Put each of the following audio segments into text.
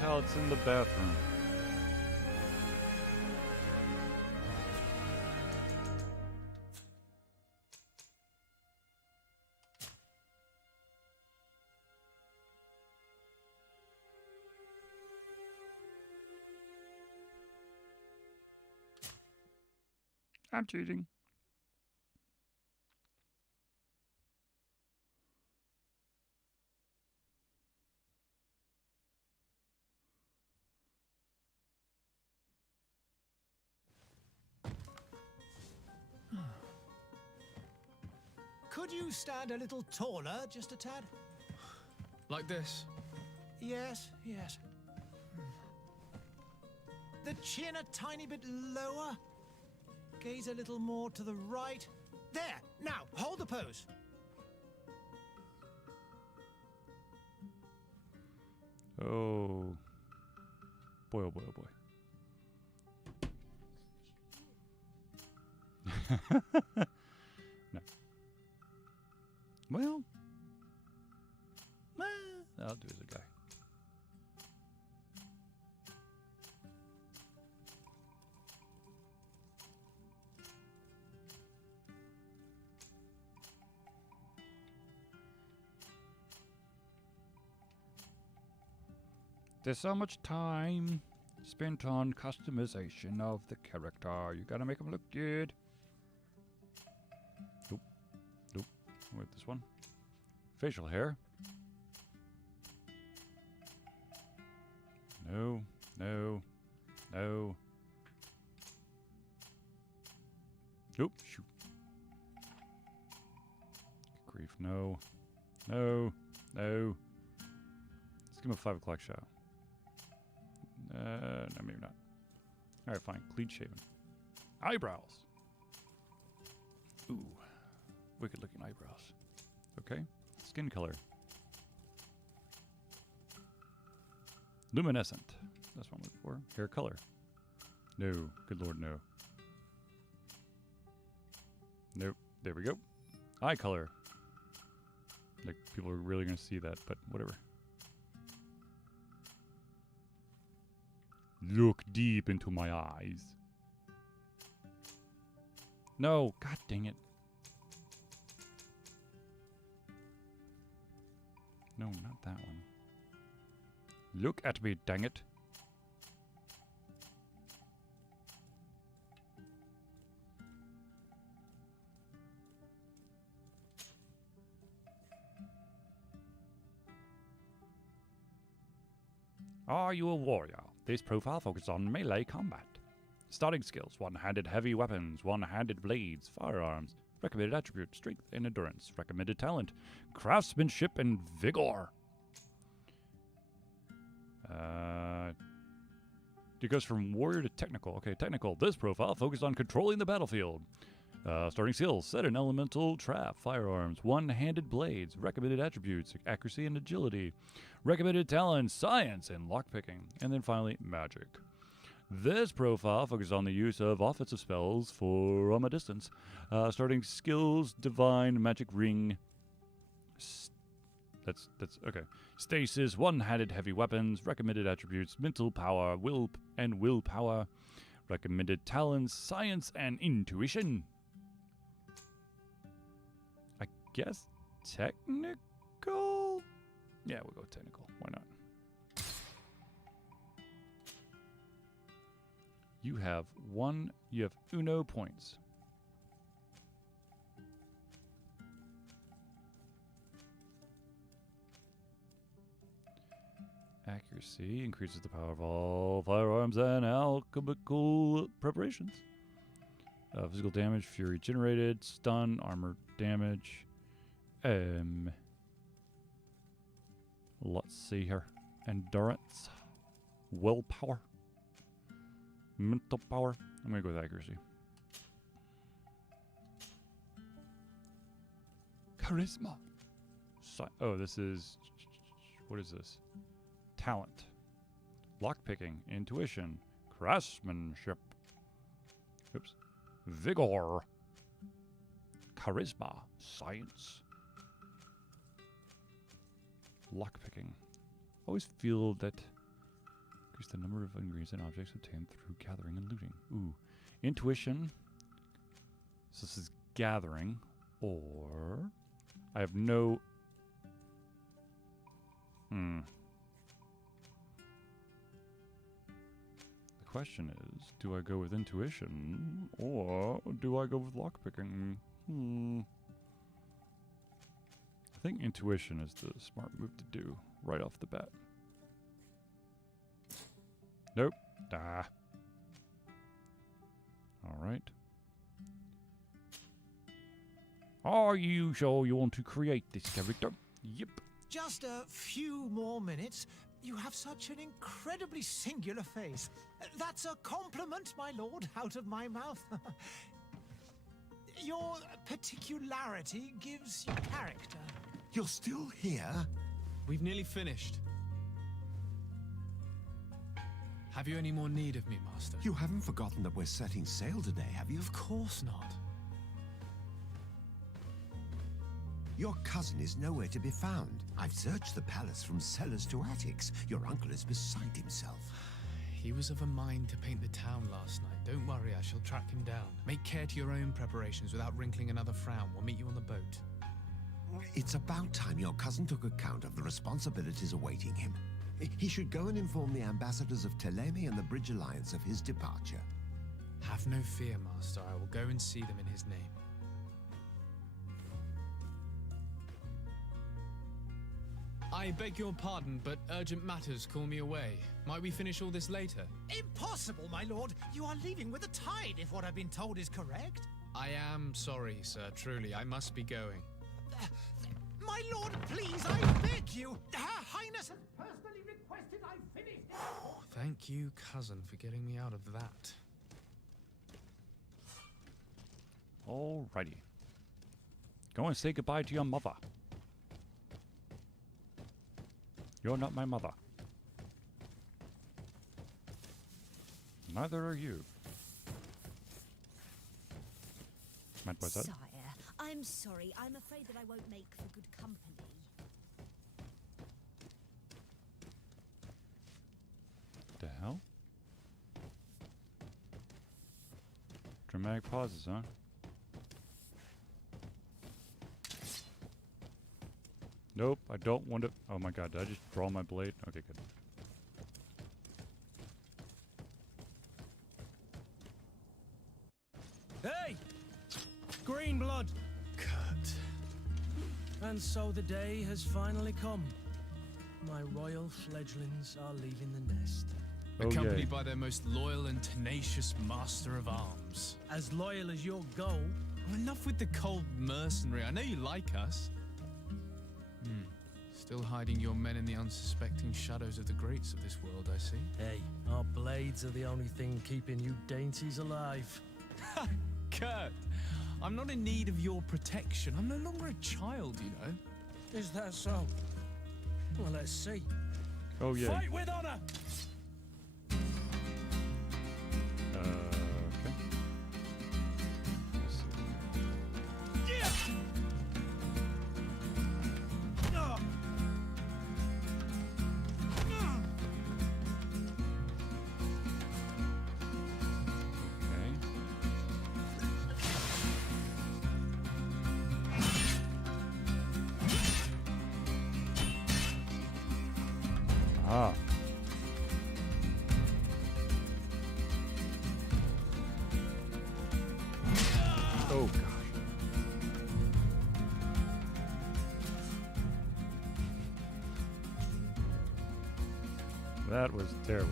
tell it's in the bathroom. I'm cheating. Could you stand a little taller, just a tad? Like this? Yes, yes. The chin a tiny bit lower. Gaze a little more to the right. There! Now, hold the pose. Oh. Boy, oh boy, oh boy. No. Well. I'll do as a guy. There's so much time spent on customization of the character. You gotta make him look good. Nope. Nope. Wait, this one. Facial hair. No. No. No. Nope. Shoot. Grief. No. No. No. Let's give him a 5 o'clock show. No, maybe not. Alright, fine. Clean shaven. Eyebrows. Ooh. Wicked looking eyebrows. Okay. Skin color. Luminescent. That's what I'm looking for. Hair color. No. Good lord, no. Nope. There we go. Eye color. Like, people are really going to see that, but whatever. Look deep into my eyes. No, god dang it. No, not that one. Look at me, dang it. Are you a warrior? This profile focuses on melee combat. Starting skills: one-handed heavy weapons, one-handed blades, firearms. Recommended attribute: strength and endurance. Recommended talent: craftsmanship and vigor. It goes from warrior to technical. Okay, technical. This profile focuses on controlling the battlefield. Starting skills: set an elemental trap, firearms, one-handed blades. Recommended attributes: accuracy and agility. Recommended talents: science and lockpicking. And then finally, magic. This profile focuses on the use of offensive spells from a distance. Starting skills: divine, magic ring. That's okay. Stasis, one-handed heavy weapons. Recommended attributes: mental power, willpower. Recommended talents: science and intuition. I guess technical? Yeah, we'll go technical. Why not? You have uno points. Accuracy increases the power of all firearms and alchemical preparations. Physical damage, fury generated, stun, armor damage. Let's see here. Endurance, willpower, mental power. I'm gonna go with accuracy. Charisma. Oh, this is, what is this? Talent. Lockpicking, intuition, craftsmanship. Oops. Vigor. Charisma, science. Lockpicking. Always feel that Increase the number of ingredients and objects obtained through gathering and looting. Ooh. Intuition. So this is gathering. Or... I have no... The question is, do I go with intuition or do I go with lockpicking? I think intuition is the smart move to do right off the bat. Nope. Ah. Alright. Are you sure you want to create this character? Yep. Just a few more minutes. You have such an incredibly singular face. That's a compliment, my lord, out of my mouth. Your particularity gives you character. You're still here? We've nearly finished. Have you any more need of me, Master? You haven't forgotten that we're setting sail today, have you? Of course not. Your cousin is nowhere to be found. I've searched the palace from cellars to attics. Your uncle is beside himself. He was of a mind to paint the town last night. Don't worry, I shall track him down. Make care to your own preparations without wrinkling another frown. We'll meet you on the boat. It's about time your cousin took account of the responsibilities awaiting him. He should go and inform the ambassadors of Thélème and the Bridge Alliance of his departure. Have no fear, Master. I will go and see them in his name. I beg your pardon, but urgent matters call me away. Might we finish all this later? Impossible, my lord. You are leaving with the tide, if what I've been told is correct. I am sorry, sir. Truly, I must be going. My lord, please, I beg you. Her Highness has personally requested I finish this. Thank you, cousin, for getting me out of that. Alrighty. Go and say goodbye to your mother. You're not my mother. Neither are you. Mademoiselle? Sire, I'm sorry. I'm afraid that I won't make for good company. The hell? Dramatic pauses, huh? Nope, I don't want to... Oh my god, did I just draw my blade? Okay, good. Hey! Green blood! Kurt. And so the day has finally come. My royal fledglings are leaving the nest. Oh, Accompanied yay. by their most loyal and tenacious master of arms. As loyal as your goal. Oh, enough with the cold mercenary. I know you like us. Still hiding your men in the unsuspecting shadows of the greats of this world, I see. Hey, our blades are the only thing keeping you dainties alive. Kurt, I'm not in need of your protection. I'm no longer a child, you know. Is that so? Well, let's see. Oh, yeah. Fight with honor! Okay. Let's see. Okay. Ah. Oh gosh. That was terrible.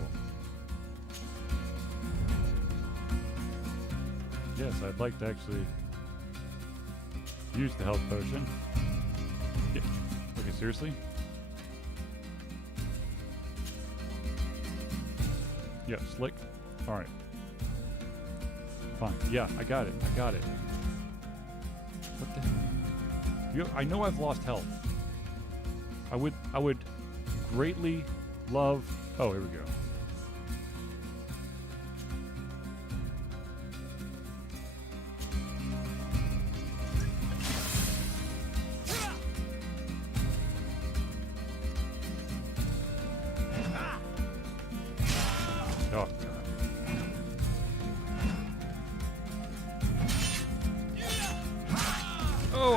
Yes, I'd like to actually use the health potion. Yeah. Okay, seriously? Yeah, slick. Alright. Fine. Yeah, I got it. I got it. What the hell? I know I've lost health. I would greatly love... Oh, here we go.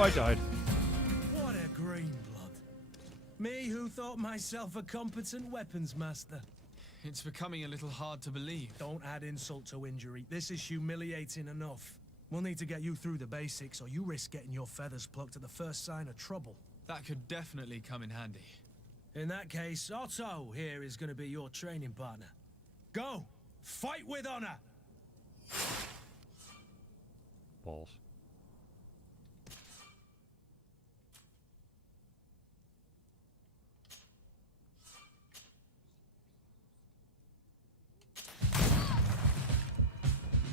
I died. What a green blood. Me who thought myself a competent weapons master. It's becoming a little hard to believe. Don't add insult to injury. This is humiliating enough. We'll need to get you through the basics, or you risk getting your feathers plucked at the first sign of trouble. That could definitely come in handy. In that case, Otto here is going to be your training partner. Go! Fight with honor! Balls.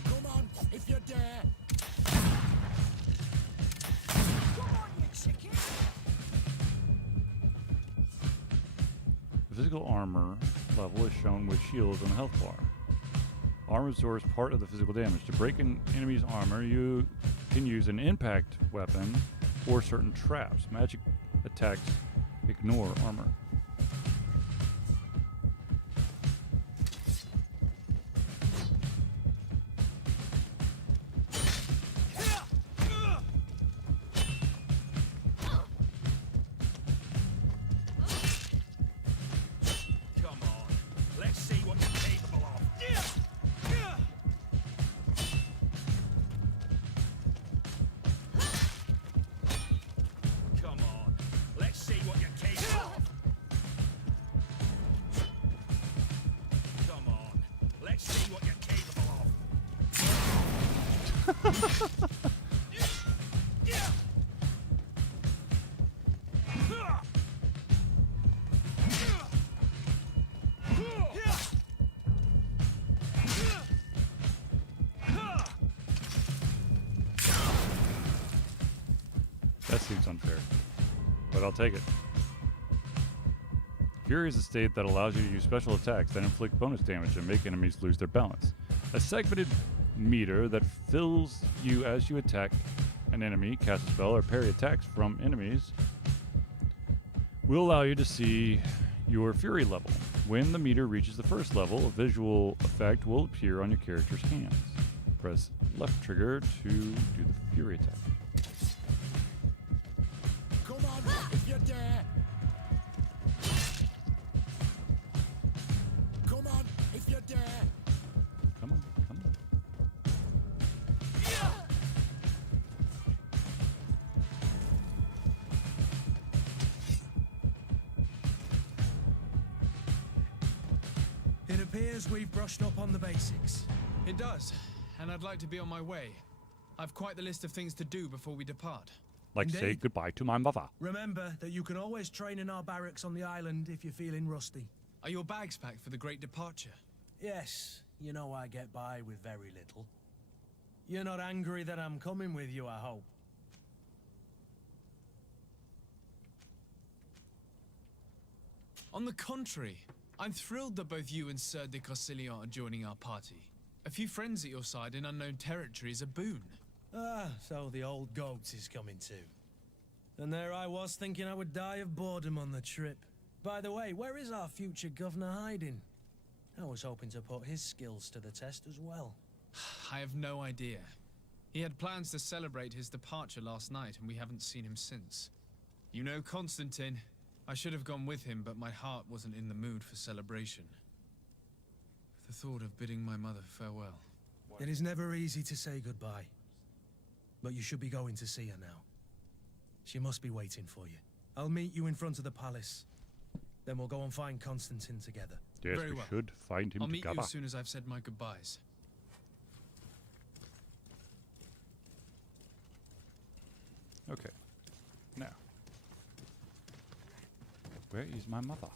Come on, if you dare. Come on, you chicken! The physical armor level is shown with shields on the health bar. Armor absorbs part of the physical damage. To break an enemy's armor, you can use an impact weapon or certain traps. Magic attacks ignore armor. Come on, let's see what you're capable of. Come on, let's see what you're capable of. Come on, let's see what you're capable of. That seems unfair, but I'll take it. Fury is a state that allows you to use special attacks that inflict bonus damage and make enemies lose their balance. A segmented meter that fills you as you attack an enemy, cast a spell, or parry attacks from enemies will allow you to see your Fury level. When the meter reaches the first level, a visual effect will appear on your character's hands. Press left trigger to do the Fury attack. Come on, if you dare. Come on, if you dare. Come on, come on. It appears we've brushed up on the basics. It does, and I'd like to be on my way. I've quite the list of things to do before we depart. Like say Indeed. goodbye to my mother. Remember that you can always train in our barracks on the island if you're feeling rusty. Are your bags packed for the great departure? Yes, you know I get by with very little. You're not angry that I'm coming with you, I hope. On the contrary, I'm thrilled that both you and Sir de Corsilion are joining our party. A few friends at your side in unknown territory is a boon. Ah, so the old goat is coming too. And there I was thinking I would die of boredom on the trip. By the way, where is our future governor hiding? I was hoping to put his skills to the test as well. I have no idea. He had plans to celebrate his departure last night, and we haven't seen him since. You know Constantine. I should have gone with him, but my heart wasn't in the mood for celebration. The thought of bidding my mother farewell. It is never easy to say goodbye. But you should be going to see her now. She must be waiting for you. I'll meet you in front of the palace. Then we'll go and find Constantine together. Yes, Very we well. should find him I'll meet you together. as soon as I've said my goodbyes. Okay. Now. Where is my mother?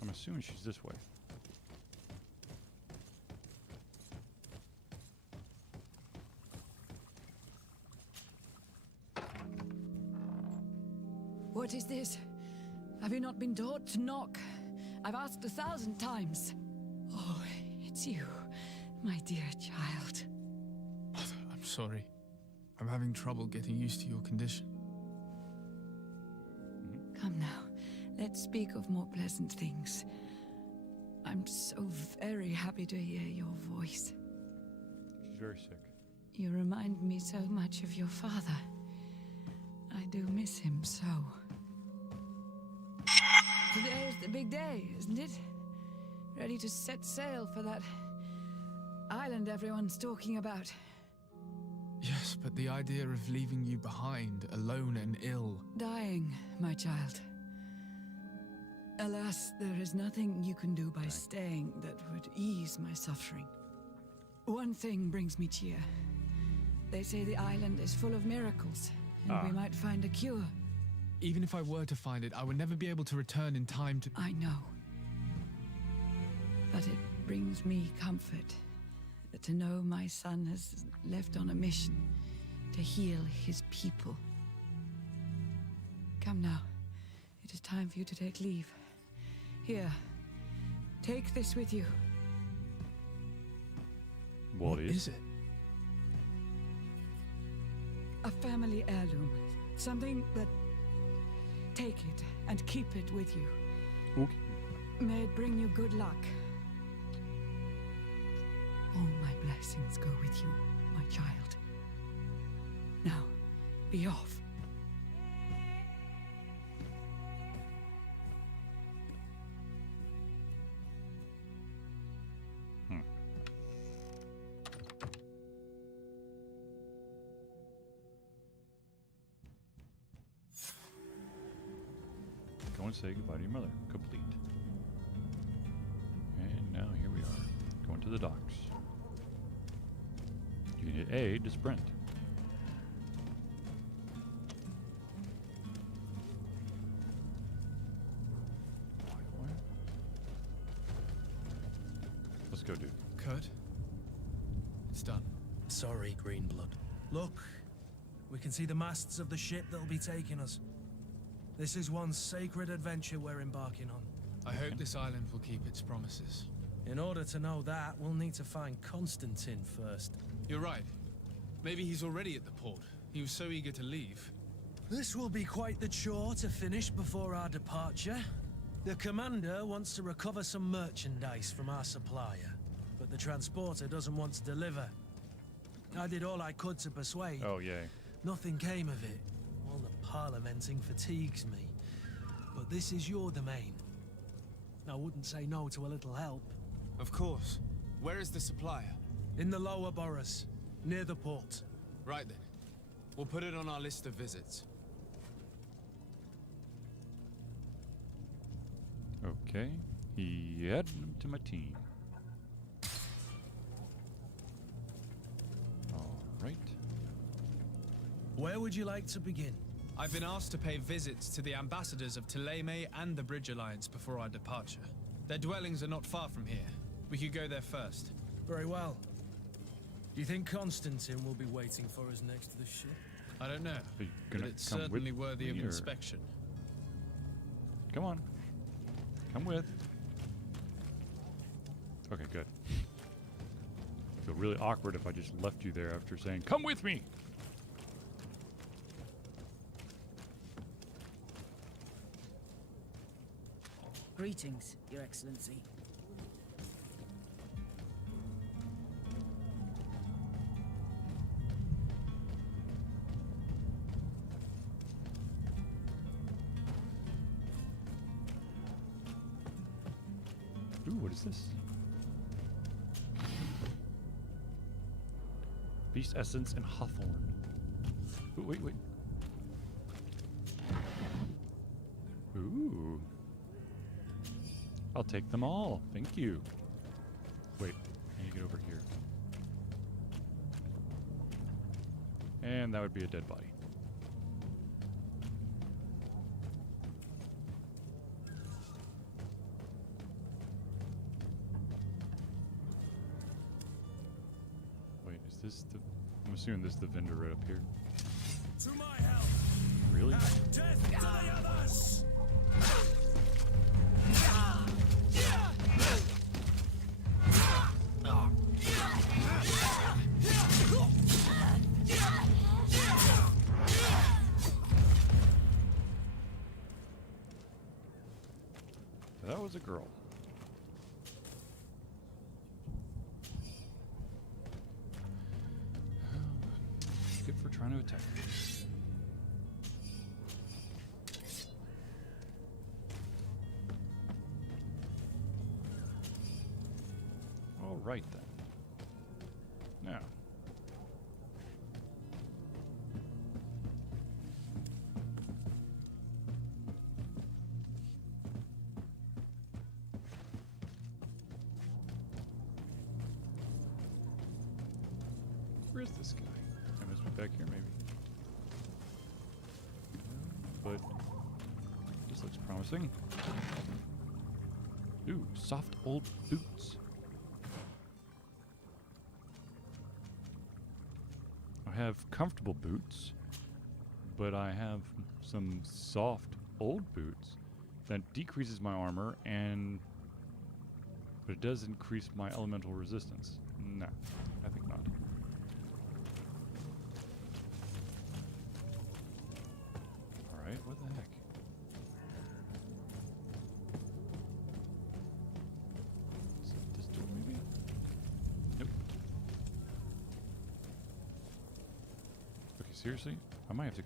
I'm assuming she's this way. What is this? Have you not been taught to knock? I've asked 1,000 times. Oh, it's you, my dear child. Mother, I'm sorry. I'm having trouble getting used to your condition. Come now, let's speak of more pleasant things. I'm so very happy to hear your voice. She's very sick. You remind me so much of your father. I do miss him so. Today is the big day, isn't it? Ready to set sail for that island everyone's talking about. Yes, but the idea of leaving you behind, alone and ill. Dying, my child. Alas, there is nothing you can do by staying that would ease my suffering. One thing brings me cheer. They say the island is full of miracles, and we might find a cure. Even if I were to find it, I would never be able to return in time to... I know. But it brings me comfort to know my son has left on a mission to heal his people. Come now. It is time for you to take leave. Here, take this with you. What is it? A family heirloom. Something that... Take it and keep it with you. Okay. May it bring you good luck. All my blessings go with you, my child. Now, be off. Go and say goodbye to your mother. Complete. And now here we are. Going to the docks. You can hit A to sprint. Let's go, dude. Kurt? It's done. Sorry, Greenblood. Look, we can see the masts of the ship that'll be taking us. This is one sacred adventure we're embarking on. I hope this island will keep its promises. In order to know that, we'll need to find Constantine first. You're right. Maybe he's already at the port. He was so eager to leave. This will be quite the chore to finish before our departure. The commander wants to recover some merchandise from our supplier, but the transporter doesn't want to deliver. I did all I could to persuade. Oh, yay. Nothing came of it. All the parliamenting fatigues me. But this is your domain. I wouldn't say no to a little help. Of course. Where is the supplier? In the lower boroughs, near the port. Right then. We'll put it on our list of visits. Okay. Add them to my team. Alright. Where would you like to begin? I've been asked to pay visits to the ambassadors of Thélème and the Bridge Alliance before our departure. Their dwellings are not far from here. We could go there first. Very well. Do you think Constantine will be waiting for us next to the ship? I don't know, Are you but gonna it's come certainly with worthy of me, or- inspection. Come on. Come with. Okay, good. I feel really awkward if I just left you there after saying, "Come with me!" Greetings, Your Excellency. Ooh, what is this? Beast Essence and Hawthorne. Ooh, wait, wait. Ooh. I'll take them all. Thank you. Wait, I need to get over here. And that would be a dead body. Wait, is this the... I'm assuming this is the vendor right up here. To my help! Really? Death to the others! That was a girl. attack. All right then. Now. Where's this guy? I must be back here, maybe. But this looks promising. Ooh, soft old boots. I have comfortable boots, but I have some soft old boots that decreases my armor but it does increase my elemental resistance. No, I think not. Alright, what the heck? Is it this door maybe? Nope. Okay, seriously? I might have to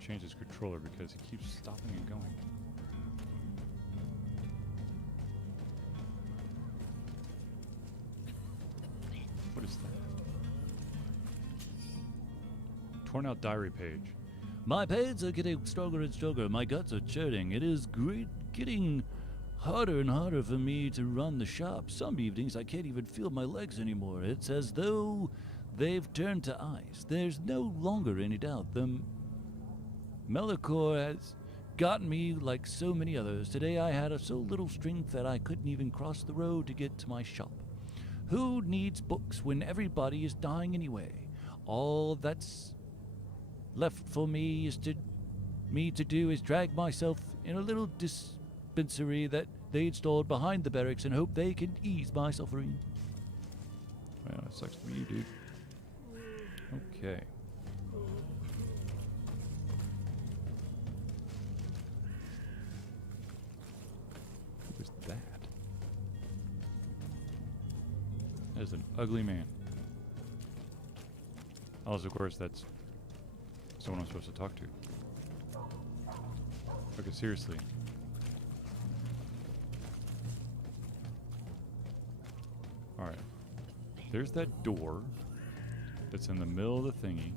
change this controller because he keeps stopping and going. What is that? Torn out diary page. My pains are getting stronger and stronger. My guts are churning. It is getting harder and harder for me to run the shop. Some evenings I can't even feel my legs anymore. It's as though they've turned to ice. There's no longer any doubt. The Melicor has gotten me like so many others. Today I had so little strength that I couldn't even cross the road to get to my shop. Who needs books when everybody is dying anyway? All that's left for me to do is drag myself in a little dispensary that they installed behind the barracks and hope they can ease my suffering. Well, that sucks to be you, dude. Okay. Who is that? That is an ugly man. Also, of course, that's someone I'm supposed to talk to. Okay, seriously. Alright. There's that door that's in the middle of the thingy.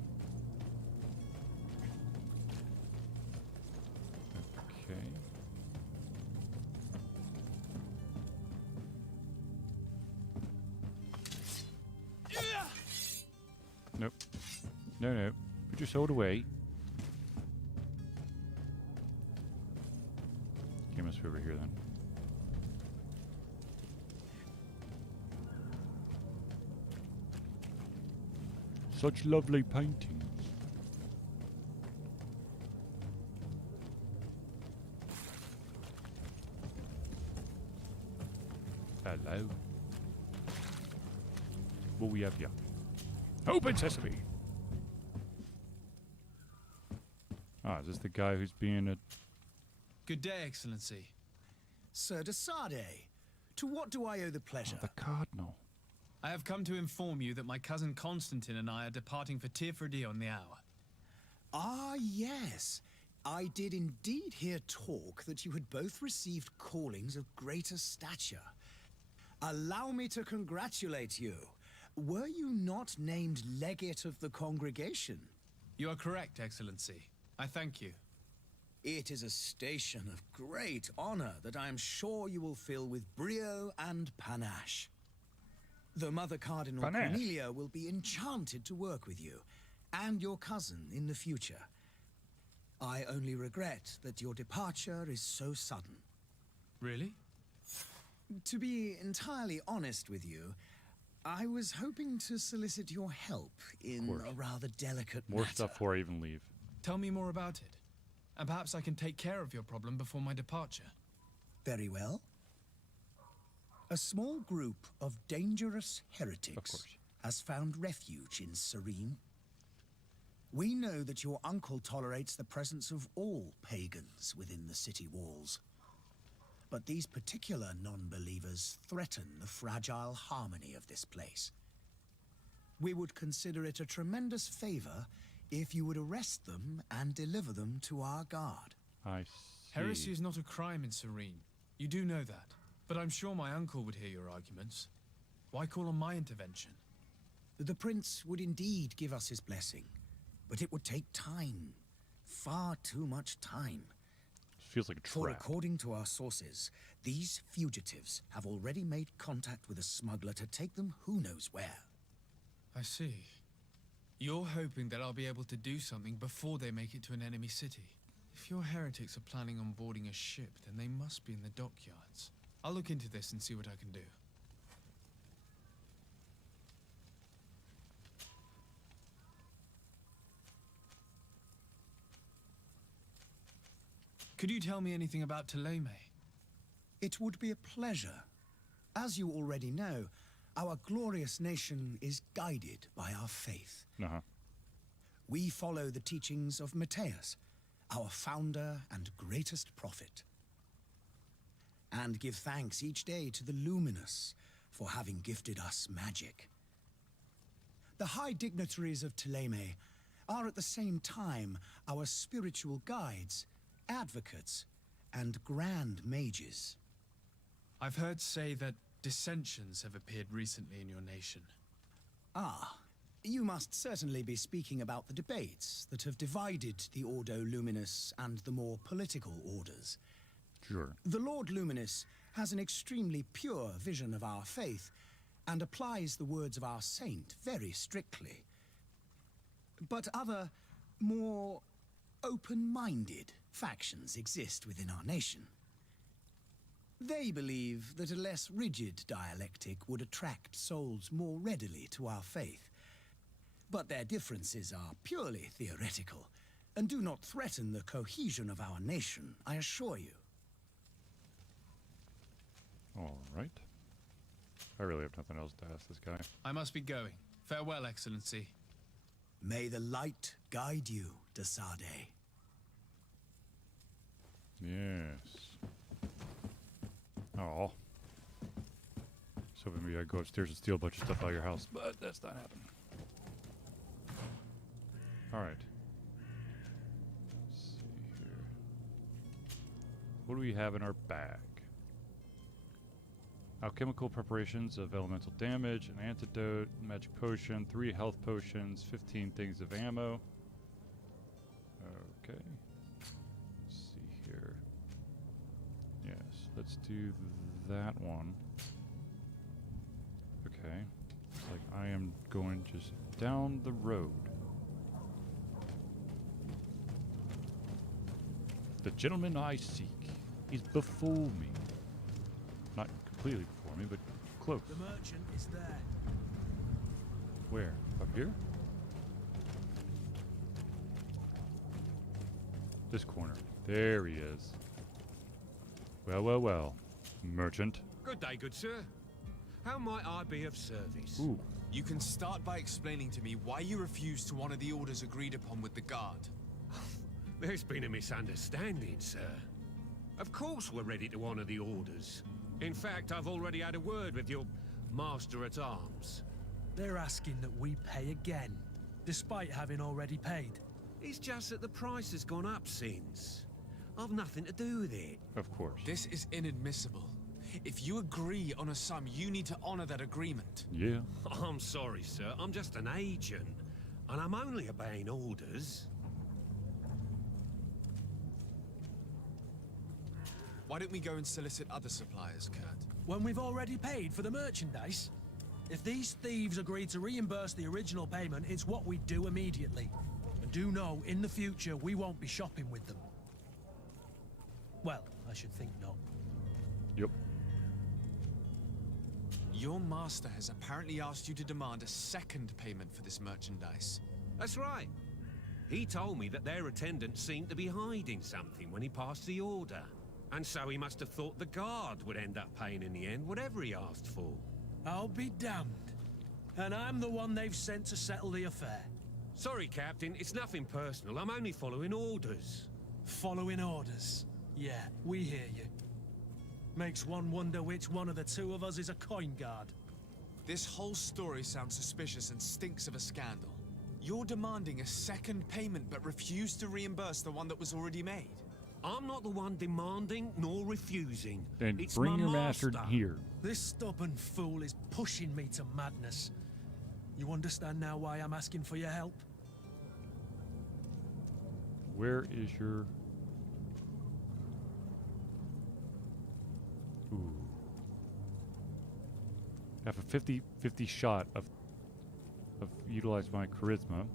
Okay. Nope. No. Put your sword away. Okay, must be over here then. Such lovely paintings. Hello. What we have here? Open sesame! Ah, is this the guy who's being a... Good day, Excellency. Sir de Sardet, to what do I owe the pleasure? The Cardinal. I have come to inform you that my cousin Constantine and I are departing for Tirfredi on the hour. Ah, yes. I did indeed hear talk that you had both received callings of greater stature. Allow me to congratulate you. Were you not named legate of the congregation? You are correct, Excellency. I thank you. It is a station of great honor that I am sure you will fill with brio and panache. The Mother Cardinal Cornelia will be enchanted to work with you and your cousin in the future. I only regret that your departure is so sudden. Really? To be entirely honest with you, I was hoping to solicit your help in a rather delicate More matter. stuff before I even leave. Tell me more about it. And perhaps I can take care of your problem before my departure. Very well. A small group of dangerous heretics has found refuge in Serene. We know that your uncle tolerates the presence of all pagans within the city walls. But these particular non-believers threaten the fragile harmony of this place. We would consider it a tremendous favor if you would arrest them and deliver them to our guard. I see. Heresy is not a crime in Serene. You do know that. But I'm sure my uncle would hear your arguments. Why call on my intervention? The prince would indeed give us his blessing, but it would take time. Far too much time. Feels like a For trap. according to our sources, these fugitives have already made contact with a smuggler to take them who knows where. I see. You're hoping that I'll be able to do something before they make it to an enemy city. If your heretics are planning on boarding a ship, then they must be in the dockyards. I'll look into this and see what I can do. Could you tell me anything about Thélème? It would be a pleasure. As you already know, our glorious nation is guided by our faith. Uh-huh. We follow the teachings of Matthias, our founder and greatest prophet. And give thanks each day to the Luminous for having gifted us magic. The high dignitaries of Thélème are at the same time our spiritual guides, advocates, and grand mages. I've heard say that dissensions have appeared recently in your nation. Ah, you must certainly be speaking about the debates that have divided the Ordo Luminous and the more political orders. Sure. The Lord Luminous has an extremely pure vision of our faith and applies the words of our saint very strictly. But other, more open-minded factions exist within our nation. They believe that a less rigid dialectic would attract souls more readily to our faith. But their differences are purely theoretical and do not threaten the cohesion of our nation, I assure you. All right. I really have nothing else to ask this guy. I must be going. Farewell, Excellency. May the light guide you, de Sade. Yes. Oh. So maybe I go upstairs and steal a bunch of stuff out of your house, but that's not happening. Alright. Let's see here. What do we have in our bag? Alchemical preparations of elemental damage, an antidote, magic potion, 3 health potions, 15 things of ammo. Okay. Let's see here. Yes, let's do that one. Okay. Looks like I am going just down the road. The gentleman I seek. He's before me. Not completely before me, but close. The merchant is there. Where? Up here? This corner. There he is. Well, well, well. Merchant. Good day, good sir. How might I be of service? Ooh. You can start by explaining to me why you refused to honor the orders agreed upon with the guard. There's been a misunderstanding, sir. Of course we're ready to honor the orders. In fact, I've already had a word with your master-at-arms. They're asking that we pay again, despite having already paid. It's just that the price has gone up since. I've nothing to do with it. Of course. This is inadmissible. If you agree on a sum, you need to honor that agreement. Yeah. I'm sorry, sir. I'm just an agent. And I'm only obeying orders. Why don't we go and solicit other suppliers, Kurt? When we've already paid for the merchandise? If these thieves agree to reimburse the original payment, it's what we do immediately. And do know, in the future, we won't be shopping with them. Well, I should think not. Yep. Your master has apparently asked you to demand a second payment for this merchandise. That's right. He told me that their attendant seemed to be hiding something when he passed the order. And so he must have thought the guard would end up paying in the end, whatever he asked for. I'll be damned. And I'm the one they've sent to settle the affair. Sorry, Captain, it's nothing personal. I'm only following orders. Following orders. Yeah, we hear you. Makes one wonder which one of the two of us is a coin guard. This whole story sounds suspicious and stinks of a scandal. You're demanding a second payment but refuse to reimburse the one that was already made. I'm not the one demanding nor refusing. Then It's bring my your master here. This stubborn fool is pushing me to madness. You understand now why I'm asking for your help? Where is your... Ooh. I have a 50-50 shot of utilize my charisma.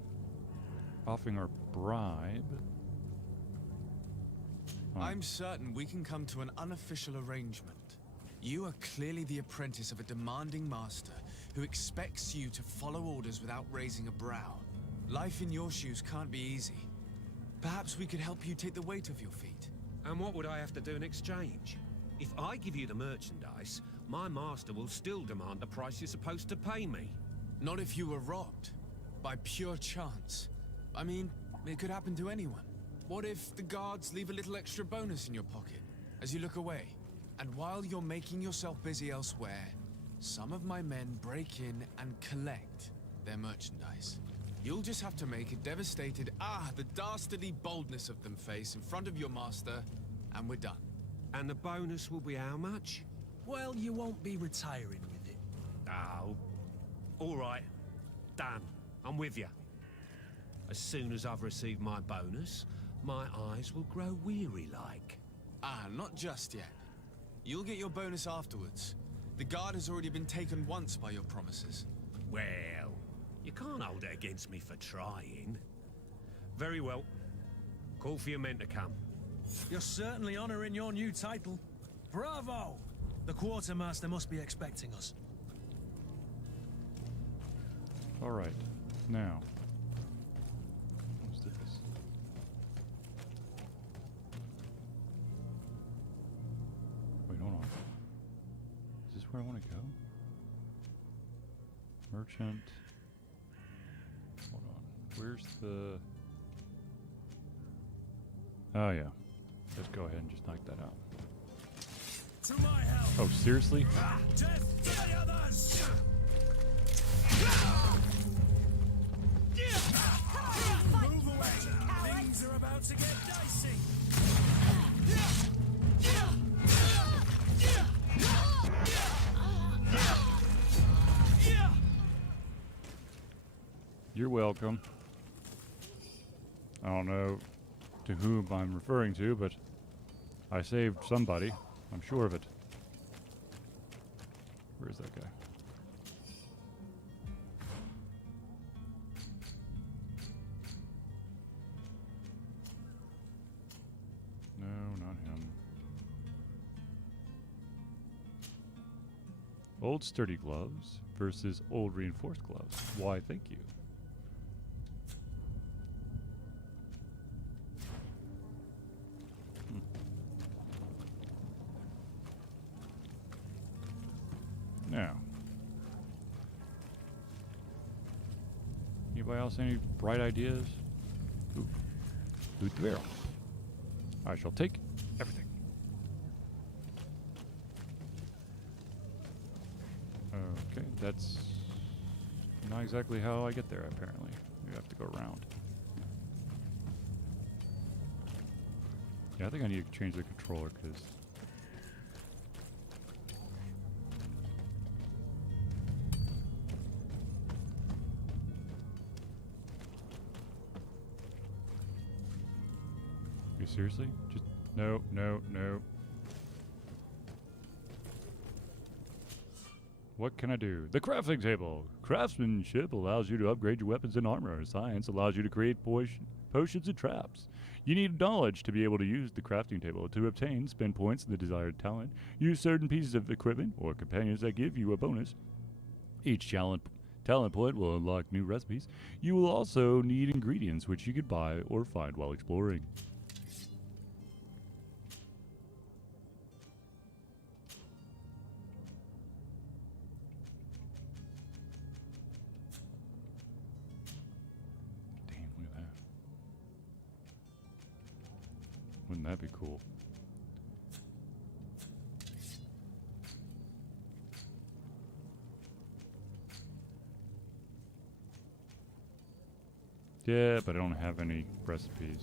Offering our bribe. I'm certain we can come to an unofficial arrangement. You are clearly the apprentice of a demanding master who expects you to follow orders without raising a brow. Life in your shoes can't be easy. Perhaps we could help you take the weight off your feet. And what would I have to do in exchange? If I give you the merchandise, my master will still demand the price you're supposed to pay me. Not if you were robbed. By pure chance. I mean, it could happen to anyone. What if the guards leave a little extra bonus in your pocket as you look away? And while you're making yourself busy elsewhere, some of my men break in and collect their merchandise. You'll just have to make a devastated, the dastardly boldness of them face in front of your master, and we're done. And the bonus will be how much? Well, you won't be retiring with it. Oh, all right. Done. I'm with you. As soon as I've received my bonus, my eyes will grow weary-like. Not just yet. You'll get your bonus afterwards. The guard has already been taken once by your promises. Well, you can't hold it against me for trying. Very well. Call for your men to come. You're certainly honoring your new title. Bravo! The quartermaster must be expecting us. All right. Now. What's this? Wait, hold on. Is this where I want to go? Merchant. Hold on. Where's the... Oh, yeah. Let's go ahead and just knock that out. To my help! Oh, seriously? Death to the others! Move away! Things are about to get dicey! You're welcome. I don't know to whom I'm referring to, but I saved somebody. I'm sure of it. Where is that guy? No, not him. Old sturdy gloves versus old reinforced gloves. Why, thank you. Now, anybody else any bright ideas? Ooh, loot the barrel. I shall take everything. Okay, that's not exactly how I get there, apparently. You have to go around. Yeah, I think I need to change the controller, because... You seriously? Just... No, no, no. What can I do? The crafting table. Craftsmanship allows you to upgrade your weapons and armor. Science allows you to create potions and traps. You need knowledge to be able to use the crafting table. To obtain, spend points in the desired talent. Use certain pieces of equipment or companions that give you a bonus. Each talent point will unlock new recipes. You will also need ingredients which you could buy or find while exploring. Wouldn't that be cool? Yeah, but I don't have any recipes.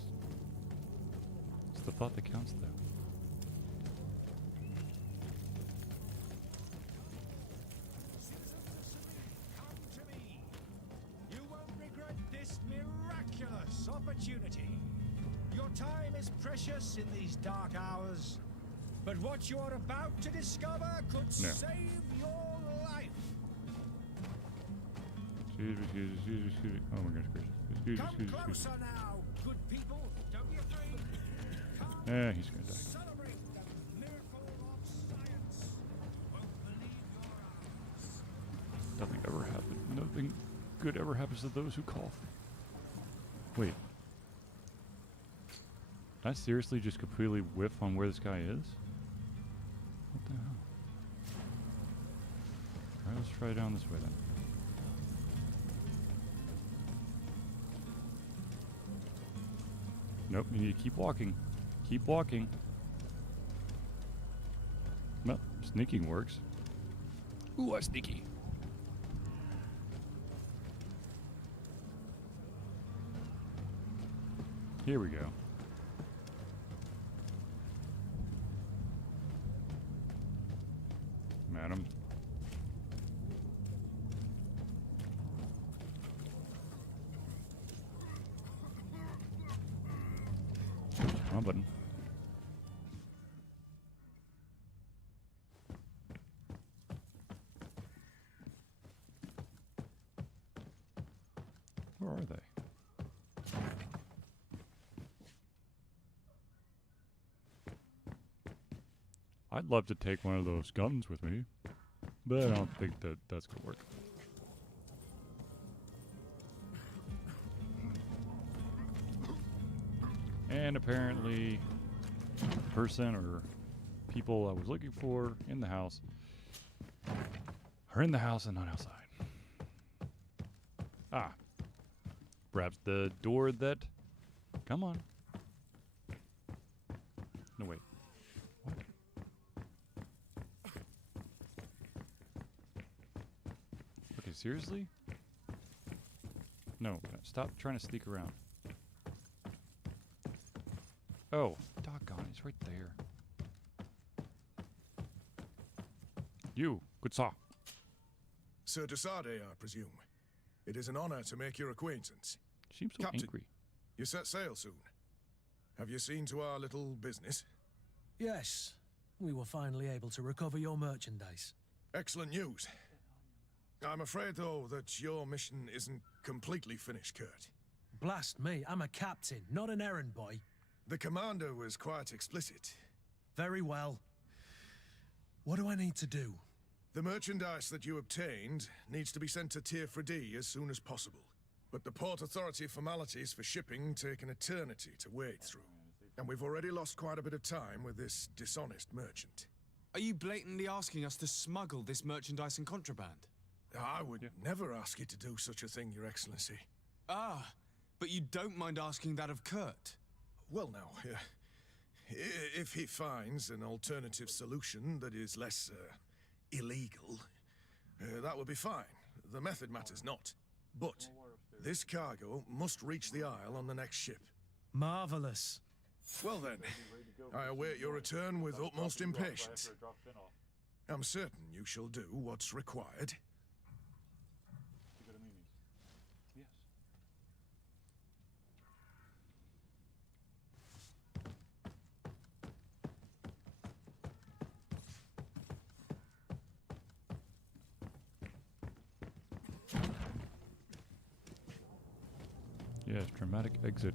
It's the thought that counts, though. Come to me. You won't regret this miraculous opportunity. Your time is precious in these dark hours, but what you're about to discover could save your life. Excuse me. Oh my gosh, gracious. Come closer now, good people. Don't be afraid. Come Yeah, he's gonna die. celebrate the miracle of science. Won't believe your eyes. Nothing ever happened. Nothing good ever happens to those who cough. Wait. Did I seriously just completely whiff on where this guy is? What the hell? Alright, let's try down this way then. Nope, you need to keep walking. Keep walking. Well, sneaking works. Ooh, I'm sneaky. Here we go. Madam. Come on, button. Where are they? I'd love to take one of those guns with me, but I don't think that that's gonna work. And apparently, the person or people I was looking for in the house are in the house and not outside. Ah. Perhaps the door that... Come on. No, wait. What? Okay, seriously? No, stop trying to sneak around. Oh, doggone, it's right there. You, good saw. Sir Desade, I presume. It is an honor to make your acquaintance. Seems so Captain, angry. you set sail soon. Have you seen to our little business? Yes, we were finally able to recover your merchandise. Excellent news. I'm afraid, though, that your mission isn't completely finished, Kurt. Blast me, I'm a captain, not an errand boy. The commander was quite explicit. Very well. What do I need to do? The merchandise that you obtained needs to be sent to Tier 4D as soon as possible. But the Port Authority formalities for shipping take an eternity to wade through. And we've already lost quite a bit of time with this dishonest merchant. Are you blatantly asking us to smuggle this merchandise and contraband? I would never ask you to do such a thing, Your Excellency. Ah, but you don't mind asking that of Kurt? Well, now, if he finds an alternative solution that is less illegal, that would be fine. The method matters not. But this cargo must reach the Isle on the next ship. Marvelous. Well then, I await your return with utmost impatience. I'm certain you shall do what's required. Yes, dramatic exit.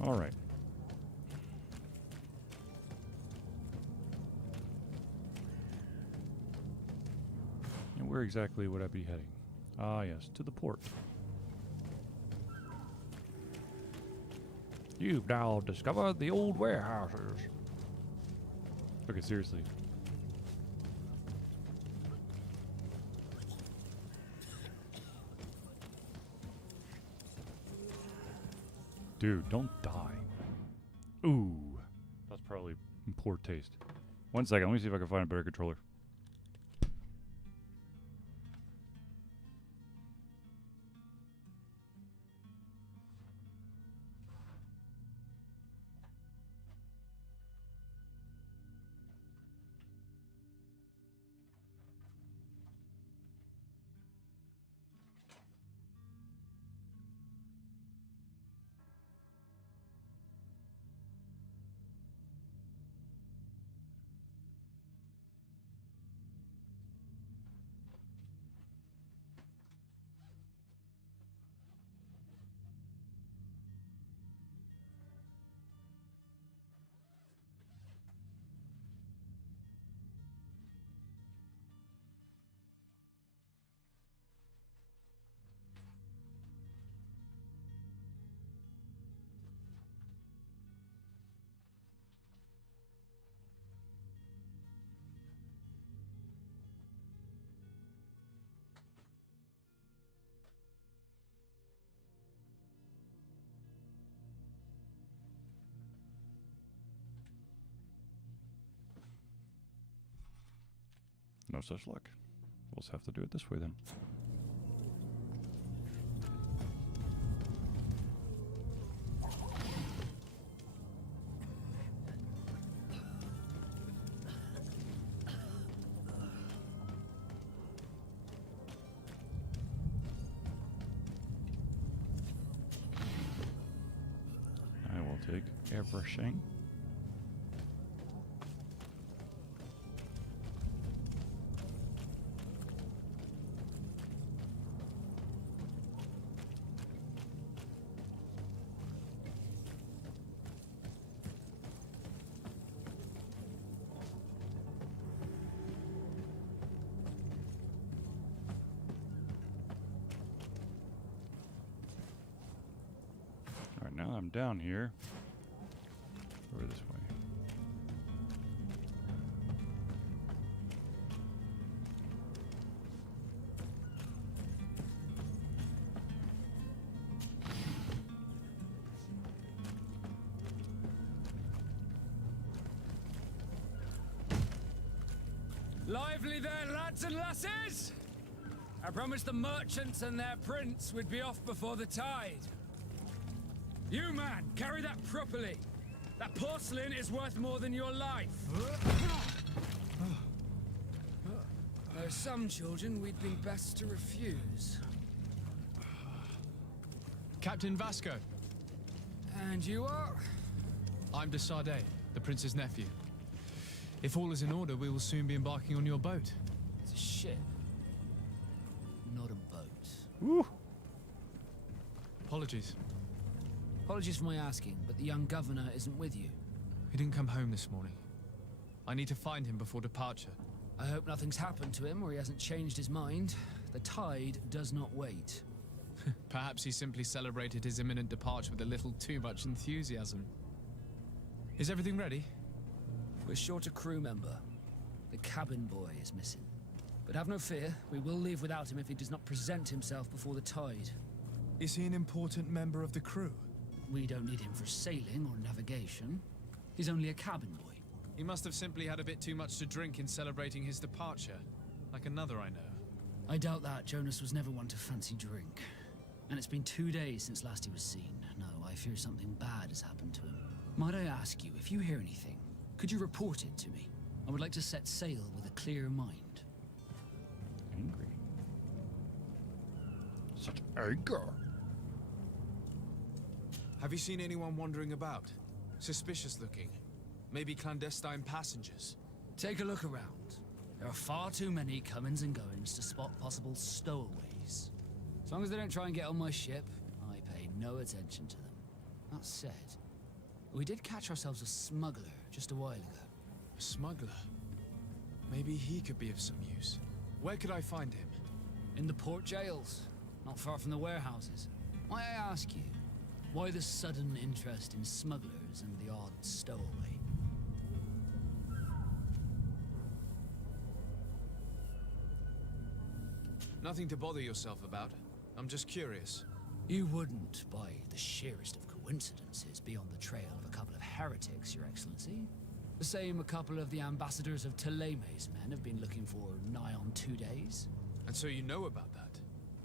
All right. And where exactly would I be heading? Ah, yes, to the port. You've now discovered the old warehouses. Okay, seriously. Dude, don't die. Ooh. That's probably in poor taste. 1 second, let me see if I can find a better controller. No such luck. We'll just have to do it this way then. I will take airbrushing. Now I'm down here. Over this way. Lively there, lads and lasses! I promised the merchants and their prince we'd be off before the tide. You, man, carry that properly. That porcelain is worth more than your life. There are some children we'd be best to refuse. Captain Vasco. And you are? I'm de Sardet, the prince's nephew. If all is in order, we will soon be embarking on your boat. It's a ship, not a boat. Woo! Apologies. Apologies for my asking, but the young governor isn't with you. He didn't come home this morning. I need to find him before departure. I hope nothing's happened to him or he hasn't changed his mind. The tide does not wait. Perhaps he simply celebrated his imminent departure with a little too much enthusiasm. Is everything ready? We're short a crew member. The cabin boy is missing. But have no fear, we will leave without him if he does not present himself before the tide. Is he an important member of the crew? We don't need him for sailing or navigation. He's only a cabin boy. He must have simply had a bit too much to drink in celebrating his departure. Like another I know. I doubt that. Jonas was never one to fancy drink. And it's been 2 days since last he was seen. No, I fear something bad has happened to him. Might I ask you, if you hear anything, could you report it to me? I would like to set sail with a clear mind. Angry. Such anger. Have you seen anyone wandering about? Suspicious looking. Maybe clandestine passengers. Take a look around. There are far too many comings and goings to spot possible stowaways. As long as they don't try and get on my ship, I pay no attention to them. That said, we did catch ourselves a smuggler just a while ago. A smuggler? Maybe he could be of some use. Where could I find him? In the port jails, not far from the warehouses. Might I ask you, why the sudden interest in smugglers and the odd stowaway? Nothing to bother yourself about. I'm just curious. You wouldn't, by the sheerest of coincidences, be on the trail of a couple of heretics, Your Excellency. The same a couple of the ambassadors of Theleme's men have been looking for nigh on 2 days. And so you know about that?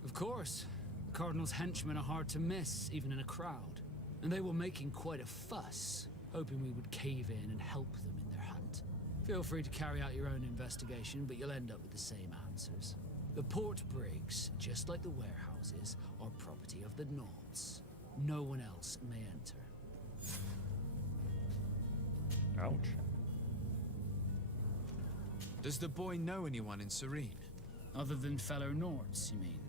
Of course. The Cardinal's henchmen are hard to miss, even in a crowd. And they were making quite a fuss, hoping we would cave in and help them in their hunt. Feel free to carry out your own investigation, but you'll end up with the same answers. The port brigs, just like the warehouses, are property of the Nauts. No one else may enter. Ouch. Does the boy know anyone in Serene? Other than fellow Nords, you mean?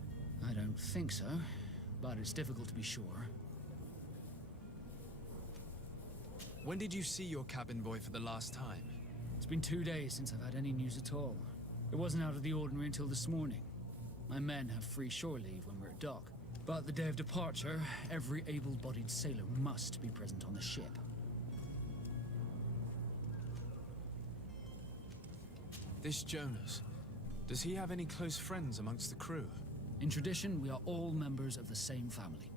I don't think so, but it's difficult to be sure. When did you see your cabin boy for the last time? It's been 2 days since I've had any news at all. It wasn't out of the ordinary until this morning. My men have free shore leave when we're at dock. But the day of departure, every able-bodied sailor must be present on the ship. This Jonas, does he have any close friends amongst the crew? In tradition, we are all members of the same family.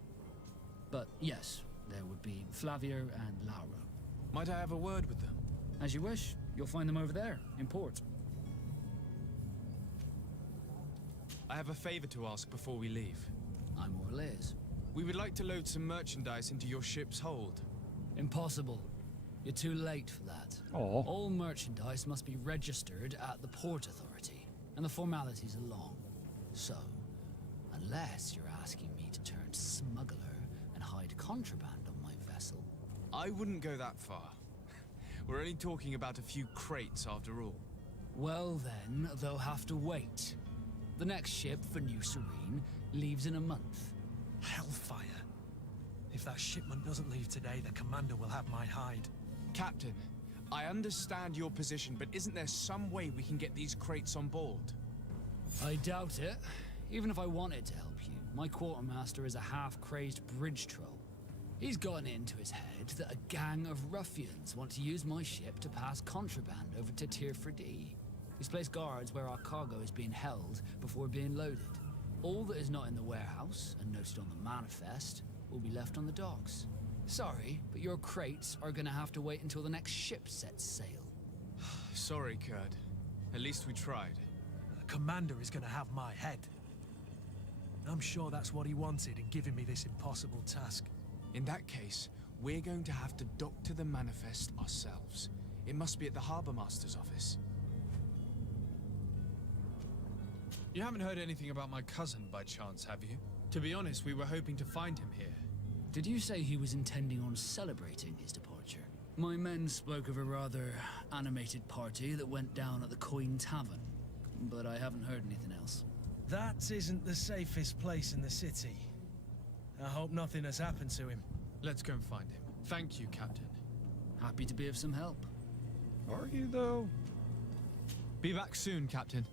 But yes, there would be Flavio and Laura. Might I have a word with them? As you wish. You'll find them over there, in port. I have a favor to ask before we leave. I'm Orlez. We would like to load some merchandise into your ship's hold. Impossible. You're too late for that. Oh. All merchandise must be registered at the Port Authority, and the formalities are long. So, unless you're asking me to turn smuggler and hide contraband on my vessel... I wouldn't go that far. We're only talking about a few crates after all. Well then, they'll have to wait. The next ship for New Serene leaves in a month. Hellfire. If that shipment doesn't leave today, the commander will have my hide. Captain, I understand your position, but isn't there some way we can get these crates on board? I doubt it. Even if I wanted to help you, my quartermaster is a half-crazed bridge troll. He's gotten into his head that a gang of ruffians want to use my ship to pass contraband over to Tirfredi. He's placed guards where our cargo is being held before being loaded. All that is not in the warehouse, and noted on the manifest, will be left on the docks. Sorry, but your crates are gonna have to wait until the next ship sets sail. Sorry, Kurd. At least we tried. The commander is gonna have my head. I'm sure that's what he wanted in giving me this impossible task. In that case, we're going to have to dock to the manifest ourselves. It must be at the Harbor Master's office. You haven't heard anything about my cousin by chance, have you? To be honest, we were hoping to find him here. Did you say he was intending on celebrating his departure? My men spoke of a rather animated party that went down at the Coin Tavern, but I haven't heard anything else. That isn't the safest place in the city. I hope nothing has happened to him. Let's go and find him. Thank you, Captain. Happy to be of some help. Are you, though? Be back soon, Captain.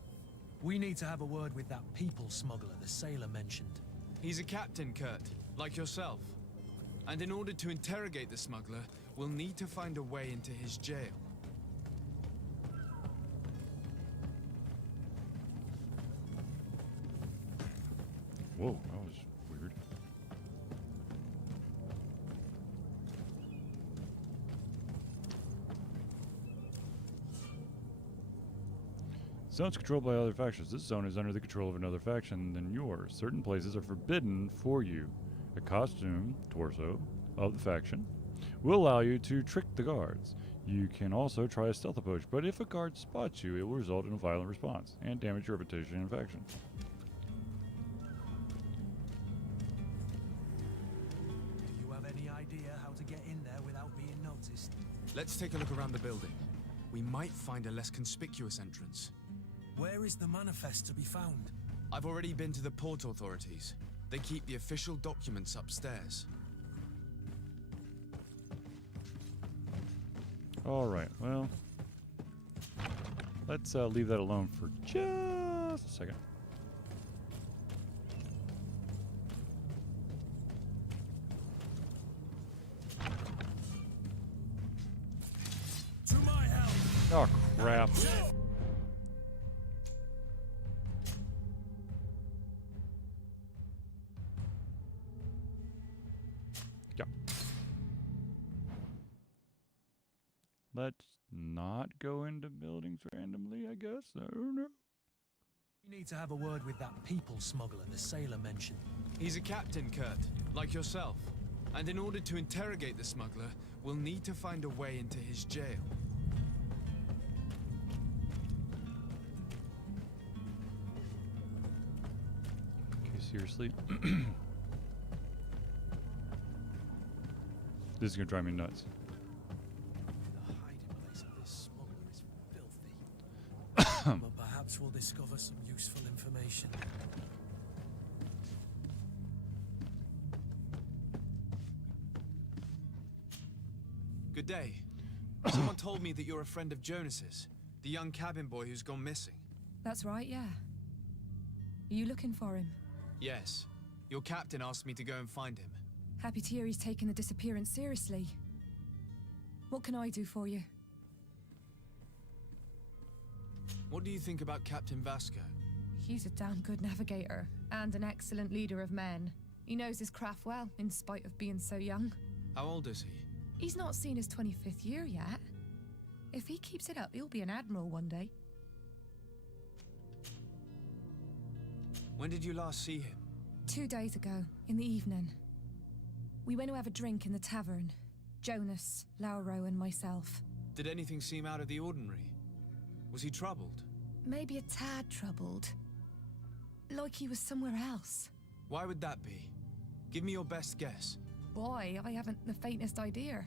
We need to have a word with that people smuggler the sailor mentioned. He's a captain, Kurt, like yourself. And in order to interrogate the smuggler, we'll need to find a way into his jail. Whoa, that was weird. Zones controlled by other factions. This zone is under the control of another faction than yours. Certain places are forbidden for you. A costume, torso, of the faction will allow you to trick the guards. You can also try a stealth approach, but if a guard spots you, it will result in a violent response and damage your reputation in faction. Do you have any idea how to get in there without being noticed? Let's take a look around the building. We might find a less conspicuous entrance. Where is the manifest to be found? I've already been to the port authorities. They keep the official documents upstairs. All right, well, let's leave that alone for just a second. To my help! Oh, crap. Let's not go into buildings randomly, I guess. I don't know. We need to have a word with that people smuggler the sailor mentioned. He's a captain, Kurt, like yourself. And in order to interrogate the smuggler, we'll need to find a way into his jail. Okay, seriously? This is gonna drive me nuts. The hiding place of this smuggler is filthy. But perhaps we'll discover some useful information. Good day. Someone told me that you're a friend of Jonas's, the young cabin boy who's gone missing. That's right, yeah. Are you looking for him? Yes. Your captain asked me to go and find him. Happy to hear he's taken the disappearance seriously. What can I do for you? What do you think about Captain Vasco? He's a damn good navigator, and an excellent leader of men. He knows his craft well, in spite of being so young. How old is he? He's not seen his 25th year yet. If he keeps it up, he'll be an admiral one day. When did you last see him? 2 days ago, in the evening. We went to have a drink in the tavern. Jonas, Lauro, and myself. Did anything seem out of the ordinary? Was he troubled? Maybe a tad troubled. Like he was somewhere else. Why would that be? Give me your best guess. Boy, I haven't the faintest idea.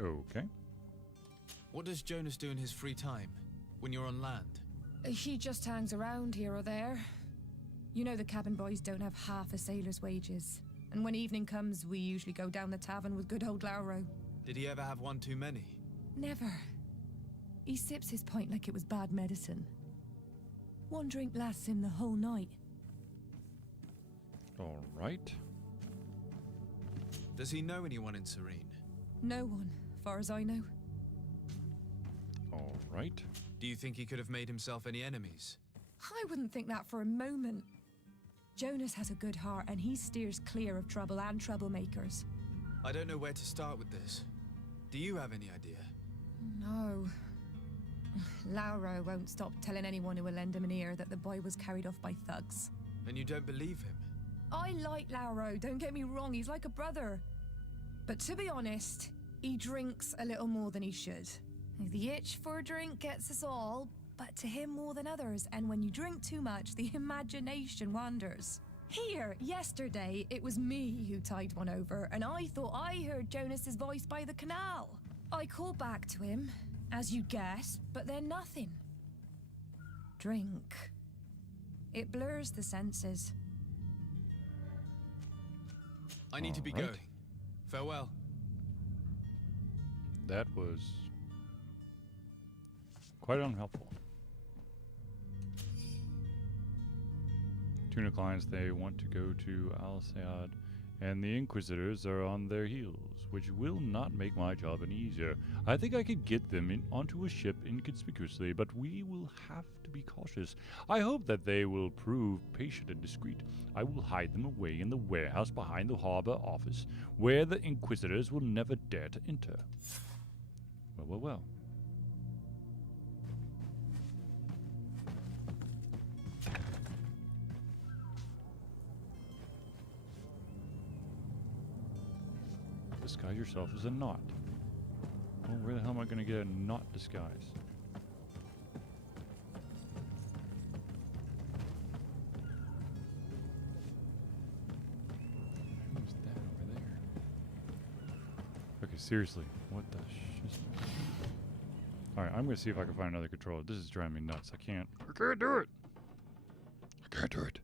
Okay. What does Jonas do in his free time, when you're on land? He just hangs around here or there. You know the cabin boys don't have half a sailor's wages. And when evening comes, we usually go down the tavern with good old Lauro. Did he ever have one too many? Never. He sips his pint like it was bad medicine. One drink lasts him the whole night. All right. Does he know anyone in Serene? No one, far as I know. All right. Do you think he could have made himself any enemies? I wouldn't think that for a moment. Jonas has a good heart and he steers clear of trouble and troublemakers. I don't know where to start with this. Do you have any idea? No. Lauro won't stop telling anyone who will lend him an ear that the boy was carried off by thugs. And you don't believe him? I like Lauro, don't get me wrong, he's like a brother. But to be honest, he drinks a little more than he should. The itch for a drink gets us all, but to him more than others, and when you drink too much, the imagination wanders. Here, yesterday, it was me who tied one over, and I thought I heard Jonas's voice by the canal. I called back to him, as you'd guess, but then nothing. Drink. It blurs the senses. I need to be All right. going. Farewell. That was quite unhelpful. Tuna clients, they want to go to Al Sayad, and the Inquisitors are on their heels, which will not make my job any easier. I think I could get them onto a ship inconspicuously, but we will have to be cautious. I hope that they will prove patient and discreet. I will hide them away in the warehouse behind the harbor office, where the Inquisitors will never dare to enter. Well, well, well. Disguise yourself as a knot. Well, where the hell am I going to get a knot disguise? Who's that over there? Okay, seriously, what the shit? Alright, I'm going to see if I can find another controller. This is driving me nuts. I can't do it! I can't do it!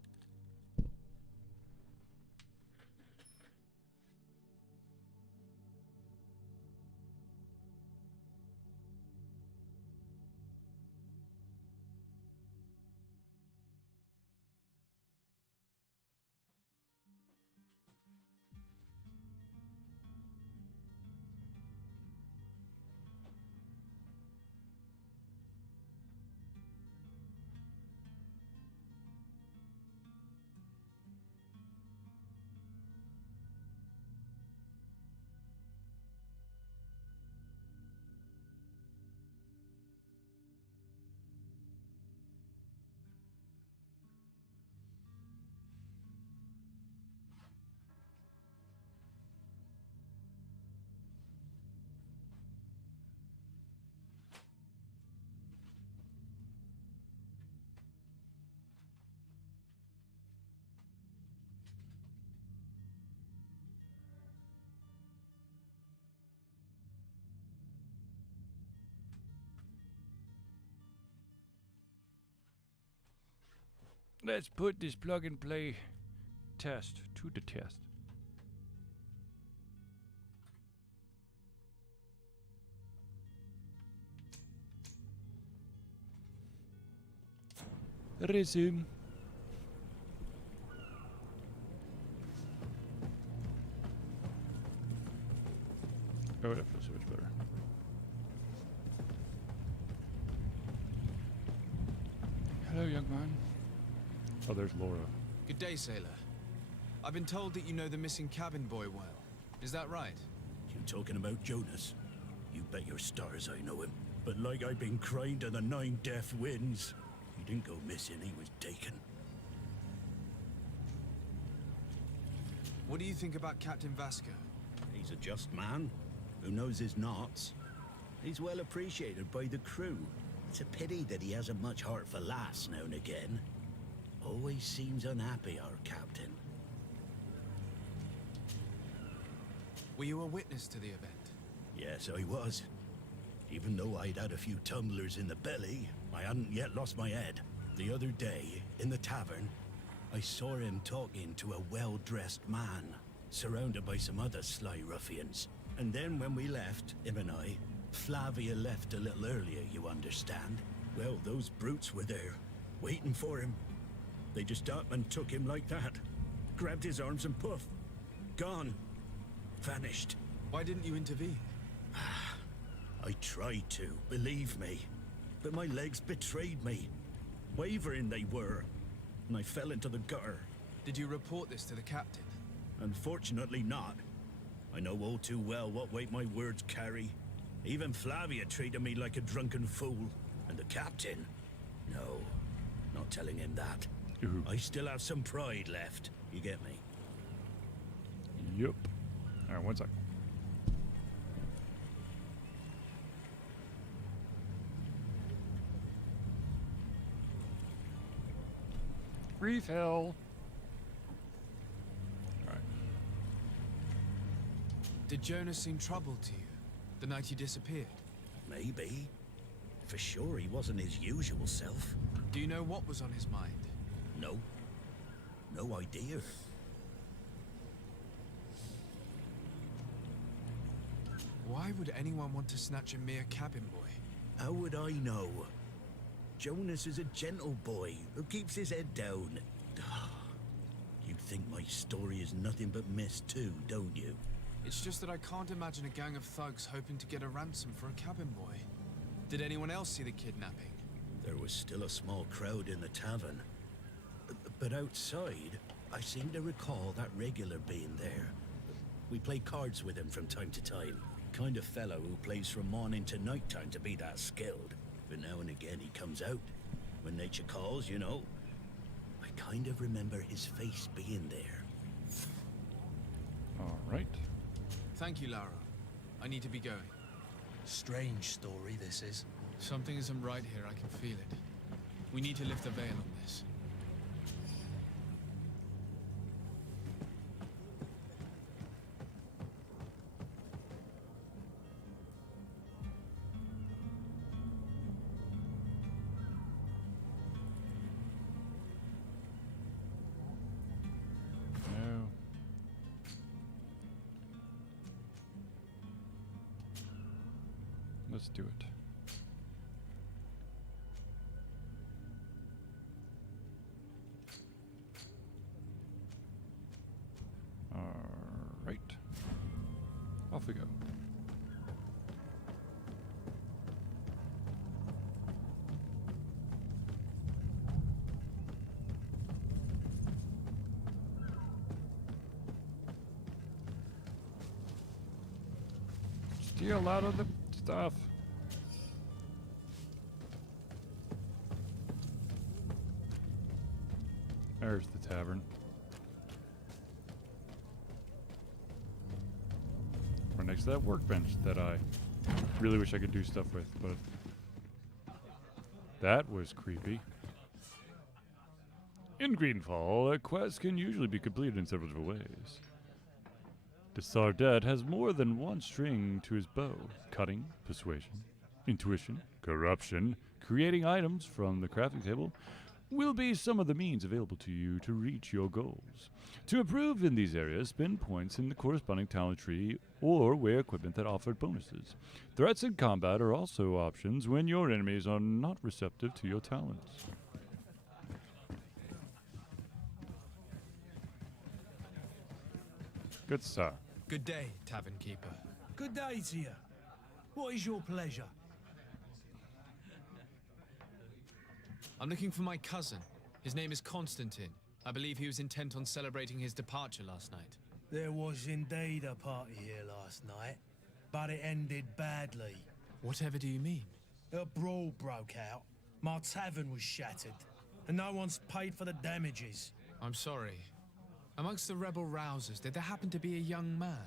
Let's put this plug and play test to the test. Resume. Oh, that feels so much better. Hello, young man. Oh, there's Laura. Good day, sailor. I've been told that you know the missing cabin boy well. Is that right? You talking about Jonas? You bet your stars I know him. But like I've been crying to the 9 deaf winds, he didn't go missing, he was taken. What do you think about Captain Vasco? He's a just man who knows his knots. He's well appreciated by the crew. It's a pity that he hasn't much heart for lass now and again. Always seems unhappy, our captain. Were you a witness to the event? Yes, I was. Even though I'd had a few tumblers in the belly, I hadn't yet lost my head. The other day, in the tavern, I saw him talking to a well-dressed man, surrounded by some other sly ruffians. And then when we left, him and I, Flavia left a little earlier, you understand. Well, those brutes were there, waiting for him. They just up and took him like that. Grabbed his arms and poof. Gone. Vanished. Why didn't you intervene? I tried to, believe me. But my legs betrayed me. Wavering they were. And I fell into the gutter. Did you report this to the captain? Unfortunately not. I know all too well what weight my words carry. Even Flavia treated me like a drunken fool. And the captain? No, not telling him that. I still have some pride left. You get me? Yup. Alright, 1 second. Refill. Alright. Did Jonas seem troubled to you the night he disappeared? Maybe. For sure he wasn't his usual self. Do you know what was on his mind? No. No idea. Why would anyone want to snatch a mere cabin boy? How would I know? Jonas is a gentle boy who keeps his head down. You think my story is nothing but mist too, don't you? It's just that I can't imagine a gang of thugs hoping to get a ransom for a cabin boy. Did anyone else see the kidnapping? There was still a small crowd in the tavern. But outside, I seem to recall that regular being there. We play cards with him from time to time. Kind of fellow who plays from morning to night time to be that skilled. But now and again he comes out. When nature calls, you know. I kind of remember his face being there. Alright. Thank you, Lara. I need to be going. Strange story, this is. Something isn't right here, I can feel it. We need to lift the veil on this. No. Let's do it. Alright. Off we go. Steal out of the stuff. There's the tavern. Right next to that workbench that I really wish I could do stuff with, but that was creepy. In Greenfall, a quest can usually be completed in several different ways. The Sardet has more than one string to his bow: cutting, persuasion, intuition, corruption, creating items from the crafting table, will be some of the means available to you to reach your goals. To improve in these areas, spend points in the corresponding talent tree or wear equipment that offered bonuses. Threats in combat are also options when your enemies are not receptive to your talents. Good sir. Good day, tavern keeper. Good day to you. What is your pleasure? I'm looking for my cousin. His name is Constantine. I believe he was intent on celebrating his departure last night. There was indeed a party here last night, but it ended badly. Whatever do you mean? A brawl broke out. My tavern was shattered, and no one's paid for the damages. I'm sorry. Amongst the rebel rousers, did there happen to be a young man?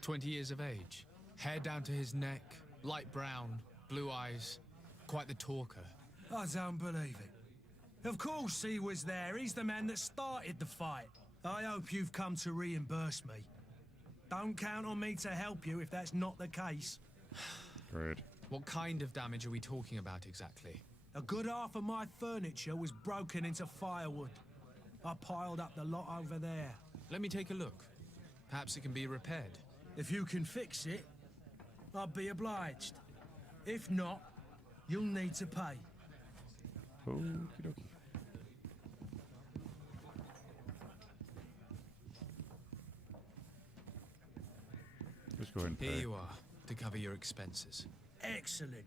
20 years of age, hair down to his neck, light brown, blue eyes, quite the talker. I don't believe it. Of course he was there. He's the man that started the fight. I hope you've come to reimburse me. Don't count on me to help you if that's not the case. Great. What kind of damage are we talking about exactly? A good half of my furniture was broken into firewood. I piled up the lot over there. Let me take a look. Perhaps it can be repaired. If you can fix it, I'll be obliged. If not, you'll need to pay. Okie dokie. Just go ahead and pay. Here you are, to cover your expenses. Excellent.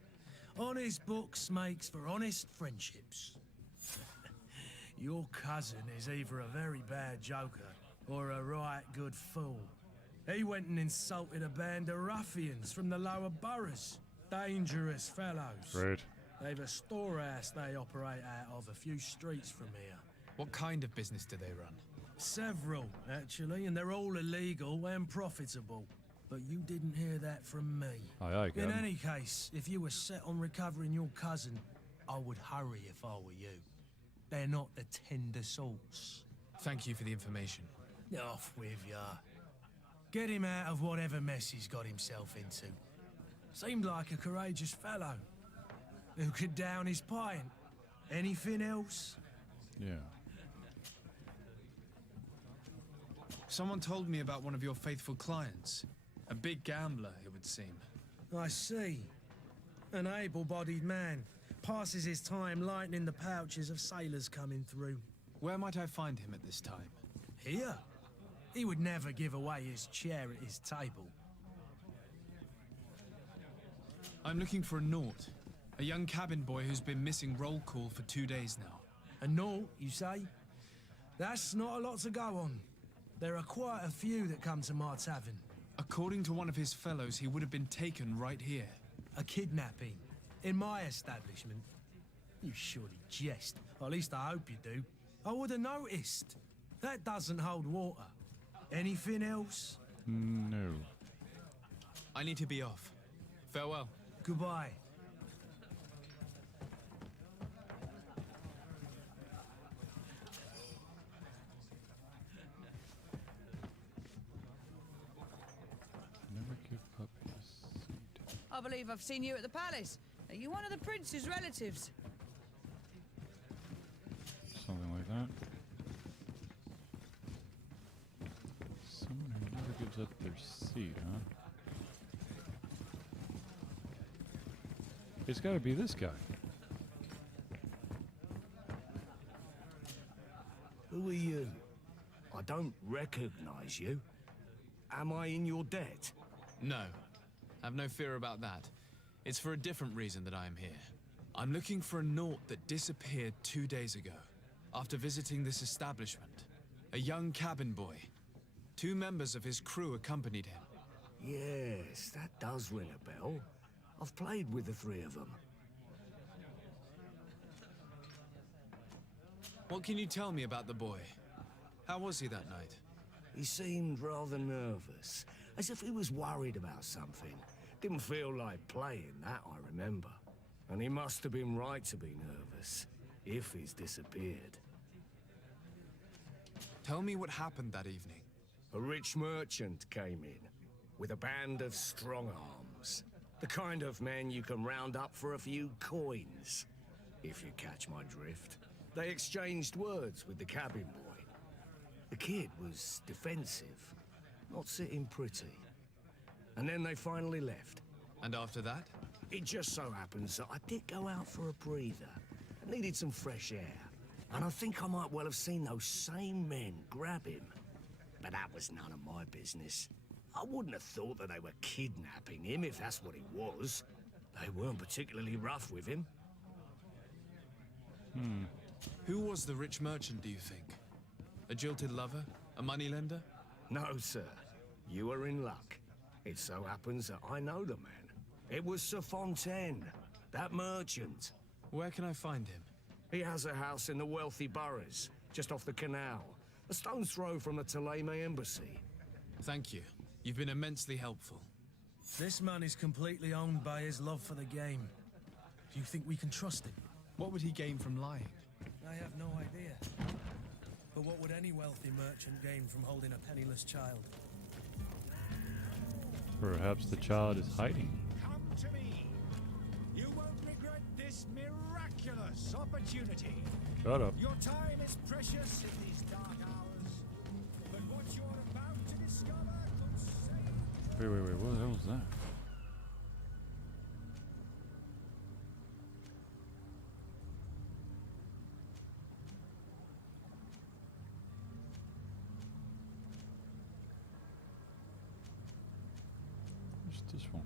Honest books makes for honest friendships. Your cousin is either a very bad joker or a right good fool. He went and insulted a band of ruffians from the lower boroughs. Dangerous fellows. Great. They've a storehouse they operate out of a few streets from here. What kind of business do they run? Several, actually, and they're all illegal and profitable. But you didn't hear that from me. Aye, aye, In Captain. any case, if you were set on recovering your cousin, I would hurry if I were you. They're not the tender sorts. Thank you for the information. Off with ya. Get him out of whatever mess he's got himself into. Seemed like a courageous fellow. Who could down his pint. Anything else? Yeah. Someone told me about one of your faithful clients. A big gambler, it would seem. I see. An able-bodied man. Passes his time lightening the pouches of sailors coming through. Where might I find him at this time? Here? He would never give away his chair at his table. I'm looking for a Naut. A young cabin boy who's been missing roll call for 2 days now. A Naut, you say? That's not a lot to go on. There are quite a few that come to my tavern. According to one of his fellows, he would have been taken right here. A kidnapping? In my establishment? You surely jest. Or at least I hope you do. I would have noticed. That doesn't hold water. Anything else? No. I need to be off. Farewell. Goodbye. Never give up his seat. I believe I've seen you at the palace. Are you one of the prince's relatives? Something like that. Someone who never gives up their seat, huh? It's gotta be this guy. Who are you? I don't recognize you. Am I in your debt? No. Have no fear about that. It's for a different reason that I am here. I'm looking for a Naut that disappeared 2 days ago, after visiting this establishment. A young cabin boy. 2 members of his crew accompanied him. Yes, that does ring a bell. I've played with the 3 of them. What can you tell me about the boy? How was he that night? He seemed rather nervous, as if he was worried about something. Didn't feel like playing, that I remember. And he must have been right to be nervous, if he's disappeared. Tell me what happened that evening. A rich merchant came in, with a band of strong arms. The kind of men you can round up for a few coins, if you catch my drift. They exchanged words with the cabin boy. The kid was defensive, not sitting pretty. And then they finally left. And after that? It just so happens that I did go out for a breather. I needed some fresh air. And I think I might well have seen those same men grab him. But that was none of my business. I wouldn't have thought that they were kidnapping him if that's what it was. They weren't particularly rough with him. Who was the rich merchant, do you think? A jilted lover? A moneylender? No, sir. You are in luck. It so happens that I know the man. It was Sir Fontaine, that merchant. Where can I find him? He has a house in the wealthy boroughs, just off the canal. A stone's throw from the Thélème embassy. Thank you. You've been immensely helpful. This man is completely owned by his love for the game. Do you think we can trust him? What would he gain from lying? I have no idea. But what would any wealthy merchant gain from holding a penniless child? Perhaps the child is hiding. Come to me. You won't regret this miraculous opportunity. Shut up. Your time is precious in these dark hours. But what you're about to discover could save... Wait, what the hell was that? What's this one?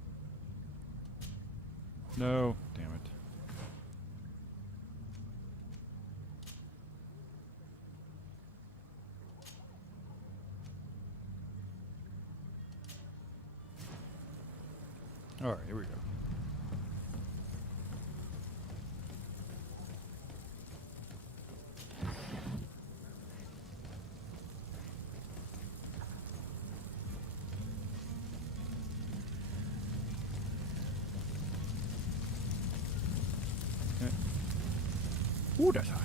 No, damn it. All right, here we go. Okay. Ooh, that's hot.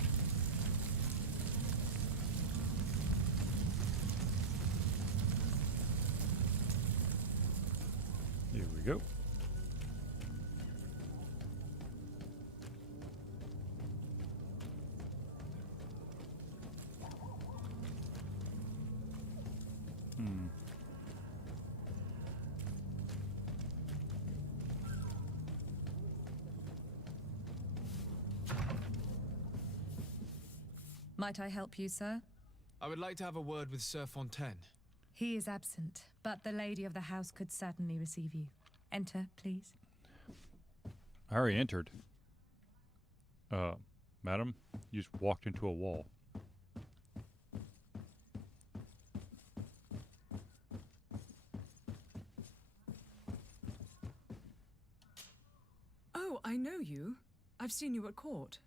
Here we go. Might I help you, sir? I would like to have a word with Sir Fontaine. He is absent, but the lady of the house could certainly receive you. Enter, please. I already entered. Madam, you just walked into a wall. Oh, I know you. I've seen you at court.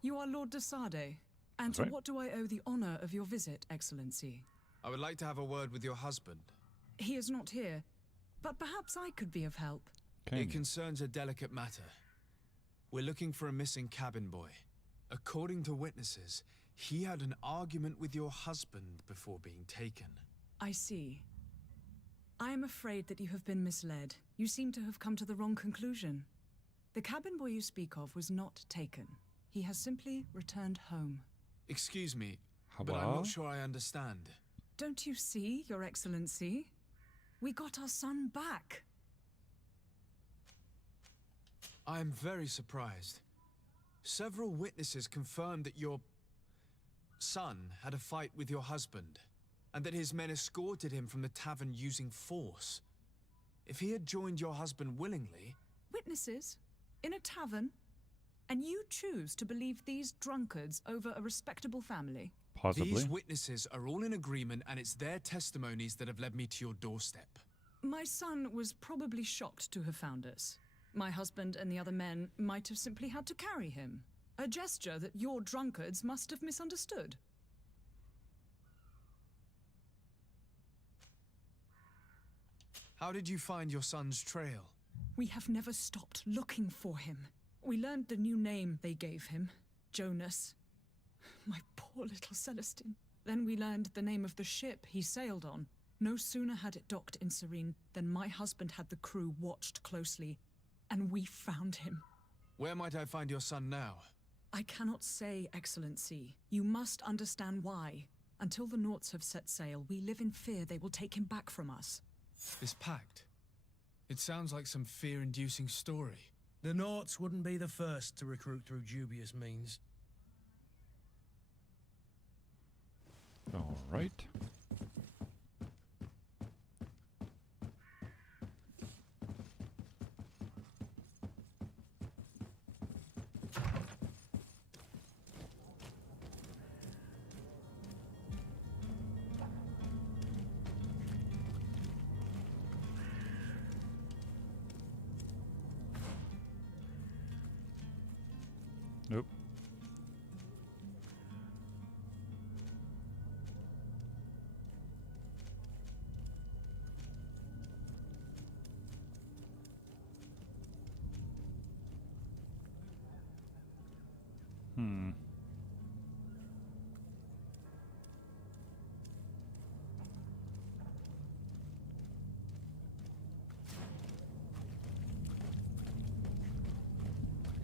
You are Lord de Sade. And to Right. what do I owe the honor of your visit, Excellency? I would like to have a word with your husband. He is not here, but perhaps I could be of help. It concerns a delicate matter. We're looking for a missing cabin boy. According to witnesses, he had an argument with your husband before being taken. I see. I am afraid that you have been misled. You seem to have come to the wrong conclusion. The cabin boy you speak of was not taken. He has simply returned home. Excuse me, but I'm not sure I understand. Don't you see, Your Excellency? We got our son back. I am very surprised. Several witnesses confirmed that your son had a fight with your husband, and that his men escorted him from the tavern using force. If he had joined your husband willingly... Witnesses? In a tavern? And you choose to believe these drunkards over a respectable family? Possibly. These witnesses are all in agreement, and it's their testimonies that have led me to your doorstep. My son was probably shocked to have found us. My husband and the other men might have simply had to carry him. A gesture that your drunkards must have misunderstood. How did you find your son's trail? We have never stopped looking for him. We learned the new name they gave him, Jonas. My poor little Celestine. Then we learned the name of the ship he sailed on. No sooner had it docked in Serene than my husband had the crew watched closely, and we found him. Where might I find your son now? I cannot say, Excellency. You must understand why. Until the Norts have set sail, we live in fear they will take him back from us. This pact. It sounds like some fear-inducing story. The Norts wouldn't be the first to recruit through dubious means. All right. Nope.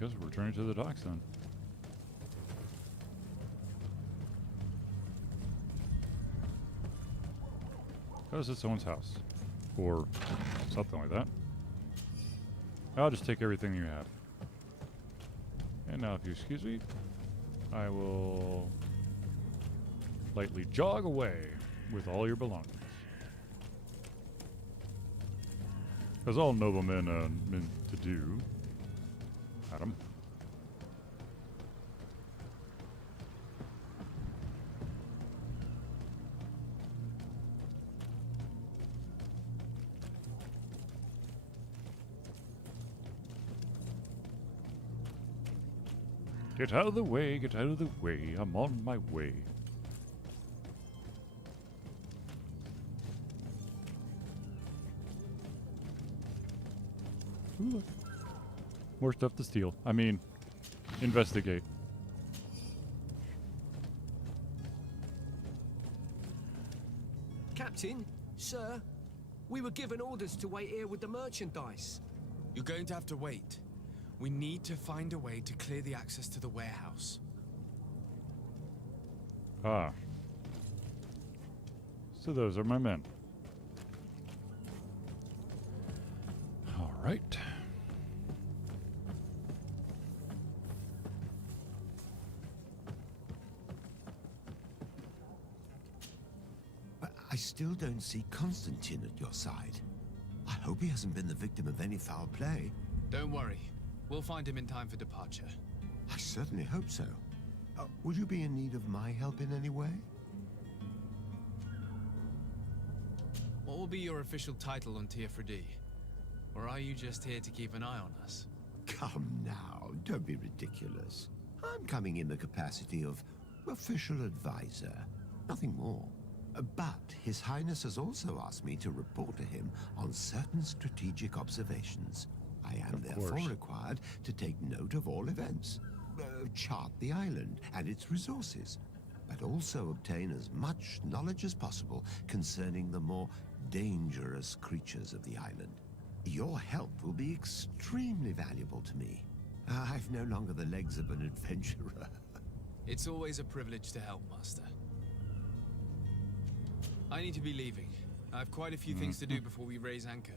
I guess we're returning to the docks then. That was at someone's house. Or something like that. I'll just take everything you have. And now if you excuse me, I will lightly jog away with all your belongings. As all noblemen are meant to do. Adam. Get out of the way, get out of the way, I'm on my way. Ooh, look. More stuff to steal. I mean, investigate. Captain, sir, we were given orders to wait here with the merchandise. You're going to have to wait. We need to find a way to clear the access to the warehouse. Ah. So those are my men. All right. But I still don't see Constantine at your side. I hope he hasn't been the victim of any foul play. Don't worry. We'll find him in time for departure. I certainly hope so. Would you be in need of my help in any way? What will be your official title on Teofredi? Or are you just here to keep an eye on us? Come now, don't be ridiculous. I'm coming in the capacity of official advisor, nothing more. But His Highness has also asked me to report to him on certain strategic observations. I am therefore required to take note of all events, chart the island and its resources, but also obtain as much knowledge as possible concerning the more dangerous creatures of the island. Your help will be extremely valuable to me. I've no longer the legs of an adventurer. It's always a privilege to help, Master. I need to be leaving. I have quite a few things to do before we raise anchor.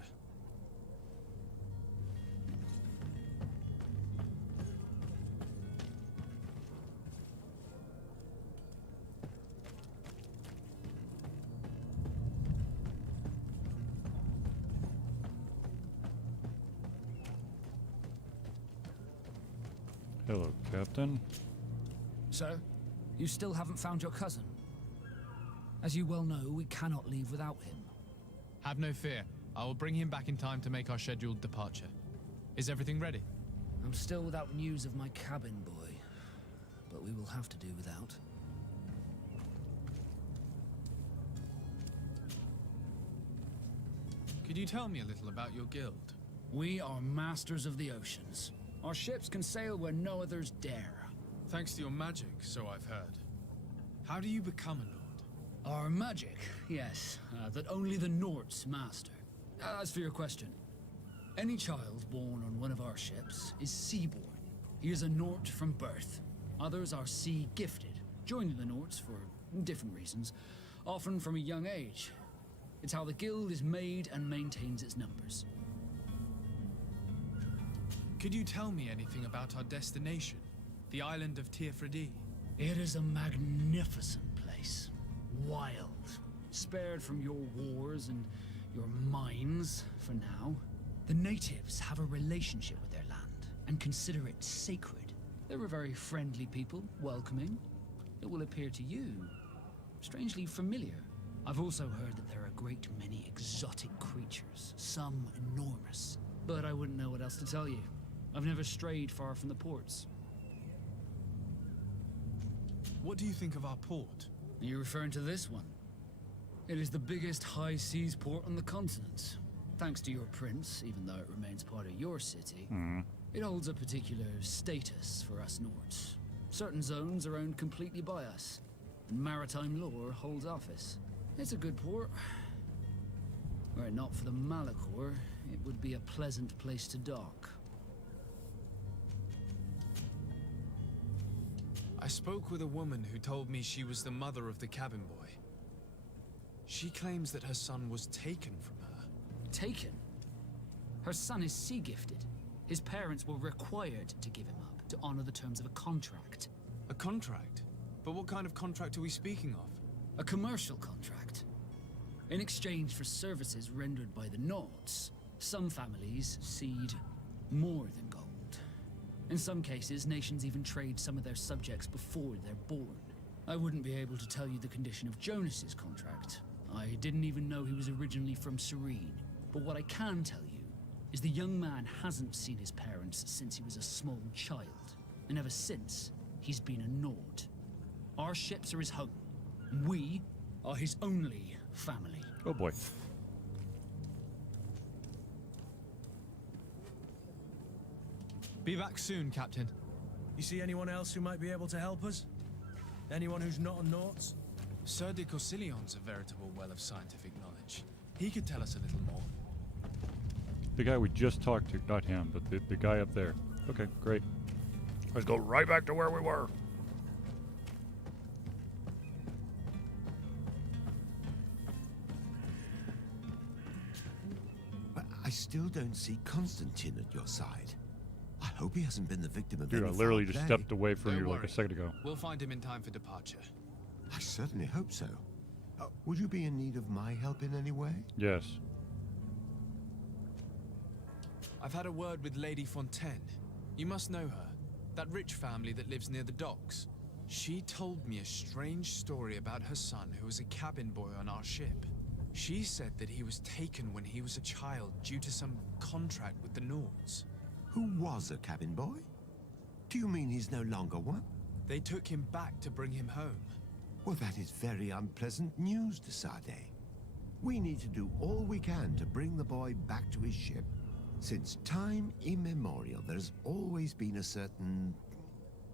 Hello, Captain. Sir, you still haven't found your cousin. As you well know, we cannot leave without him. Have no fear. I will bring him back in time to make our scheduled departure. Is everything ready? I'm still without news of my cabin boy, but we will have to do without. Could you tell me a little about your guild? We are masters of the oceans. Our ships can sail where no others dare. Thanks to your magic, so I've heard. How do you become a lord? Our magic, yes, that only the Norts master. As for your question, any child born on one of our ships is seaborn. He is a Nort from birth. Others are sea gifted, joining the Norts for different reasons, often from a young age. It's how the guild is made and maintains its numbers. Could you tell me anything about our destination? The island of Teofredi? It is a magnificent place. Wild. Spared from your wars and your mines, for now. The natives have a relationship with their land and consider it sacred. They're a very friendly people, welcoming. It will appear to you strangely familiar. I've also heard that there are a great many exotic creatures, some enormous. But I wouldn't know what else to tell you. I've never strayed far from the ports. What do you think of our port? Are you referring to this one? It is the biggest high seas port on the continent. Thanks to your prince, even though it remains part of your city, it holds a particular status for us Norts. Certain zones are owned completely by us, and maritime law holds office. It's a good port. Were it not for the Malachor, it would be a pleasant place to dock. I spoke with a woman who told me she was the mother of the cabin boy. She claims that her son was taken from her. Taken? Her son is sea gifted. His parents were required to give him up to honor the terms of a contract. A contract? But what kind of contract are we speaking of? A commercial contract. In exchange for services rendered by the Norts, some families cede more than gold. In some cases, nations even trade some of their subjects before they're born. I wouldn't be able to tell you the condition of Jonas's contract. I didn't even know he was originally from Serene. But what I can tell you is the young man hasn't seen his parents since he was a small child. And ever since, he's been a Nord. Our ships are his home. We are his only family. Oh boy. Be back soon, Captain. You see anyone else who might be able to help us? Anyone who's not a Norts? Sir de Corsillion's a veritable well of scientific knowledge. He could tell us a little more. The guy we just talked to, not him, but the guy up there. Okay, great. Let's go right back to where we were. But I still don't see Constantine at your side. I hope he hasn't been the victim of Dude, I any literally foul just play. stepped away from you like a second ago. We'll find him in time for departure. I certainly hope so. Would you be in need of my help in any way? Yes. I've had a word with Lady Fontaine. You must know her. That rich family that lives near the docks. She told me a strange story about her son who was a cabin boy on our ship. She said that he was taken when he was a child due to some contract with the Nords. Who was a cabin boy? Do you mean he's no longer one? They took him back to bring him home. Well, that is very unpleasant news, de Sade. We need to do all we can to bring the boy back to his ship. Since time immemorial, there's always been a certain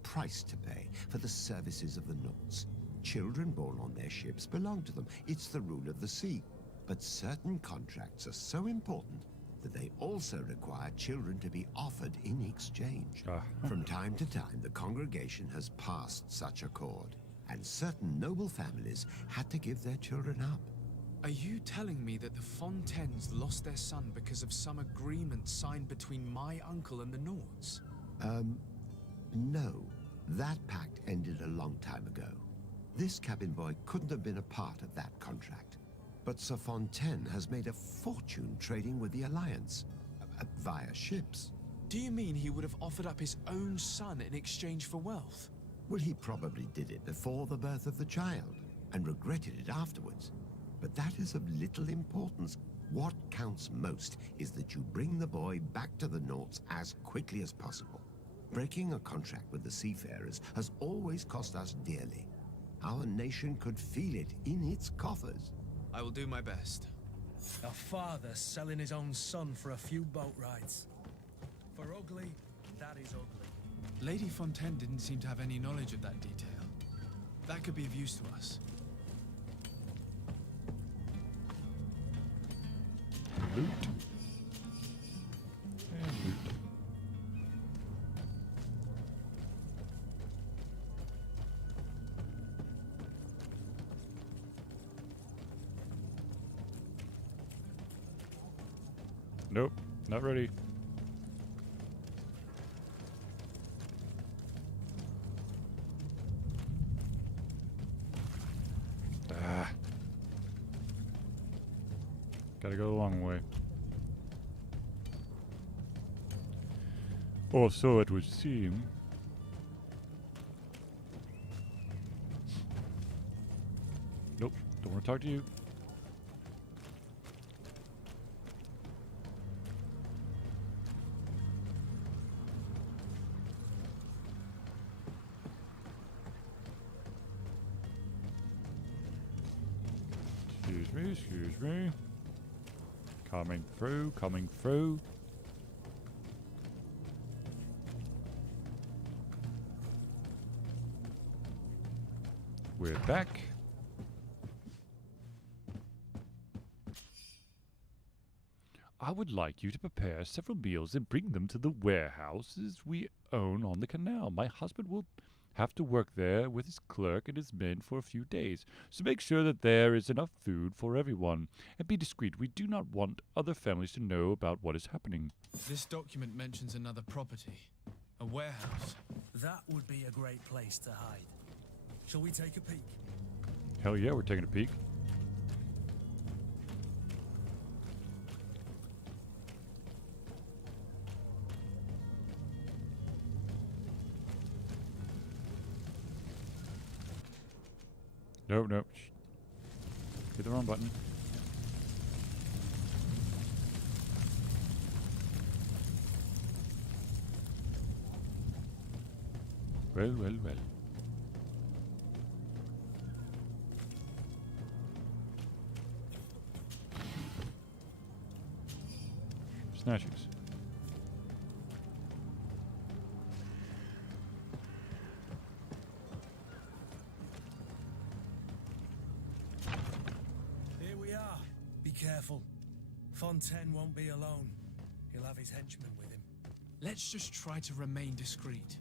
price to pay for the services of the Nords. Children born on their ships belong to them. It's the rule of the sea. But certain contracts are so important that they also require children to be offered in exchange. From time to time, the congregation has passed such accord, and certain noble families had to give their children up. Are you telling me that the Fontaines lost their son because of some agreement signed between my uncle and the Nords? No. That pact ended a long time ago. This cabin boy couldn't have been a part of that contract. But Sir Fontaine has made a fortune trading with the Alliance, via ships. Do you mean he would have offered up his own son in exchange for wealth? Well, he probably did it before the birth of the child, and regretted it afterwards. But that is of little importance. What counts most is that you bring the boy back to the Nords as quickly as possible. Breaking a contract with the seafarers has always cost us dearly. Our nation could feel it in its coffers. I will do my best. A father selling his own son for a few boat rides. For ugly, that is ugly. Lady Fontaine didn't seem to have any knowledge of that detail. That could be of use to us. Loot. And loot. Nope, not ready. Ah. Gotta go the long way. Or so it would seem. Nope, don't want to talk to you. Excuse me. Coming through, coming through. We're back. I would like you to prepare several meals and bring them to the warehouses we own on the canal. My husband will have to work there with his clerk and his men for a few days, so make sure that there is enough food for everyone. And be discreet. We do not want other families to know about what is happening. This document mentions another property. A warehouse. That would be a great place to hide. Shall we take a peek? Hell yeah, we're taking a peek. Nope, nope. Hit the wrong button. Well, well, well. Snatches. Here we are. Be careful. Fontaine won't be alone. He'll have his henchmen with him. Let's just try to remain discreet.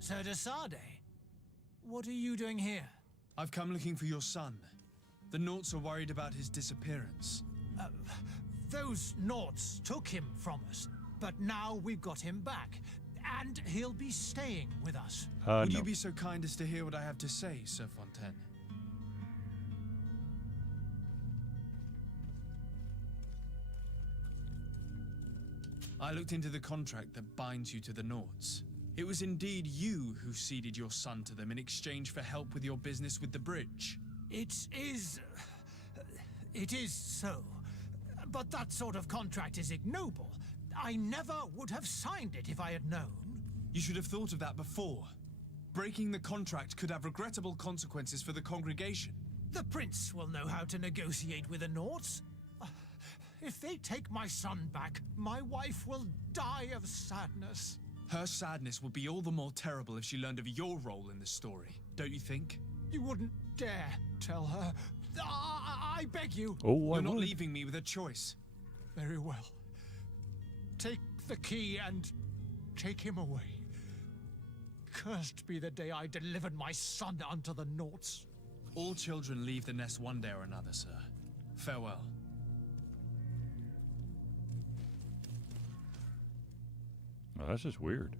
Sir de Sade, what are you doing here? I've come looking for your son. The Naughts are worried about his disappearance. Those Naughts took him from us, but now we've got him back, and he'll be staying with us. Would you be so kind as to hear what I have to say, Sir Fontaine? I looked into the contract that binds you to the Naughts. It was indeed you who ceded your son to them in exchange for help with your business with the bridge. It is so. But that sort of contract is ignoble. I never would have signed it if I had known. You should have thought of that before. Breaking the contract could have regrettable consequences for the congregation. The prince will know how to negotiate with the Naughts. If they take my son back, my wife will die of sadness. Her sadness would be all the more terrible if she learned of your role in the story, don't you think? You wouldn't dare tell her. I beg you. Oh, You're not leaving me with a choice. Very well. Take the key and take him away. Cursed be the day I delivered my son unto the Naughts. All children leave the nest one day or another, sir. Farewell. Oh, that's just weird.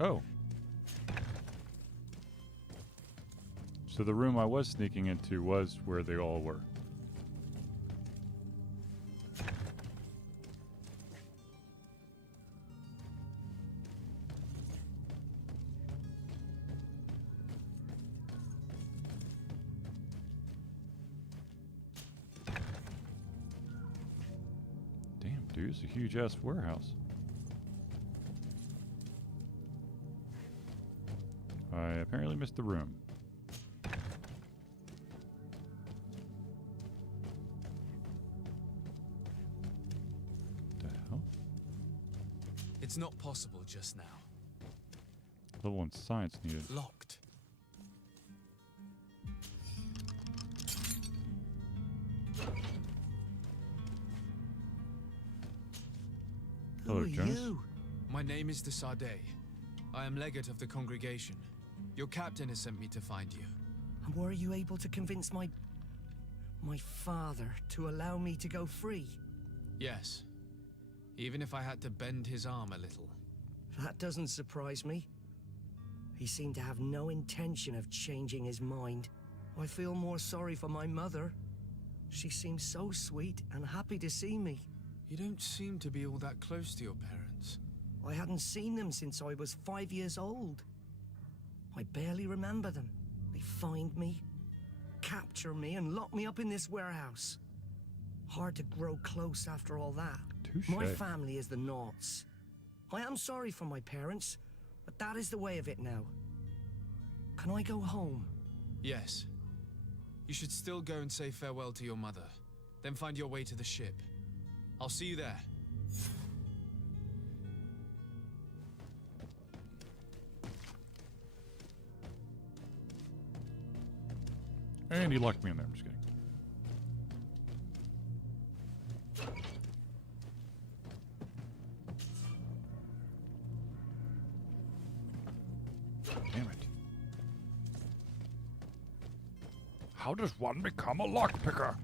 Oh. So the room I was sneaking into was where they all were. Damn, dude, it's a huge-ass warehouse. I apparently missed the room. It's not possible just now. Level 1 science needed. Locked. Hello, Who are Jonas. you? My name is de Sardet. I am legate of the congregation. Your captain has sent me to find you. And were you able to convince my father to allow me to go free? Yes. Even if I had to bend his arm a little. That doesn't surprise me. He seemed to have no intention of changing his mind. I feel more sorry for my mother. She seemed so sweet and happy to see me. You don't seem to be all that close to your parents. I hadn't seen them since I was 5 years old. I barely remember them. They find me, capture me, and lock me up in this warehouse. Hard to grow close after all that. Touche. My family is the Naughts. I am sorry for my parents, but that is the way of it now. Can I go home? Yes. You should still go and say farewell to your mother. Then find your way to the ship. I'll see you there. And he locked me in there. I'm just kidding. Damn it. How does one become a lockpicker?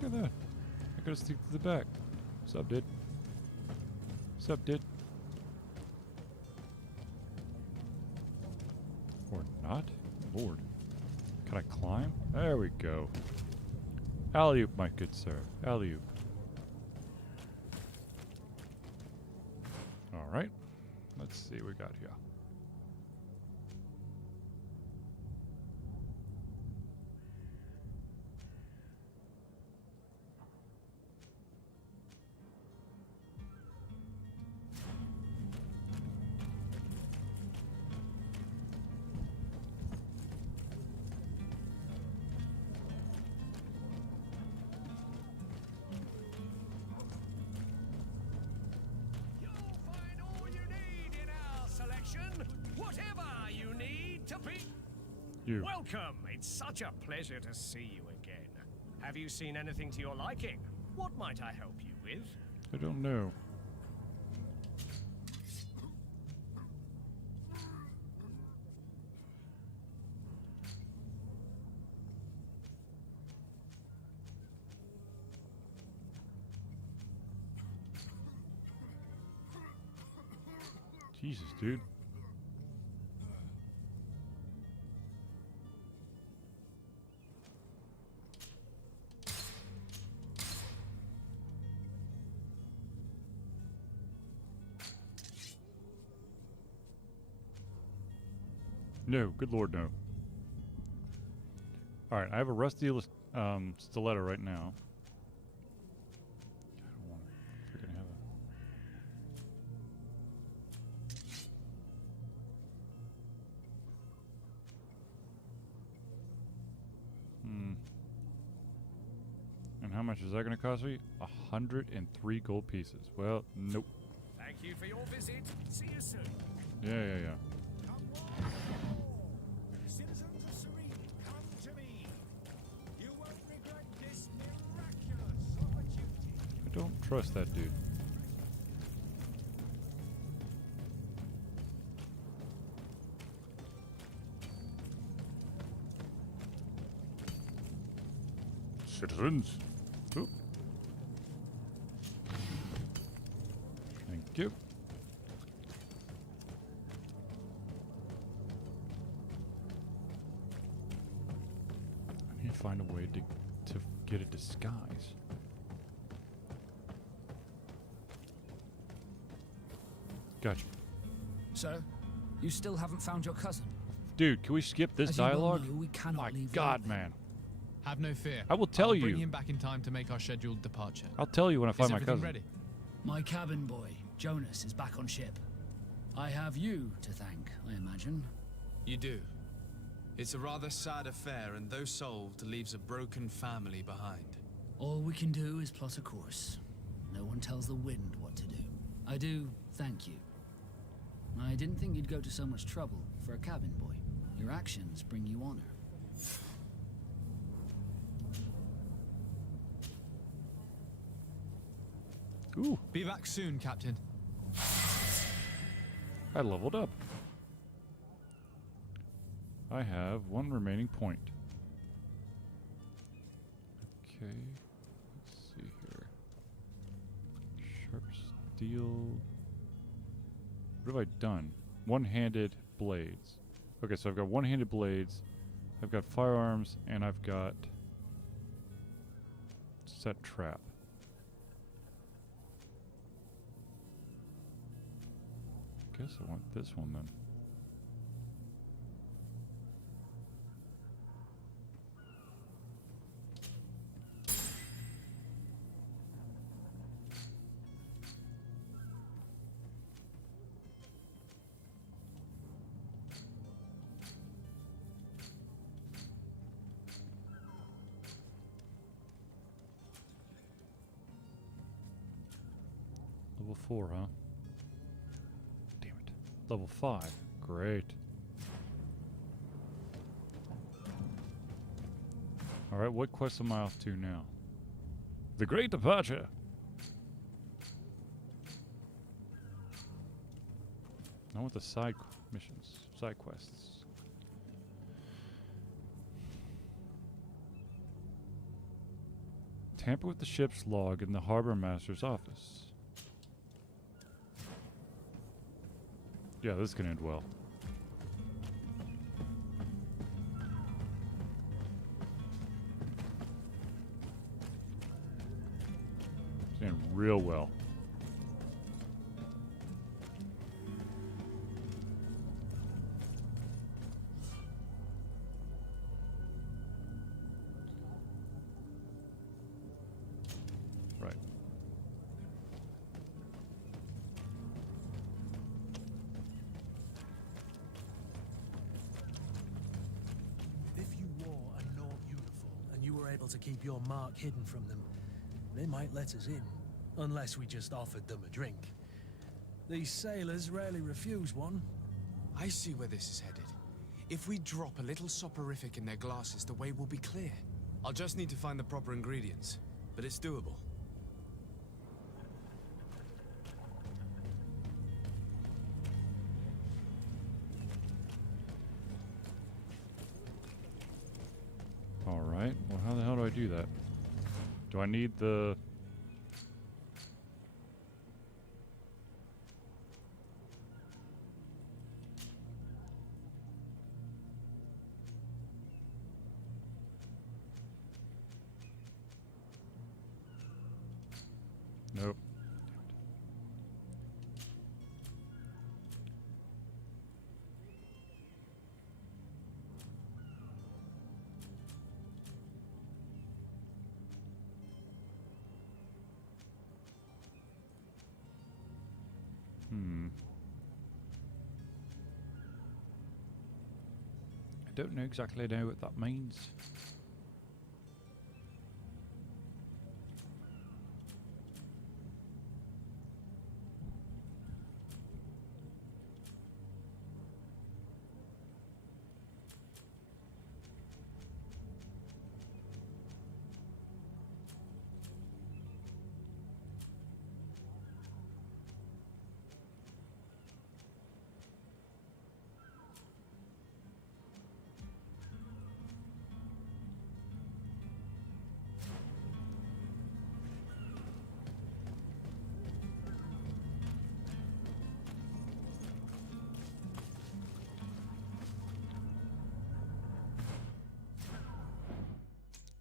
Look at that. I gotta stick to the back. Sup, dude? Sup, dude? Or not? Lord. Can I climb? There we go. Alley-oop, my good sir. Alley-oop. Alright. Let's see what we got here. Whatever you need to be. You. Welcome. It's such a pleasure to see you again. Have you seen anything to your liking? What might I help you with? I don't know. Jesus, dude. No, good lord, no. Alright, I have a rusty stiletto right now. I don't want to freaking have And how much is that going to cost me? 103 gold pieces. Well, nope. Thank you for your visit. See you soon. Yeah. Citizens of Serene, come to me. You won't regret this miraculous opportunity. I don't trust that dude. Citizens. Oop. Thank you. I need to find a way to get a disguise. Gotcha. So, you still haven't found your cousin? Dude, can we skip this As you well dialogue? know, we cannot My leave God, London. man. Have no fear. I will tell I'll you. bring him back in time to make our scheduled departure. I'll tell you when I find my everything cousin. ready? My cabin boy, Jonas, is back on ship. I have you to thank, I imagine. You do. It's a rather sad affair, and though solved, leaves a broken family behind. All we can do is plot a course. No one tells the wind what to do. I do thank you. I didn't think you'd go to so much trouble for for a cabin boy. Your actions bring you honor. Ooh. Be back soon, Captain. I leveled up. I have 1 remaining point. Okay. Let's see here. Sharp steel. What have I done? One-handed blades. Okay, so I've got one-handed blades. I've got firearms, and I've got set trap. Guess I want this one then. Level 4, huh? Level 5. Great. Alright, what quest am I off to now? The Great Departure! I want the side missions, side quests. Tamper with the ship's log in the harbor master's office. Yeah, this can end well. It's end real well. Right. To keep your mark hidden from them, they might let us in, unless we just offered them a drink. These sailors rarely refuse one. I see where this is headed. If we drop a little soporific in their glasses, the way will be clear. I'll just need to find the proper ingredients, but it's doable. Alright, well how the hell do I do that? Do I need the... Nope. I don't know exactly what that means.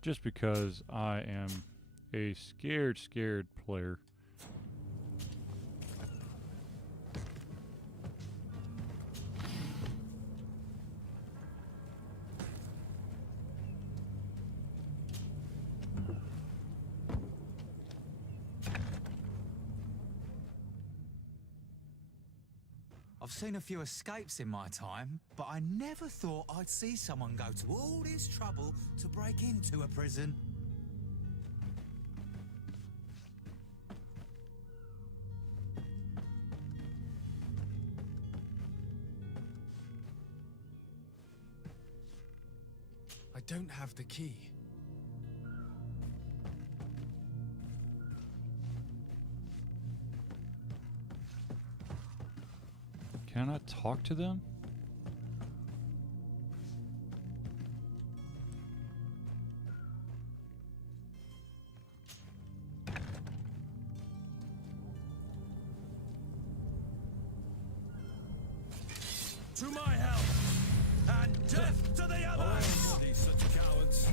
Just because I am a scared player. I've seen a few escapes in my time, but I never thought I'd see someone go to all this trouble to break into a prison. don't have the key. Can I talk to them? To my help! And death to the others! These such cowards.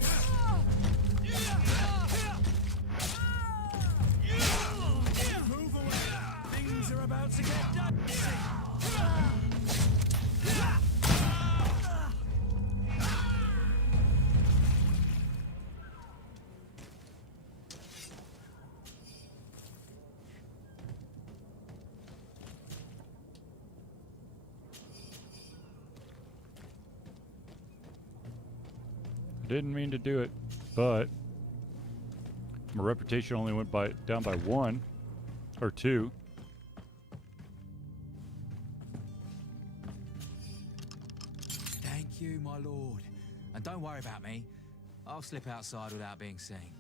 Move away! Things are about to get dicey! Didn't mean to do it, but my reputation only went down by 1 or 2. Thank you, my lord. And don't worry about me. I'll slip outside without being seen.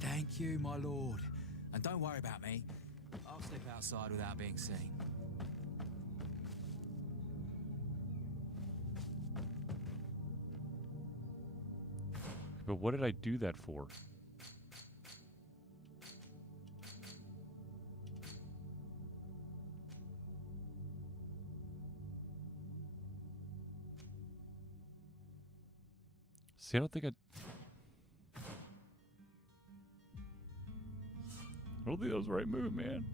Thank you, my lord. And don't worry about me. I'll slip outside without being seen. But what did I do that for? See, I don't think that was the right move, man.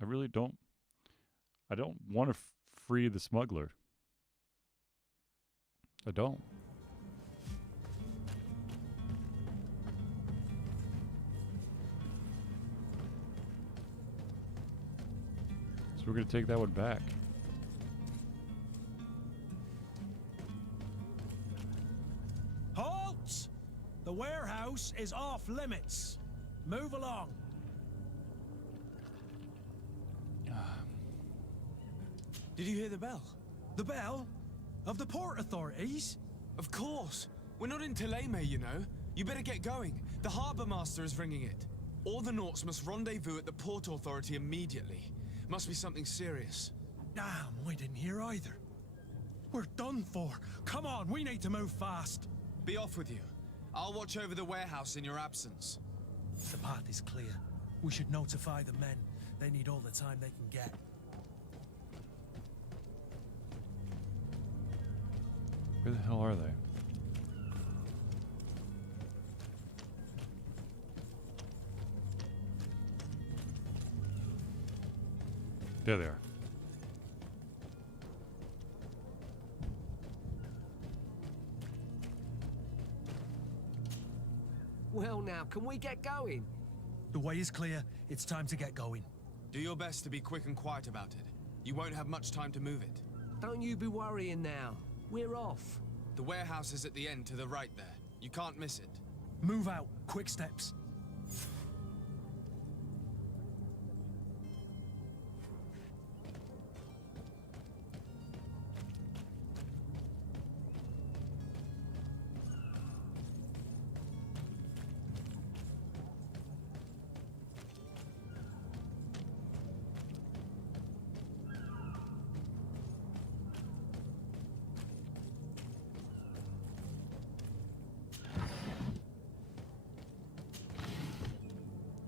I really don't. I don't want to free the smuggler. I don't. So we're going to take that one back. Halt! The warehouse is off limits. Move along. Did you hear the bell? The bell? Of the port authorities? Of course. We're not in Thélème, you know. You better get going. The harbour master is ringing it. All the Nauts must rendezvous at the port authority immediately. Must be something serious. Damn, we didn't hear either. We're done for. Come on, we need to move fast. Be off with you. I'll watch over the warehouse in your absence. The path is clear. We should notify the men. They need all the time they can get. Where the hell are they? There they are. Well now, can we get going? The way is clear. It's time to get going. Do your best to be quick and quiet about it. You won't have much time to move it. Don't you be worrying now. We're off. The warehouse is at the end to the right there. You can't miss it. Move out. Quick steps.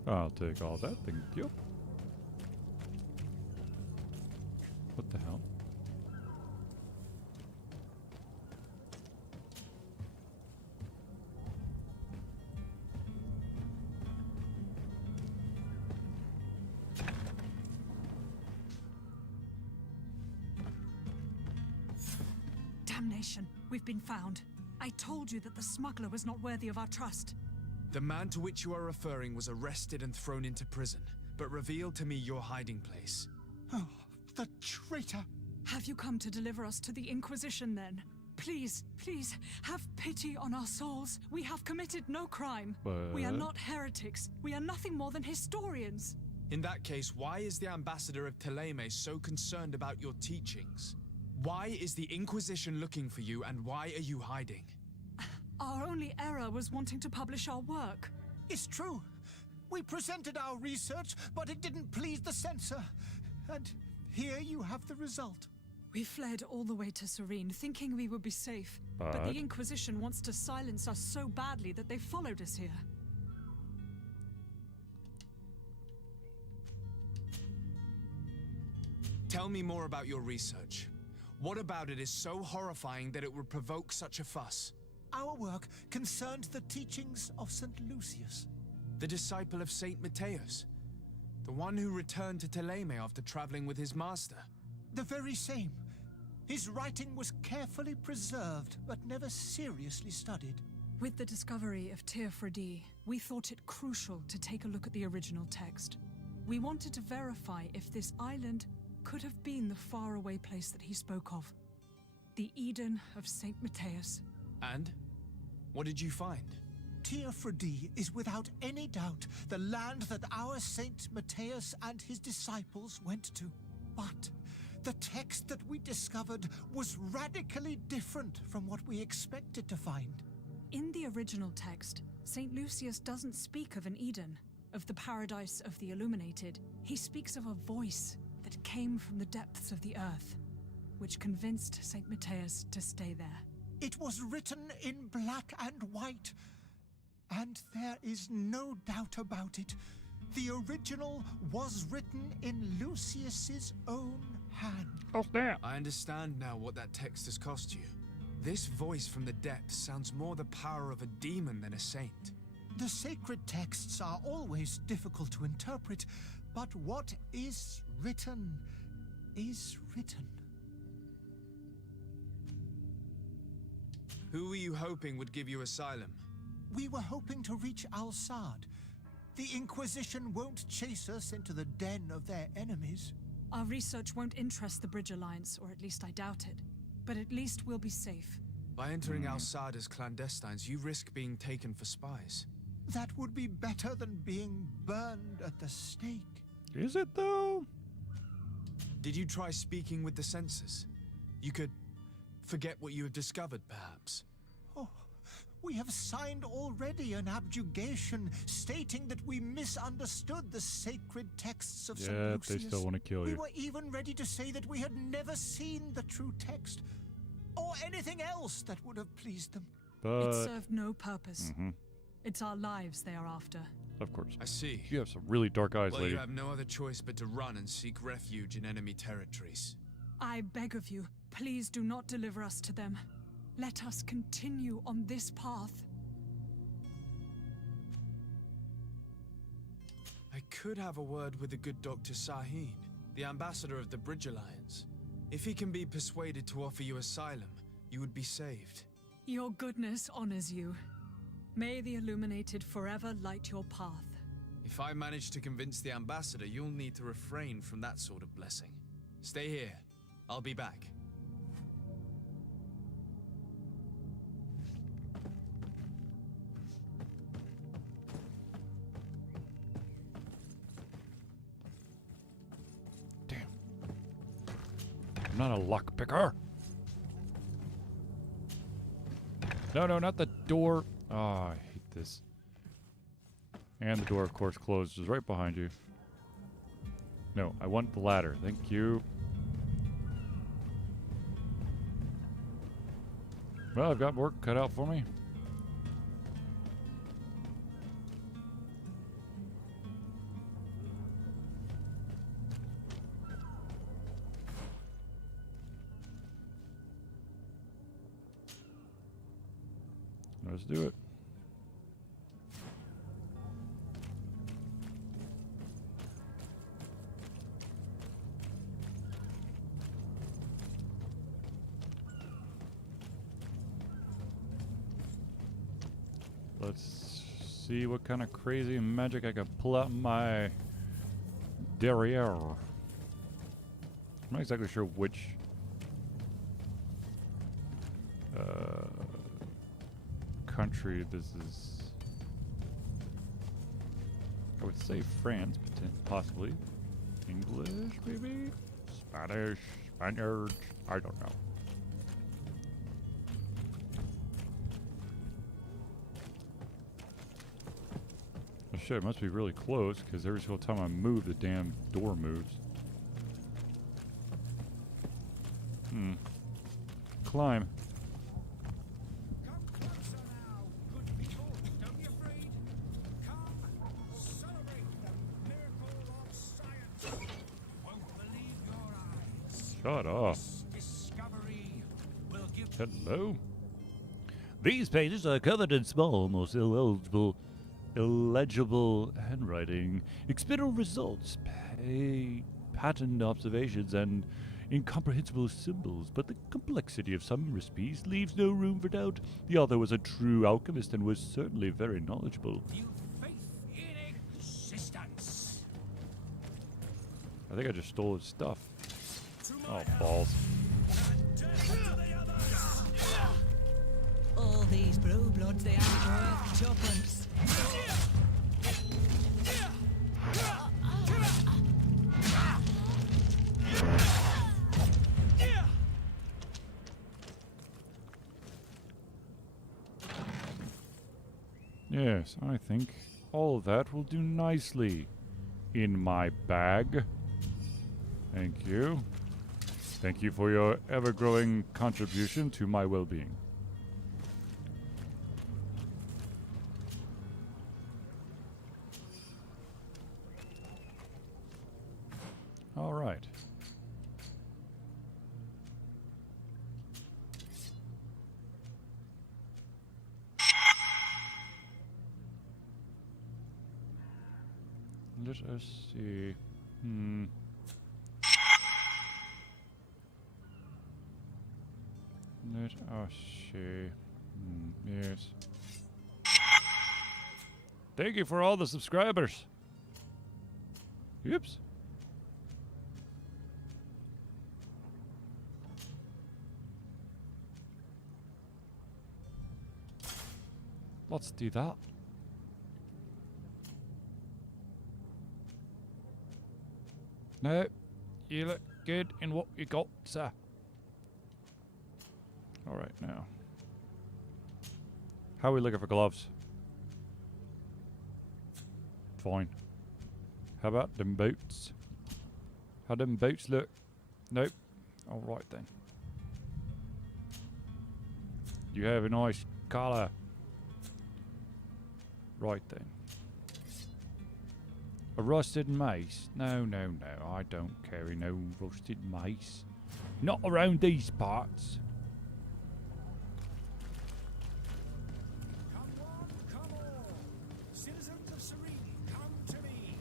I'll take all that, thank you. What the hell? Damnation! We've been found. I told you that the smuggler was not worthy of our trust. The man to which you are referring was arrested and thrown into prison, but revealed to me your hiding place. Oh, the traitor! Have you come to deliver us to the Inquisition, then? Please, please, have pity on our souls. We have committed no crime. We are But- not heretics. We are nothing more than historians. In that case, why is the ambassador of Teleme so concerned about your teachings? Why is the Inquisition looking for you, and why are you hiding? Our only error was wanting to publish our work. It's true. We presented our research, but it didn't please the censor. And here you have the result. We fled all the way to Serene, thinking we would be safe. But But- the Inquisition wants to silence us so badly that they followed us here. Tell me more about your research. What about it is so horrifying that it would provoke such a fuss? Our work concerned the teachings of St. Lucius. The disciple of Saint Matthias? The one who returned to Teleme after traveling with his master? The very same. His writing was carefully preserved, but never seriously studied. With the discovery of Teofredi, we thought it crucial to take a look at the original text. We wanted to verify if this island could have been the faraway place that he spoke of. The Eden of Saint Matthias. And? What did you find? Teofredi is without any doubt the land that our Saint Matthias and his disciples went to. But the text that we discovered was radically different from what we expected to find. In the original text, St. Lucius doesn't speak of an Eden, of the paradise of the illuminated. He speaks of a voice that came from the depths of the earth, which convinced St. Matthias to stay there. It was written in black and white, and there is no doubt about it. The original was written in Lucius's own hand. Oh, snap. I understand now what that text has cost you. This voice from the depths sounds more the power of a demon than a saint. The sacred texts are always difficult to interpret, but what is written is written. Who were you hoping would give you asylum? We were hoping to reach Al-Sad. The Inquisition won't chase us into the den of their enemies. Our research won't interest the Bridge Alliance, or at least I doubt it. But at least we'll be safe. By entering Al-Sad as clandestines, you risk being taken for spies. That would be better than being burned at the stake. Is it, though? Did you try speaking with the censors? You could forget what you have discovered, perhaps. Oh, we have signed already an abjugation stating that we misunderstood the sacred texts of St. Yeah, Lucius. they still want to kill We you. were even ready to say that we had never seen the true text, or anything else that would have pleased them. It But, served no purpose. Mhm. It's our lives they are after. of course. I see. You have some really dark eyes, Well, lady. you have no other choice but to run and seek refuge in enemy territories. I beg of you, please do not deliver us to them. Let us continue on this path. I could have a word with the good Dr. Sahin, the ambassador of the Bridge Alliance. If he can be persuaded to offer you asylum, you would be saved. Your goodness honors you. May the Illuminated forever light your path. If I manage to convince the ambassador, you'll need to refrain from that sort of blessing. Stay here. I'll be back. I'm not a lock picker. No, no, not the door. Oh, I hate this. And the door, of course, closes right behind you. No, I want the ladder. Thank you. Well, I've got work cut out for me. Let's do it. Let's see what kind of crazy magic I can pull out my derriere. I'm not exactly sure which country this is? I would say France, possibly. English, maybe? Spanish, Spaniards, I don't know. Oh shit, it must be really close, because every single time I move, the damn door moves. Climb. Shut up. Hello. These pages are covered in small, almost illegible handwriting. Experimental results, patterned observations, and incomprehensible symbols, but the complexity of some recipes leaves no room for doubt. The author was a true alchemist and was certainly very knowledgeable. I think I just stole his stuff. Oh, balls. All these blue bloods, they aren't worth tuppence. Yes, I think all of that will do nicely in my bag. Thank you. Thank you for your ever-growing contribution to my well-being. All right. Let us see. Let us see. Yes. Thank you for all the subscribers. Oops. Let's do that. No, you look good in what you got, sir. All right, now. How are we looking for gloves? Fine. How about them boots? How them boots look? Nope. All right then. You have a nice collar. Right then. A rusted mace? No, no, no. I don't carry no rusted mace. Not around these parts. Citizens of Serene, come to me.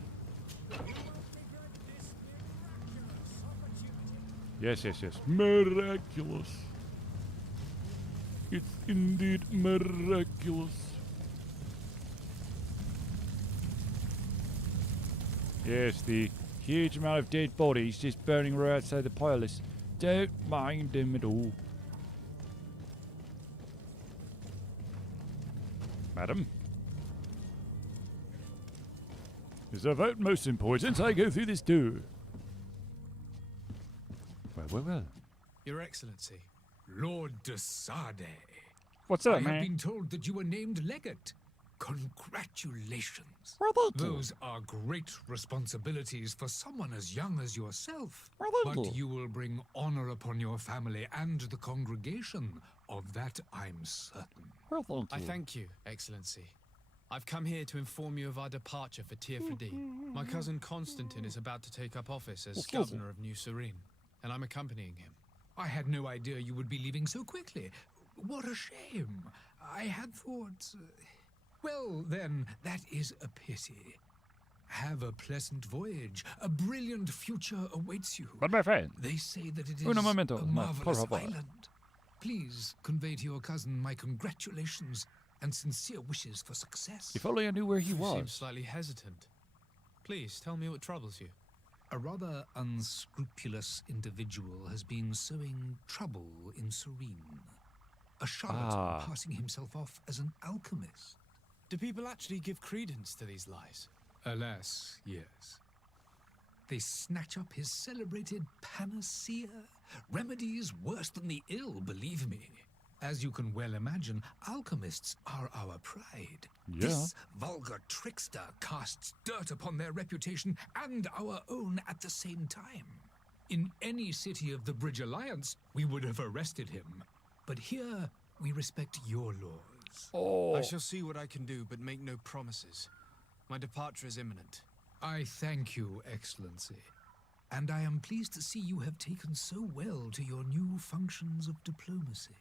You won't regret this miraculous opportunity. Yes, yes, yes. Miraculous. It's indeed miraculous. Yes, the huge amount of dead bodies just burning right outside the palace. Don't mind them at all. Madam? Is of utmost importance I go through this door. Well. Your Excellency, Lord de Sade. What's up, I man? have been told that you were named legate. Congratulations. Well, thank you. Those are great responsibilities for someone as young as yourself. Well, thank But you. you will bring honor upon your family and the congregation. Of that, I'm certain. Well, thank I thank you, Excellency. I've come here to inform you of our departure for Teofredi. My cousin Constantine is about to take up office as governor of New Serene, and I'm accompanying him. I had no idea you would be leaving so quickly. What a shame. I had thought... Well, then, that is a pity. Have a pleasant voyage. A brilliant future awaits you. But my friend. They say that it is Un momento, a ma, por marvelous favor. island. Please convey to your cousin my congratulations and sincere wishes for success. If only I knew where he You seem was. slightly hesitant. Please, tell me what troubles you. A rather unscrupulous individual has been sowing trouble in Serene. a charlatan passing himself off as an alchemist. Do people actually give credence to these lies? Alas, yes. They snatch up his celebrated panacea, remedies worse than the ill, believe me. As you can well imagine, alchemists are our pride. Yeah. This vulgar trickster casts dirt upon their reputation and our own at the same time. In any city of the Bridge Alliance, we would have arrested him. But here, we respect your laws. I shall see what I can do, but make no promises. My departure is imminent. I thank you, Excellency. And I am pleased to see you have taken so well to your new functions of diplomacy.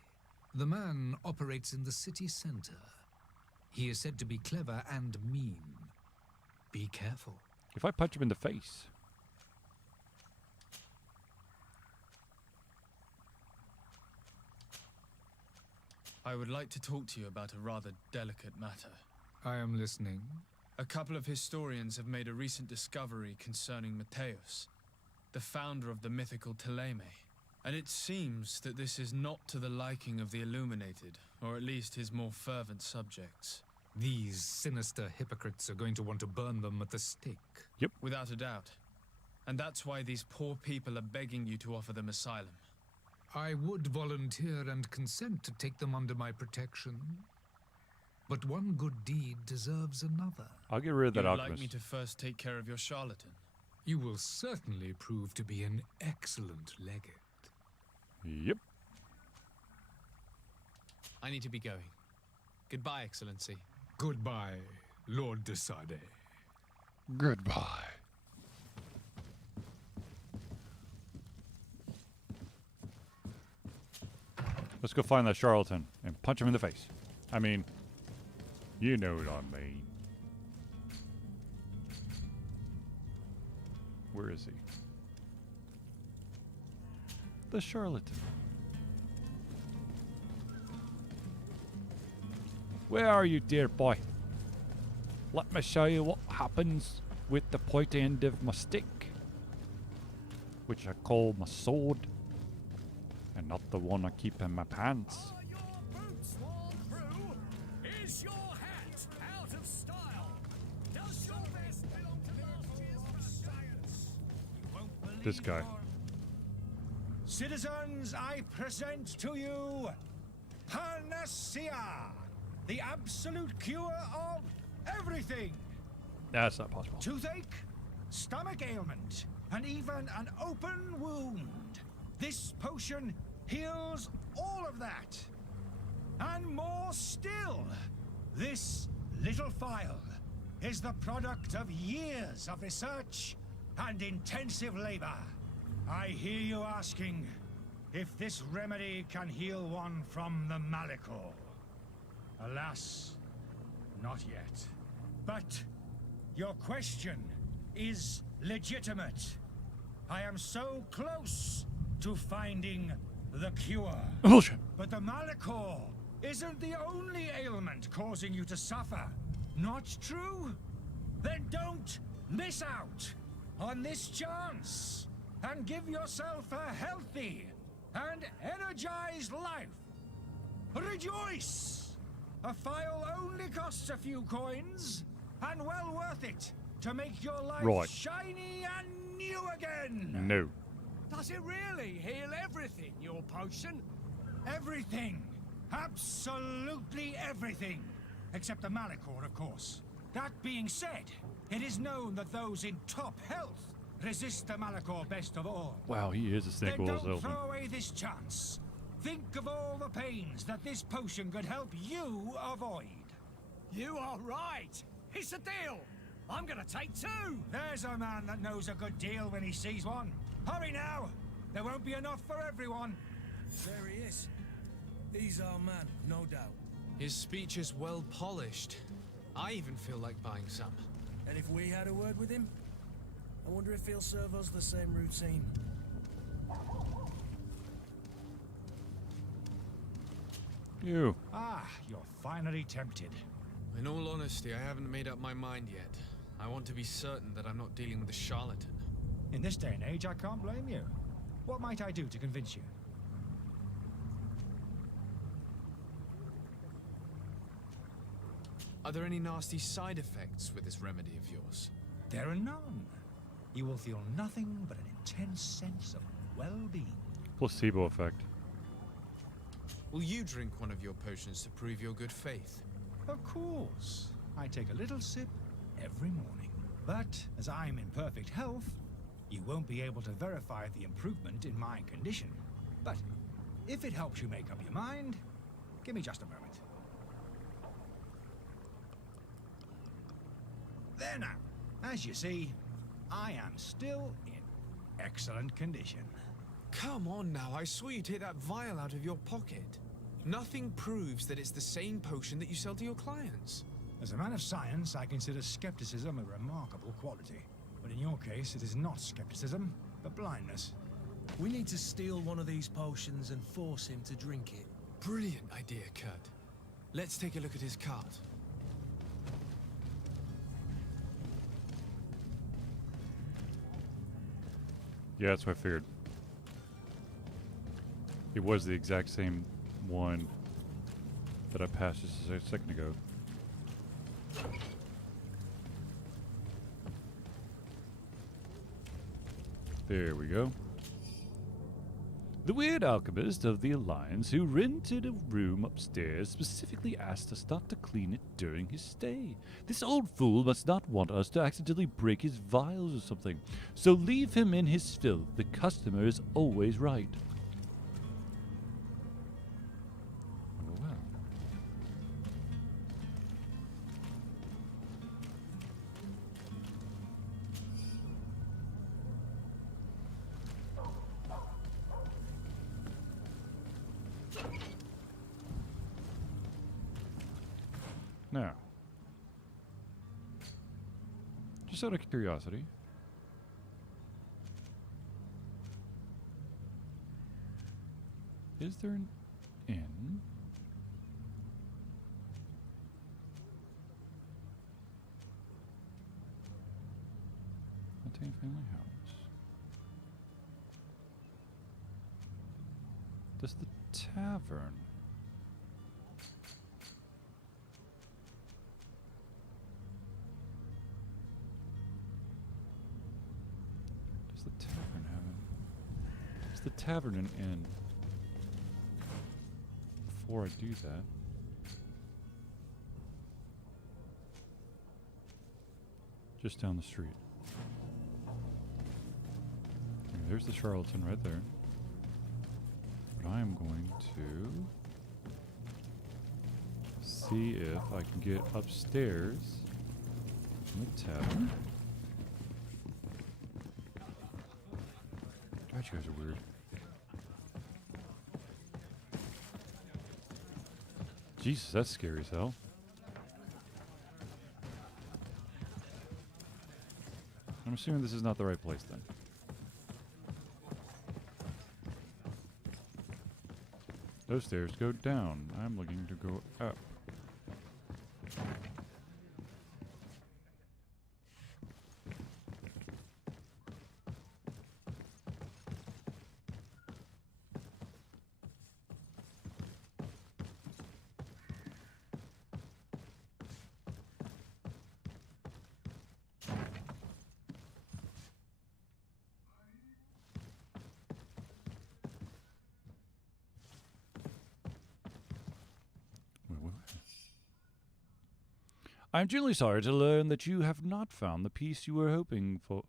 The man operates in the city center. He is said to be clever and mean. Be careful. If I punch him in the face. I would like to talk to you about a rather delicate matter. I am listening. A couple of historians have made a recent discovery concerning Matthäus, the founder of the mythical Thélème. And it seems that this is not to the liking of the Illuminated, or at least his more fervent subjects. These sinister hypocrites are going to want to burn them at the stake. Yep. Without a doubt. And that's why these poor people are begging you to offer them asylum. I would volunteer and consent to take them under my protection. But one good deed deserves another. I'll get rid of that You'd alchemist. like me to first take care of your charlatan? You will certainly prove to be an excellent legate. Yep. I need to be going. Goodbye, Excellency. Goodbye, Lord de Sade. Goodbye. Let's go find that charlatan and punch him in the face. I mean, you know what I mean. Where is he? The charlatan. Where are you, dear boy? Let me show you what happens with the point end of my stick, which I call my sword, and not the one I keep in my pants. Is your hat out of style? Does your vest belong to last year's science? This guy. Citizens, I present to you Panacea, the absolute cure of everything. That's not possible. Toothache, stomach ailment, and even an open wound. This potion heals all of that. And more still, this little phial is the product of years of research and intensive labor. I hear you asking if this remedy can heal one from the Malachor. Alas, not yet. But your question is legitimate. I am so close to finding the cure. Bullshit. But the Malachor isn't the only ailment causing you to suffer. Not true? Then don't miss out on this chance and give yourself a healthy and energized life. Rejoice! A phial only costs a few coins, and well worth it to make your life shiny and new again. No. Does it really heal everything, your potion? Everything. Absolutely everything. Except the Malachor, of course. That being said, it is known that those in top health resist the Malachor best of all. Wow, he is a snake Then oil don't salesman. throw away this chance. Think of all the pains that this potion could help you avoid. You are right. It's a deal. I'm gonna take two. There's a man that knows a good deal when he sees one. Hurry now. There won't be enough for everyone. There he is. He's our man, no doubt. His speech is well polished. I even feel like buying some. And if we had a word with him, I wonder if he'll serve us the same routine. You. Ah, you're finally tempted. In all honesty, I haven't made up my mind yet. I want to be certain that I'm not dealing with a charlatan. In this day and age, I can't blame you. What might I do to convince you? Are there any nasty side effects with this remedy of yours? There are none. You will feel nothing but an intense sense of well-being. Placebo effect. Will you drink one of your potions to prove your good faith? Of course. I take a little sip every morning. But as I'm in perfect health, you won't be able to verify the improvement in my condition. But if it helps you make up your mind, give me just a moment. There now. As you see, I am still in excellent condition. Come on now, I swear you take that vial out of your pocket. Nothing proves that it's the same potion that you sell to your clients. As a man of science, I consider skepticism a remarkable quality. But in your case, it is not skepticism, but blindness. We need to steal one of these potions and force him to drink it. Brilliant idea, Kurt. Let's take a look at his cart. Yeah, that's what I figured. It was the exact same one that I passed just a second ago. There we go. The weird alchemist of the Alliance who rented a room upstairs specifically asked us not to clean it during his stay. This old fool must not want us to accidentally break his vials or something. So leave him in his filth. The customer is always right. Oh, well. Now, just out of curiosity, is there an inn? Montaigne family house. Does the tavern? Is the tavern an inn? Before I do that, just down the street. Okay, there's the charlatan right there. But I am going to see if I can get upstairs in the tavern. God, you guys are weird. Jesus, that's scary as hell. I'm assuming this is not the right place then. Those stairs go down. I'm looking to go up. I am genuinely sorry to learn that you have not found the peace you were hoping for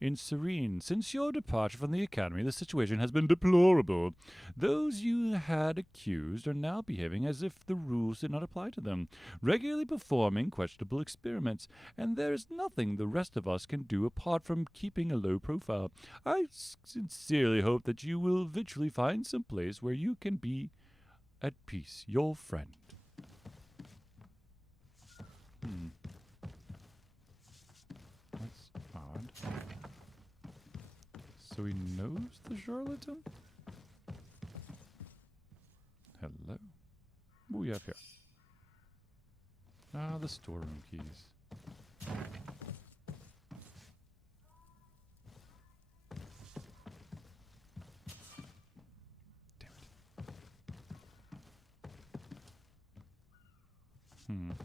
in Serene. Since your departure from the Academy, the situation has been deplorable. Those you had accused are now behaving as if the rules did not apply to them, regularly performing questionable experiments, and there is nothing the rest of us can do apart from keeping a low profile. I sincerely hope that you will eventually find some place where you can be at peace. Your friend. That's odd. So he knows the charlatan? Hello. What do we have here? Ah, the storeroom keys. Damn it.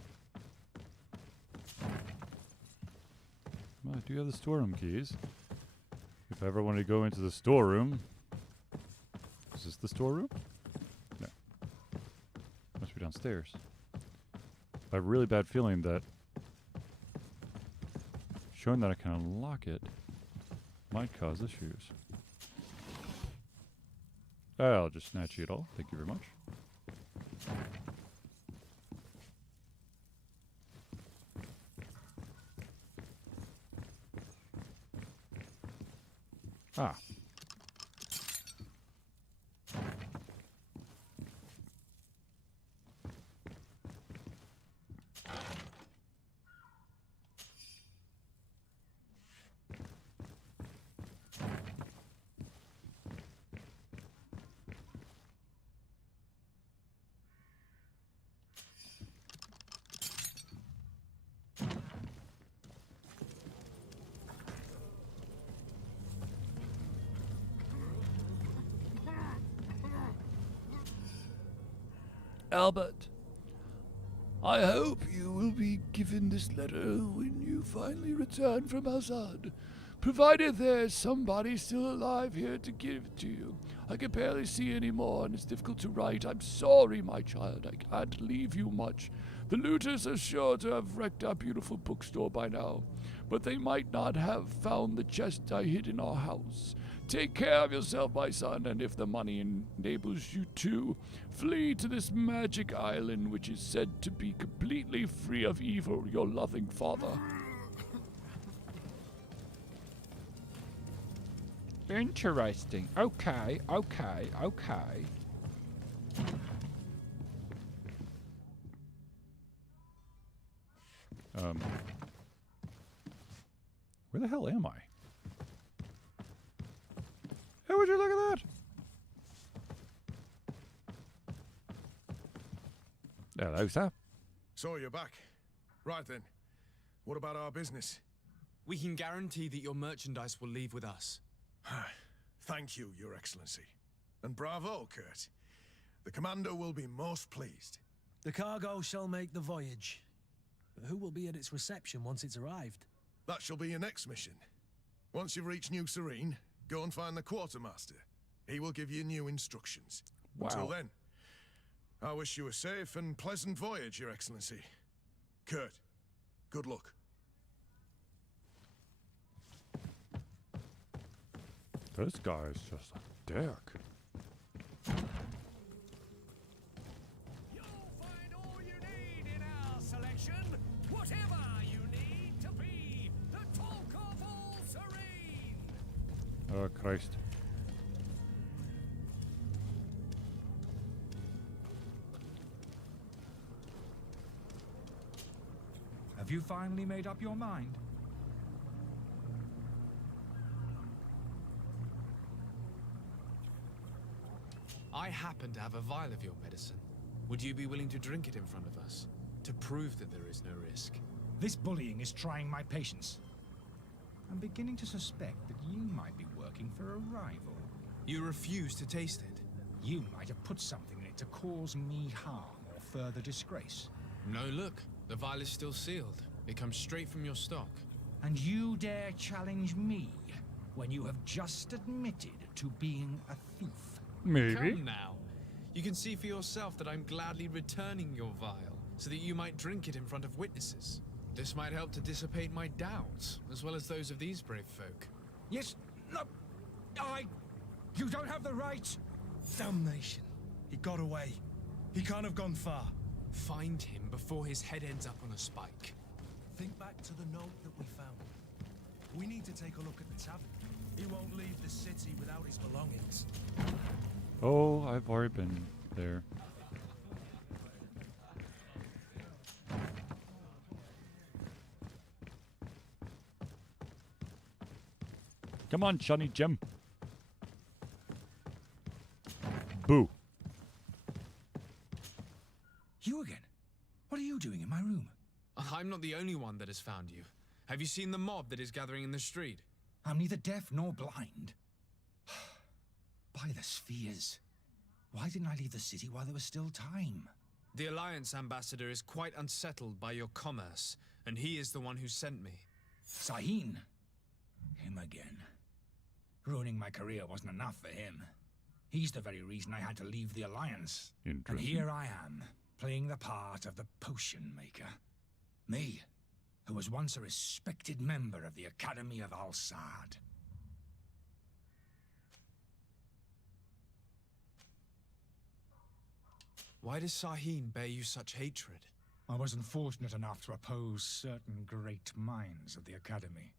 Well, I do have the storeroom keys. If I ever want to go into the storeroom... Is this the storeroom? No. Must be downstairs. I have a really bad feeling that showing that I can unlock it might cause issues. I'll just snatch it all. Thank you very much. Ah. Albert, I hope you will be given this letter when you finally return from Azad, provided there's somebody still alive here to give it to you. I can barely see anymore and it's difficult to write. I'm sorry, my child, I can't leave you much. The looters are sure to have wrecked our beautiful bookstore by now, but they might not have found the chest I hid in our house. Take care of yourself, my son, and if the money enables you to, flee to this magic island which is said to be completely free of evil, your loving father. Interesting. Okay. Where the hell am I? Hey, would you look at that? Hello, sir. So you're back. Right then. What about our business? We can guarantee that your merchandise will leave with us. Thank you, Your Excellency. And bravo, Kurt. The commander will be most pleased. The cargo shall make the voyage. But who will be at its reception once it's arrived? That shall be your next mission. Once you've reached New Serene, go and find the quartermaster. He will give you new instructions. Wow. Until then, I wish you a safe and pleasant voyage, Your Excellency. Kurt, good luck. This guy's just a dick. Selection, whatever you need to be the talk of all Serene. Oh, Christ. Have you finally made up your mind? I happen to have a vial of your medicine. Would you be willing to drink it in front of us? To prove that there is no risk. This bullying is trying my patience. I'm beginning to suspect that you might be working for a rival. You refuse to taste it. You might have put something in it to cause me harm or further disgrace. No, look. The vial is still sealed. It comes straight from your stock. And you dare challenge me when you have just admitted to being a thief? Maybe. Come now. You can see for yourself that I'm gladly returning your vial, so that you might drink it in front of witnesses. This might help to dissipate my doubts, as well as those of these brave folk. Yes, no, you don't have the right. Damnation. He got away. He can't have gone far. Find him before his head ends up on a spike. Think back to the note that we found. We need to take a look at the tavern. He won't leave the city without his belongings. Oh, I've already been there. Come on, Johnny Jim. Boo. You again? What are you doing in my room? I'm not the only one that has found you. Have you seen the mob that is gathering in the street? I'm neither deaf nor blind. By the spheres. Why didn't I leave the city while there was still time? The Alliance ambassador is quite unsettled by your commerce, and he is the one who sent me. Sahin. Him again. Ruining my career wasn't enough for him. He's the very reason I had to leave the Alliance. And here I am, playing the part of the potion maker. Me, who was once a respected member of the Academy of Al-Sad. Why does Sahin bear you such hatred? I wasn't fortunate enough to oppose certain great minds of the Academy,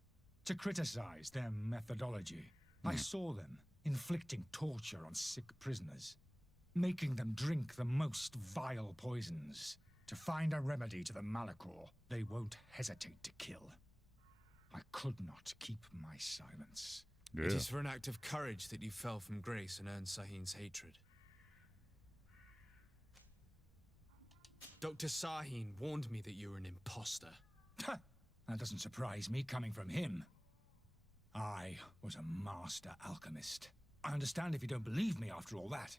to criticize their methodology. I saw them inflicting torture on sick prisoners, making them drink the most vile poisons. To find a remedy to the Malachor they won't hesitate to kill. I could not keep my silence. It is for an act of courage that you fell from grace and earned Sahin's hatred. Dr. Sahin warned me that you were an imposter. That doesn't surprise me, coming from him. I was a master alchemist. I understand if you don't believe me after all that,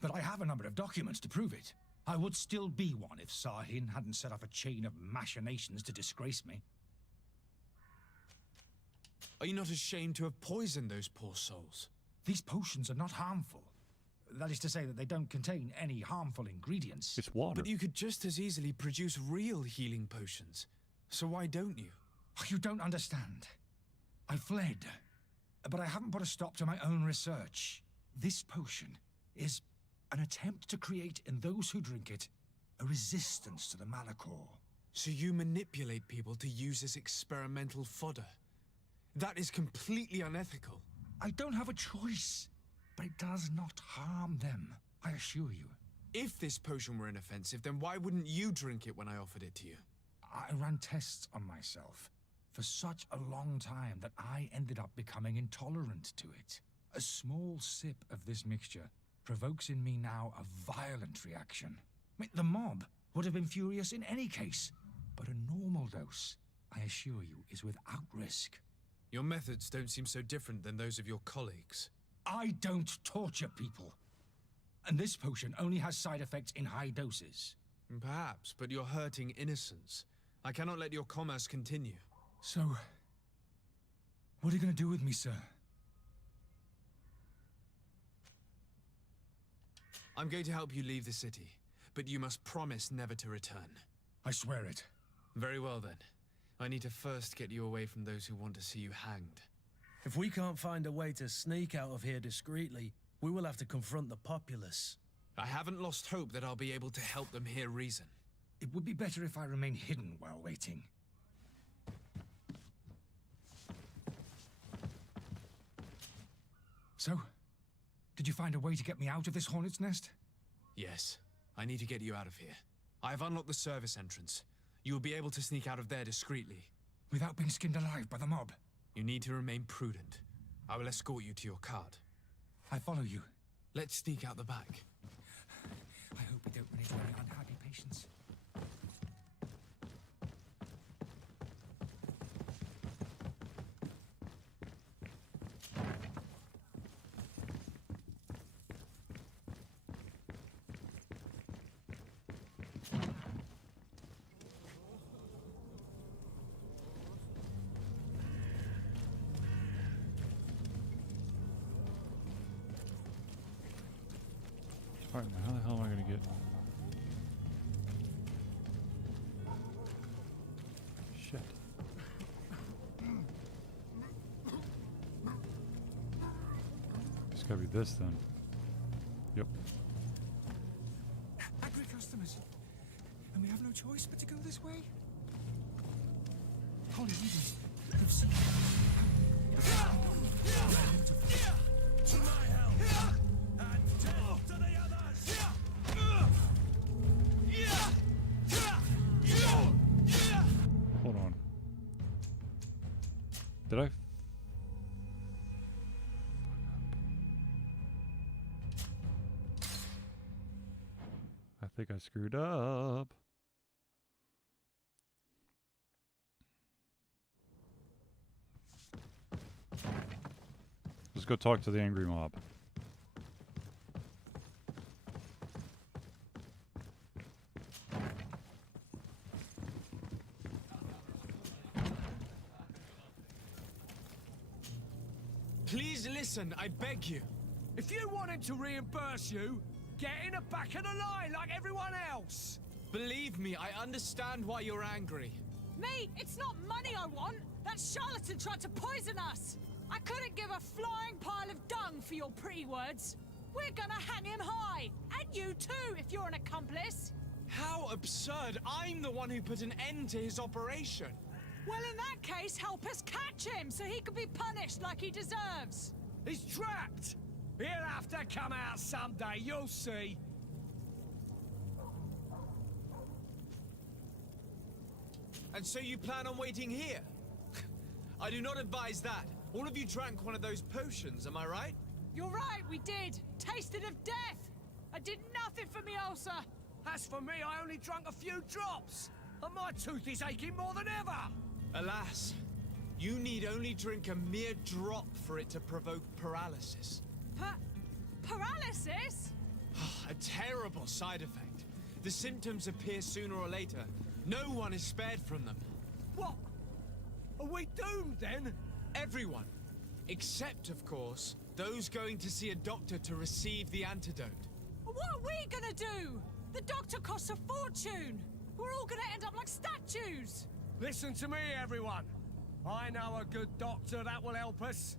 but I have a number of documents to prove it. I would still be one if Sahin hadn't set off a chain of machinations to disgrace me. Are you not ashamed to have poisoned those poor souls? These potions are not harmful. That is to say that they don't contain any harmful ingredients. It's water. But you could just as easily produce real healing potions. So why don't you? You don't understand. I fled, but I haven't put a stop to my own research. This potion is an attempt to create in those who drink it a resistance to the Malachor. So you manipulate people to use as experimental fodder? That is completely unethical. I don't have a choice, but it does not harm them, I assure you. If this potion were inoffensive, then why wouldn't you drink it when I offered it to you? I ran tests on myself for such a long time that I ended up becoming intolerant to it. A small sip of this mixture provokes in me now a violent reaction. The mob would have been furious in any case, but a normal dose, I assure you, is without risk. Your methods don't seem so different than those of your colleagues. I don't torture people. And this potion only has side effects in high doses. Perhaps, but you're hurting innocents. I cannot let your commerce continue. So, what are you going to do with me, sir? I'm going to help you leave the city, but you must promise never to return. I swear it. Very well then. I need to first get you away from those who want to see you hanged. If we can't find a way to sneak out of here discreetly, we will have to confront the populace. I haven't lost hope that I'll be able to help them hear reason. It would be better if I remain hidden while waiting. So, did you find a way to get me out of this hornet's nest? Yes. I need to get you out of here. I have unlocked the service entrance. You will be able to sneak out of there discreetly. Without being skinned alive by the mob? You need to remain prudent. I will escort you to your cart. I follow you. Let's sneak out the back. I hope we don't run into any unhappy patients. Alright, how the hell am I gonna get? Shit. It's gotta be this then. Yep. Angry customers. And we have no choice but to go this way? Holly, Edens, you've seen To my help! And death to the others! Hold on. Did I? I think I screwed up. Let's go talk to the angry mob. Please listen, I beg you. If you want him to reimburse you, get in the back of the line like everyone else. Believe me, I understand why you're angry. Me? It's not money I want. That charlatan tried to poison us. I couldn't give a flying pile of dung for your pretty words. We're gonna hang him high. And you too, if you're an accomplice. How absurd! I'm the one who put an end to his operation. Well, in that case, help us catch him so he can be punished like he deserves. He's trapped. He'll have to come out someday, you'll see. And so you plan on waiting here? I do not advise that. All of you drank one of those potions, am I right? You're right, we did. Tasted of death. I did nothing for me ulcer. As for me, I only drank a few drops. And my tooth is aching more than ever. Alas, you need only drink a mere drop for it to provoke paralysis. Paralysis? A terrible side effect. The symptoms appear sooner or later. No one is spared from them. What? Are we doomed then? Everyone. Except, of course, those going to see a doctor to receive the antidote. What are we gonna do? The doctor costs a fortune. We're all gonna end up like statues. Listen to me, everyone. I know a good doctor that will help us.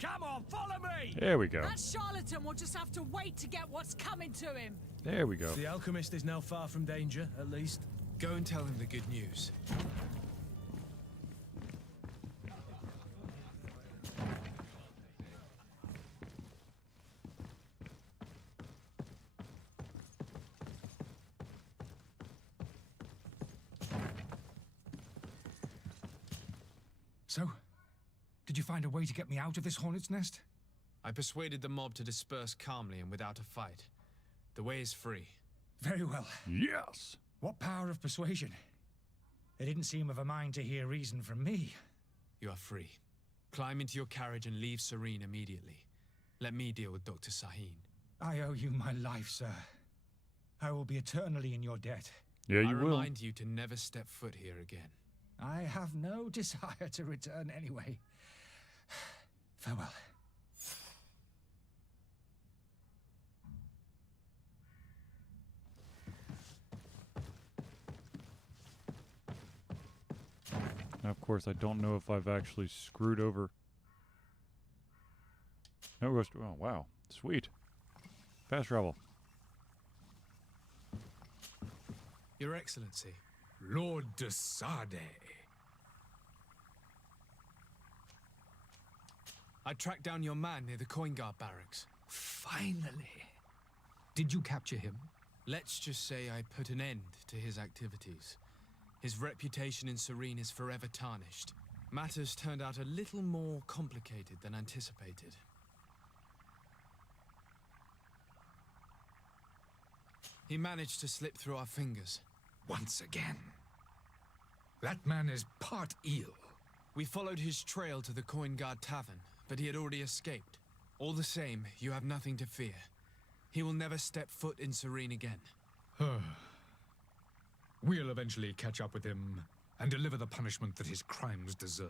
Come on, follow me! There we go. That charlatan will just have to wait to get what's coming to him. There we go. The alchemist is now far from danger, at least. Go and tell him the good news. So, did you find a way to get me out of this hornet's nest? I persuaded the mob to disperse calmly and without a fight. The way is free. Very well. Yes. What power of persuasion? They didn't seem of a mind to hear reason from me. You are free. Climb into your carriage and leave Serene immediately. Let me deal with Dr. Sahin. I owe you my life, sir. I will be eternally in your debt. Yeah, I you will. remind you to never step foot here again. I have no desire to return anyway. Farewell. Now, of course, I don't know if I've actually screwed over. No ghost. Oh, wow. Sweet. Fast travel. Your Excellency. Lord de Sade. I tracked down your man near the Coin Guard barracks. Finally. Did you capture him? Let's just say I put an end to his activities. His reputation in Serene is forever tarnished. Matters turned out a little more complicated than anticipated. He managed to slip through our fingers. Once again. That man is part eel. We followed his trail to the Coin Guard Tavern, but he had already escaped. All the same, you have nothing to fear. He will never step foot in Serene again. We'll eventually catch up with him and deliver the punishment that his crimes deserve.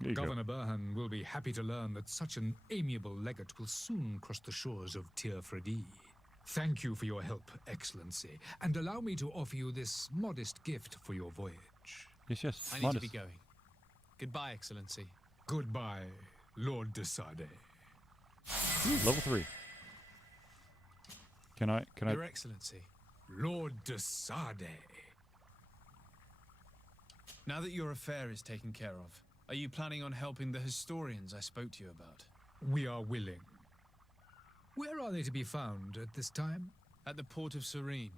There you go. Governor Burhan will be happy to learn that such an amiable legate will soon cross the shores of Tir Fredi. Thank you for your help, Excellency, and allow me to offer you this modest gift for your voyage. Yes, yes. I need to be going. Goodbye, Excellency. Goodbye, Lord de Sade. Level 3. Can I? Your Excellency. Lord de Sade. Now that your affair is taken care of, are you planning on helping the historians I spoke to you about? We are willing. Where are they to be found at this time? At the port of Serene.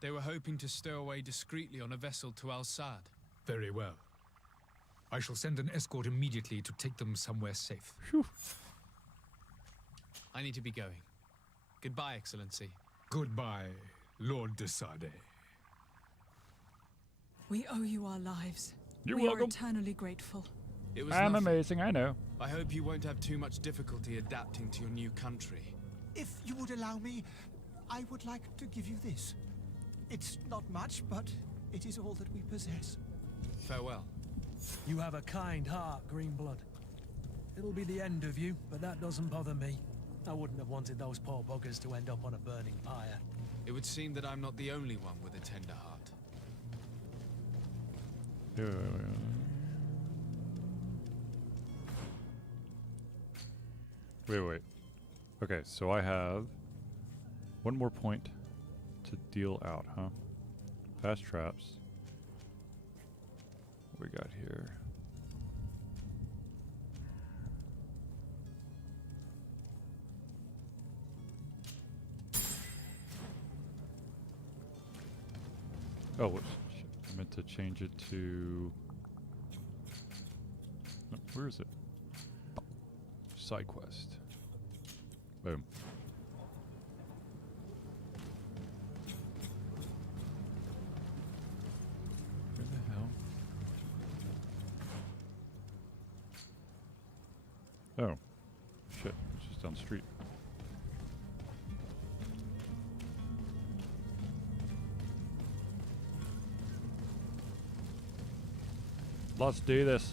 They were hoping to stow away discreetly on a vessel to Al-Sad. Very well. I shall send an escort immediately to take them somewhere safe. Whew. I need to be going. Goodbye, Excellency. Goodbye, Lord de Sade. We owe you our lives. You're we welcome. are eternally grateful. It was I'm nothing. amazing, I know. I hope you won't have too much difficulty adapting to your new country. If you would allow me, I would like to give you this. It's not much, but it is all that we possess. Farewell. You have a kind heart, Greenblood. It'll be the end of you, but that doesn't bother me. I wouldn't have wanted those poor buggers to end up on a burning pyre. It would seem that I'm not the only one with a tender heart. Wait. Okay, so I have one more point to deal out, huh? Fast traps. What we got here? Oh, what? Shit, I meant to change it to... No, where is it? Side quest. Boom. Where the hell? Oh. Shit, it's just down the street. Let's do this.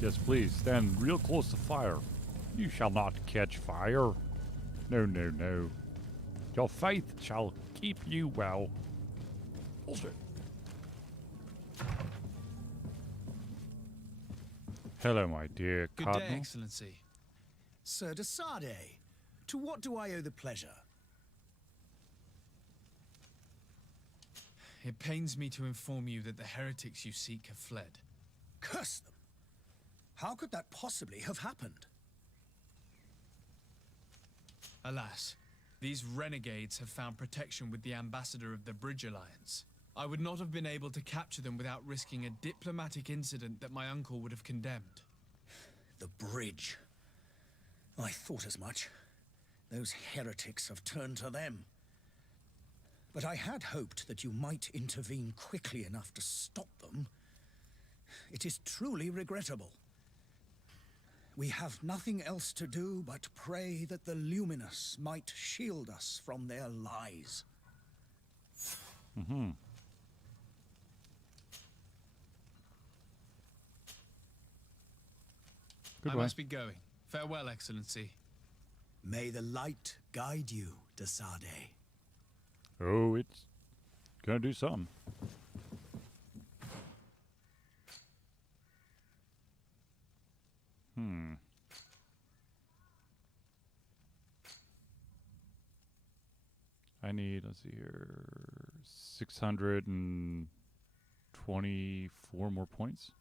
Yes, please, stand real close to fire. You shall not catch fire. No, no, no. Your faith shall keep you well. Bullshit. Hello, my dear Good Cardinal. day, Excellency. Sir de Sardet, to what do I owe the pleasure? It pains me to inform you that the heretics you seek have fled. Curse them! How could that possibly have happened? Alas, these renegades have found protection with the ambassador of the Bridge Alliance. I would not have been able to capture them without risking a diplomatic incident that my uncle would have condemned. The bridge. I thought as much. Those heretics have turned to them. But I had hoped that you might intervene quickly enough to stop them. It is truly regrettable. We have nothing else to do but pray that the Luminous might shield us from their lies. Mm-hmm. I must be going. Farewell, Excellency. May the light guide you, de Sardet. Oh, it's gonna do something. I need, let's see here, 624 more points.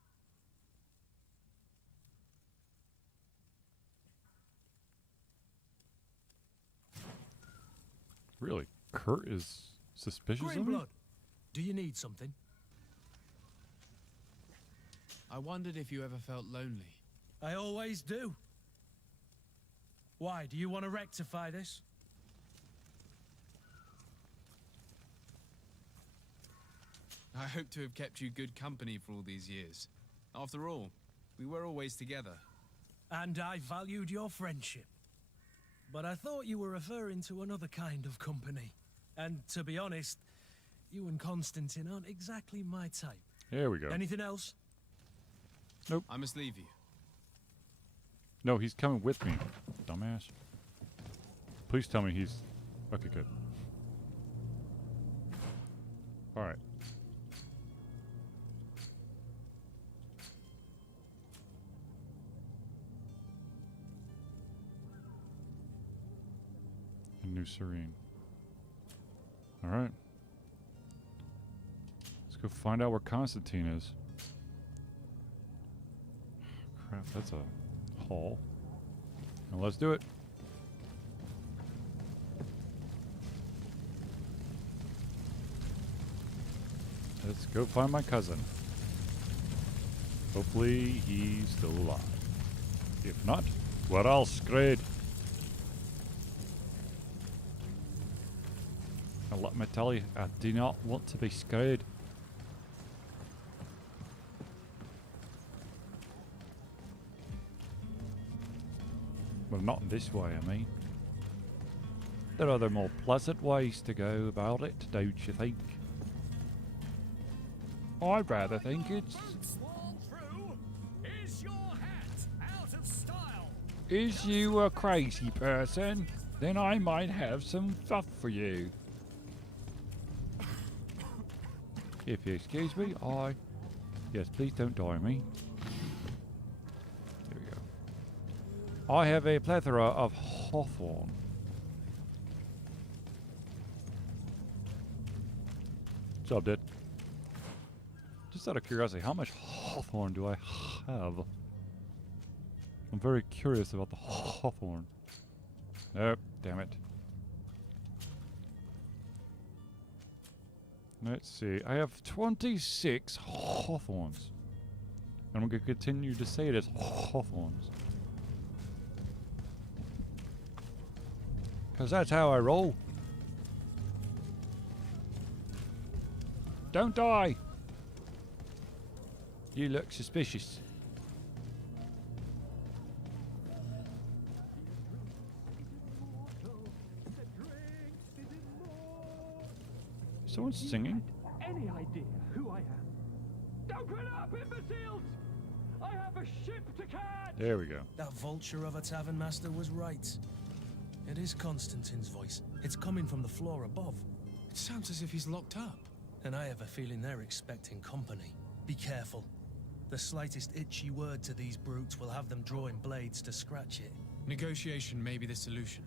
Really? Kurt is suspicious of me? Greenblood, do you need something? I wondered if you ever felt lonely. I always do. Why, do you want to rectify this? I hope to have kept you good company for all these years. After all, we were always together. And I valued your friendship. But I thought you were referring to another kind of company. And to be honest, you and Constantine aren't exactly my type. There we go. Anything else? Nope. I must leave you. No, he's coming with me, dumbass. Please tell me he's... Okay, good. Alright. New Serene. Alright. Let's go find out where Constantine is. Crap, that's a hall. Now let's do it. Let's go find my cousin. Hopefully he's still alive. If not, we're all screwed. And let me tell you, I do not want to be screwed. Well, not in this way, I mean. There are other more pleasant ways to go about it, don't you think? I'd rather think it's... Is your hat out of style? Is you a crazy person? Then I might have some stuff for you. If you excuse me, Yes, please don't die on me. There we go. I have a plethora of hawthorn. What's up, dude? Just out of curiosity, how much hawthorn do I have? I'm very curious about the hawthorn. Oh, damn it. Let's see. I have 26 hawthorns. And I'm going to continue to say it as hawthorns. Because that's how I roll. Don't die! You look suspicious. Someone's singing. Any idea who I am? Open up, imbeciles! I have a ship to catch! There we go. That vulture of a tavern master was right. It is Constantine's voice. It's coming from the floor above. It sounds as if he's locked up. And I have a feeling they're expecting company. Be careful. The slightest itchy word to these brutes will have them drawing blades to scratch it. Negotiation may be the solution.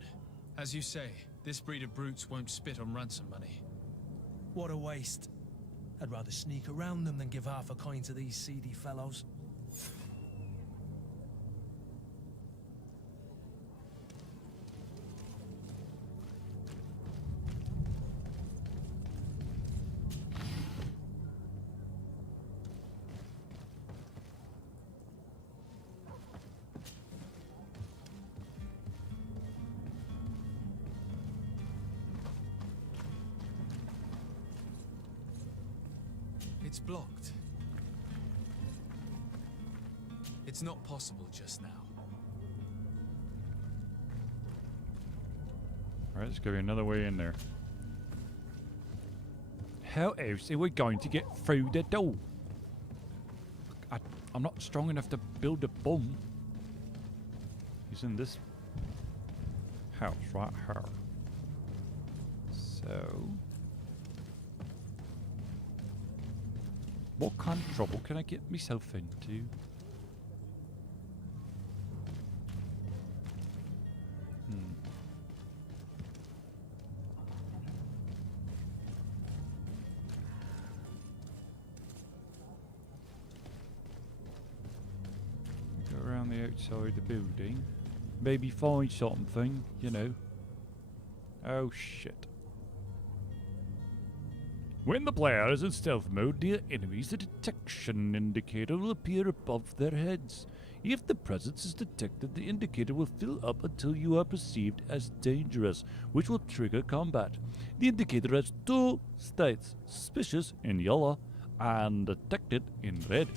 As you say, this breed of brutes won't spit on ransom money. What a waste. I'd rather sneak around them than give half a coin to these seedy fellows. It's blocked. It's not possible just now. Alright, there's gonna be another way in there. How else are we going to get through the door? I'm not strong enough to build a bomb. He's in this house right here. So... what kind of trouble can I get myself into? Go around the outside of the building. Maybe find something, you know. Oh shit. When the player is in stealth mode near enemies, a detection indicator will appear above their heads. If the presence is detected, the indicator will fill up until you are perceived as dangerous, which will trigger combat. The indicator has two states, suspicious in yellow and detected in red.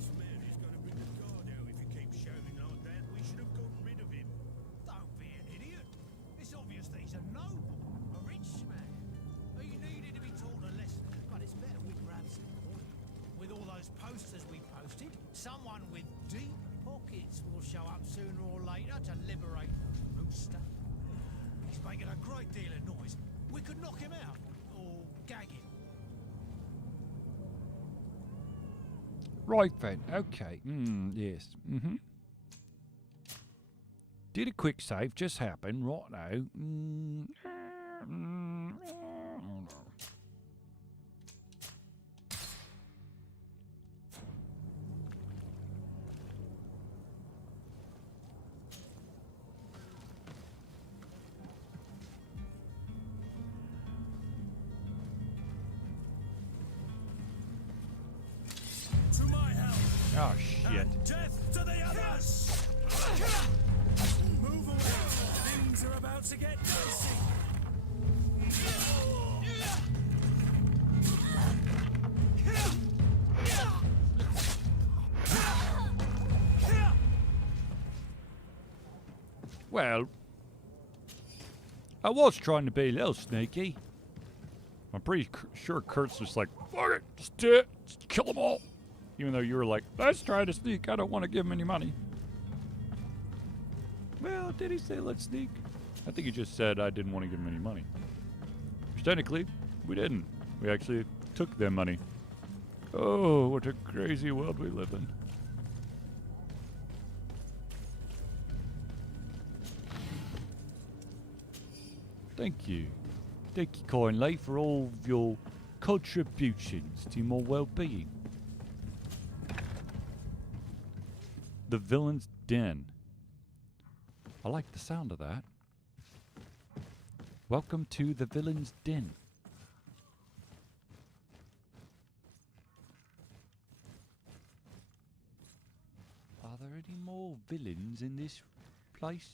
Someone with deep pockets will show up sooner or later to liberate the rooster. He's making a great deal of noise. We could knock him out or gag him. Right then, okay. Yes. Did a quick save just happen right now? Oh shit. And death to the others! Move away! Things are about to get dicey! Well, I was trying to be a little sneaky. I'm pretty sure Kurt's just like, fuck it, just do it, just kill them all. Even though you were like, let's try to sneak, I don't want to give him any money. Well, did he say let's sneak? I think he just said I didn't want to give him any money. Which technically, we didn't. We actually took their money. Oh, what a crazy world we live in. Thank you. Thank you kindly for all of your contributions to my well-being. The Villain's Den. I like the sound of that. Welcome to the Villain's Den. Are there any more villains in this place?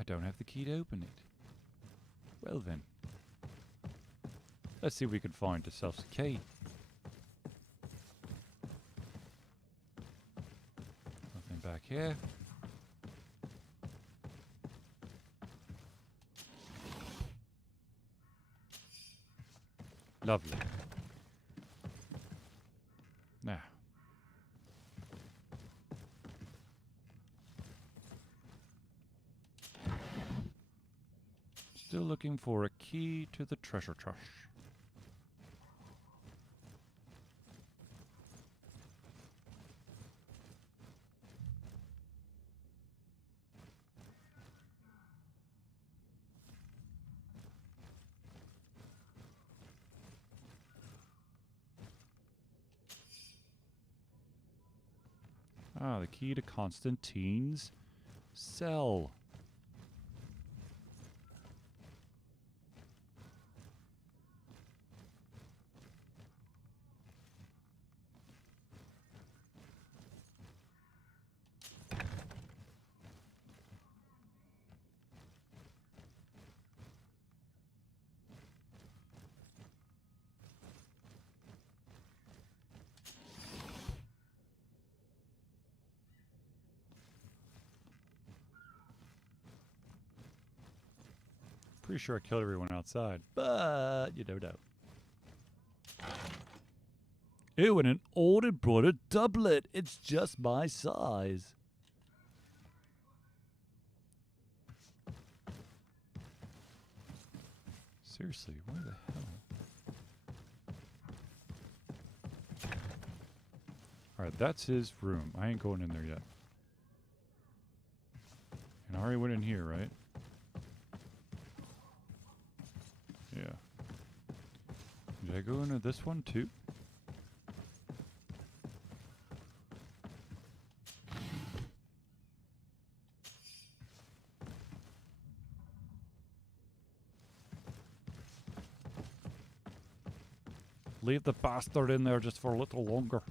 I don't have the key to open it. Well then. Let's see if we can find ourselves a key. Nothing back here. Lovely. Now. Still looking for a key to the treasure chest. Ah, the key to Constantine's cell. Pretty sure I killed everyone outside, but you don't know. Ew, and an old embroidered doublet. It's just my size. Seriously, where the hell? Alright, that's his room. I ain't going in there yet. And I already went in here, right? Yeah. Did I go into this one too? Leave the bastard in there just for a little longer.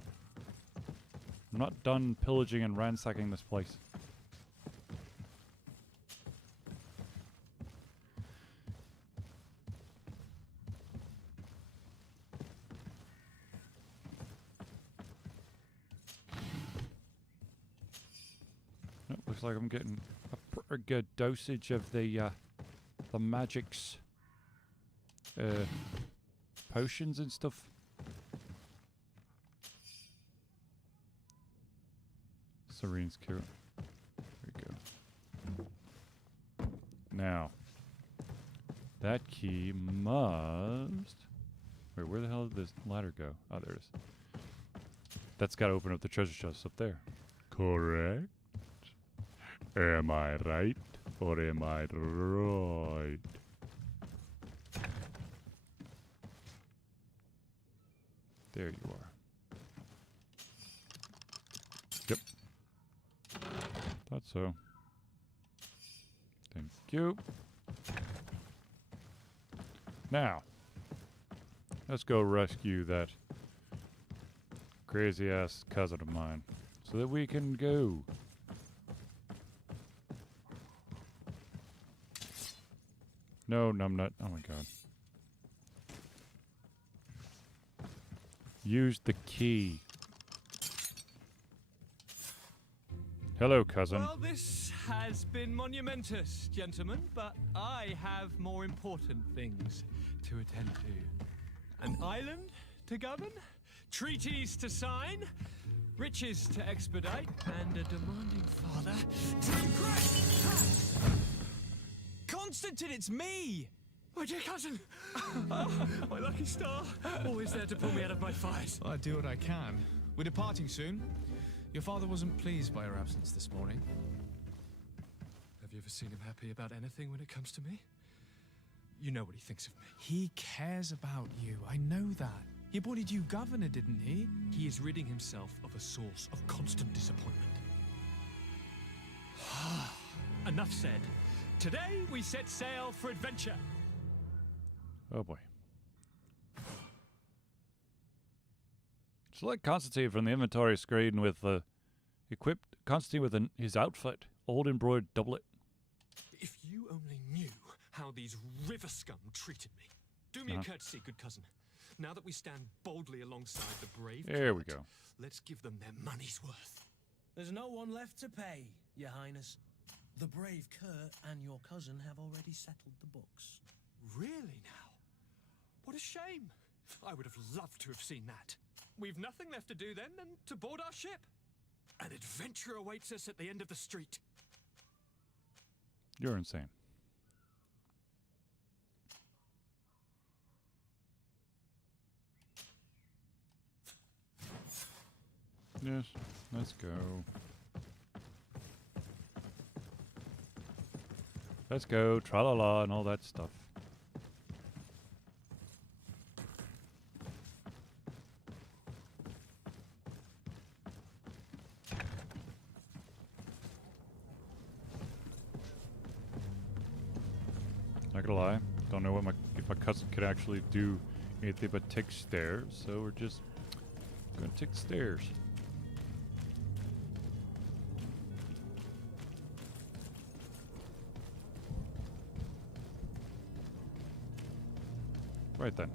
I'm not done pillaging and ransacking this place. Looks like I'm getting a pretty good dosage of the magics, potions and stuff. Serene's cute. There we go. Now, that key must. Wait, where the hell did this ladder go? Oh, there it is. That's got to open up the treasure chest up there. Correct. Am I right or am I right? There you are. Yep. Thought so. Thank you. Now, let's go rescue that crazy ass cousin of mine so that we can go. No, numbnut. Oh my god. Use the key. Hello, cousin. Well, this has been monumentous, gentlemen, but I have more important things to attend to. An island to govern, treaties to sign, riches to expedite, and a demanding father to impress. Constantine, it's me! My dear cousin! Oh, my lucky star! Always there to pull me out of my fight. I do what I can. We're departing soon. Your father wasn't pleased by your absence this morning. Have you ever seen him happy about anything when it comes to me? You know what he thinks of me. He cares about you. I know that. He appointed you governor, didn't he? He is ridding himself of a source of constant disappointment. Enough said. Today we set sail for adventure. Oh boy. Select Constantine from the inventory screen with equipped Constantine with his outfit, old embroidered doublet. If you only knew how these river scum treated me. Do me a courtesy, good cousin. Now that we stand boldly alongside the brave, there we go. Let's give them their money's worth. There's no one left to pay, Your Highness. The brave Kurt and your cousin have already settled the books. Really now? What a shame. I would have loved to have seen that. We've nothing left to do then than to board our ship. An adventure awaits us at the end of the street. You're insane. Yes, let's go. Let's go, tra-la-la, and all that stuff. Not gonna lie, don't know what if my cousin could actually do anything but take stairs, so we're just gonna take the stairs. Right then.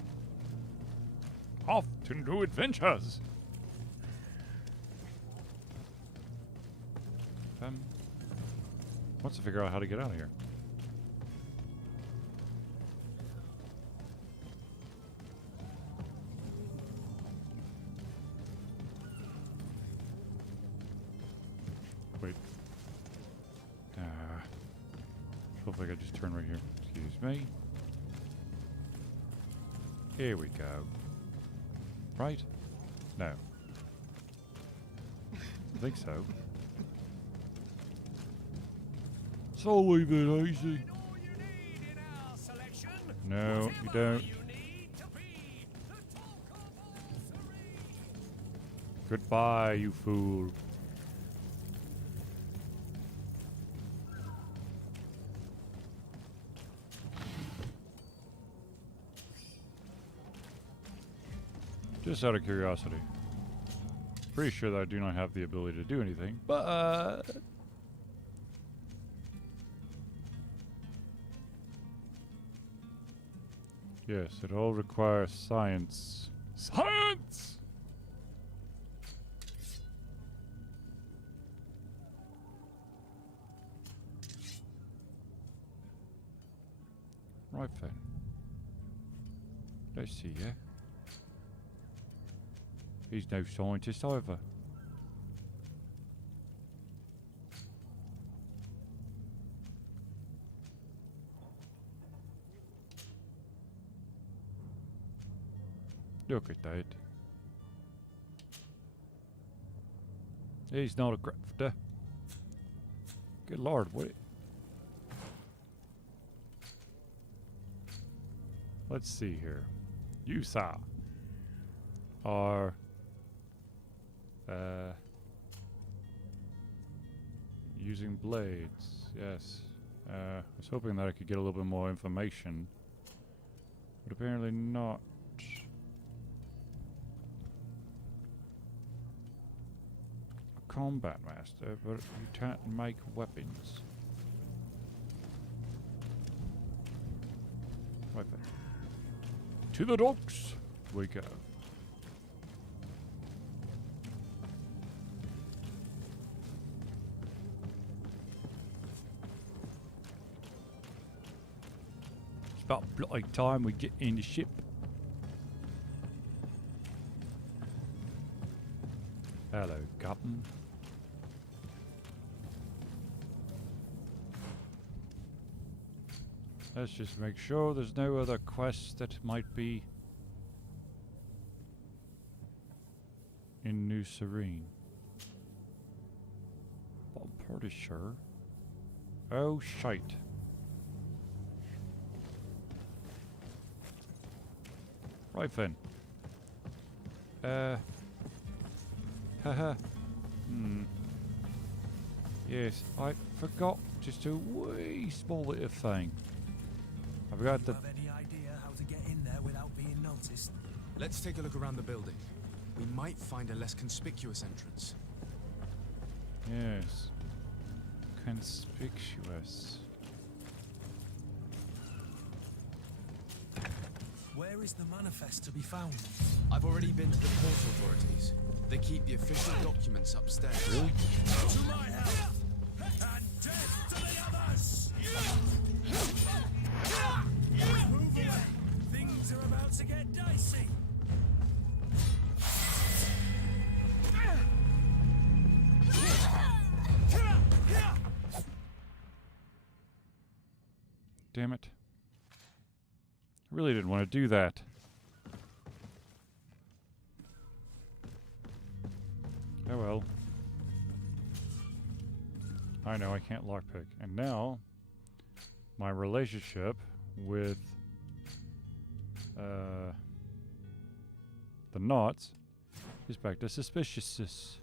Off to new adventures! Wants to figure out how to get out of here. Wait. Hopefully I can just turn right here. Excuse me. Here we go. Right? No. I think so. It's always been easy. No, you don't. Goodbye, you fool. Just out of curiosity. Pretty sure that I do not have the ability to do anything, but yes, it all requires science. Science! Right then. Let's see, yeah? He's no scientist either. Look at that. He's not a grafter. Good lord, what? Let's see here. You saw. Are using blades, yes. I was hoping that I could get a little bit more information, but apparently not. A combat master, but you can't make weapons. Right then. To the docks we go. about bloody time we get in the ship. Hello, Captain. Let's just make sure there's no other quests that might be in New Serene. But I'm pretty sure. Oh, shite. Right then. Haha. Yes, I forgot just a wee small little thing. I forgot that. Have any idea how to get in there without being noticed? Let's take a look around the building. We might find a less conspicuous entrance. Yes. Conspicuous. Where is the manifest to be found? I've already been to the port authorities. They keep the official documents upstairs. Really? To my help! And death to the others! Move away! Things are about to get dicey! Damn it. I really didn't want to do that. Oh well. I know I can't lockpick. And now, my relationship with the knots is back to suspiciousness.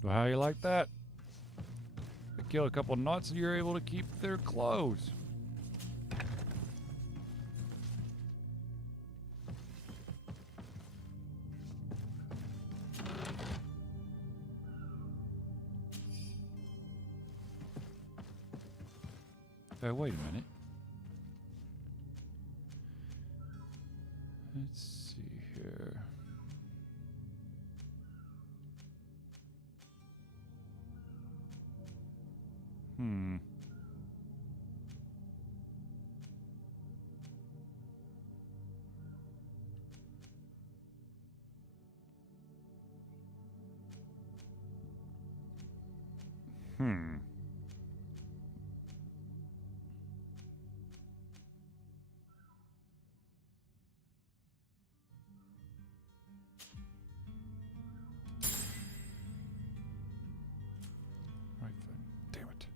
Well, how you like that? They kill a couple knots and you're able to keep their clothes. Wait a minute. Let's see here. Right then. Damn it.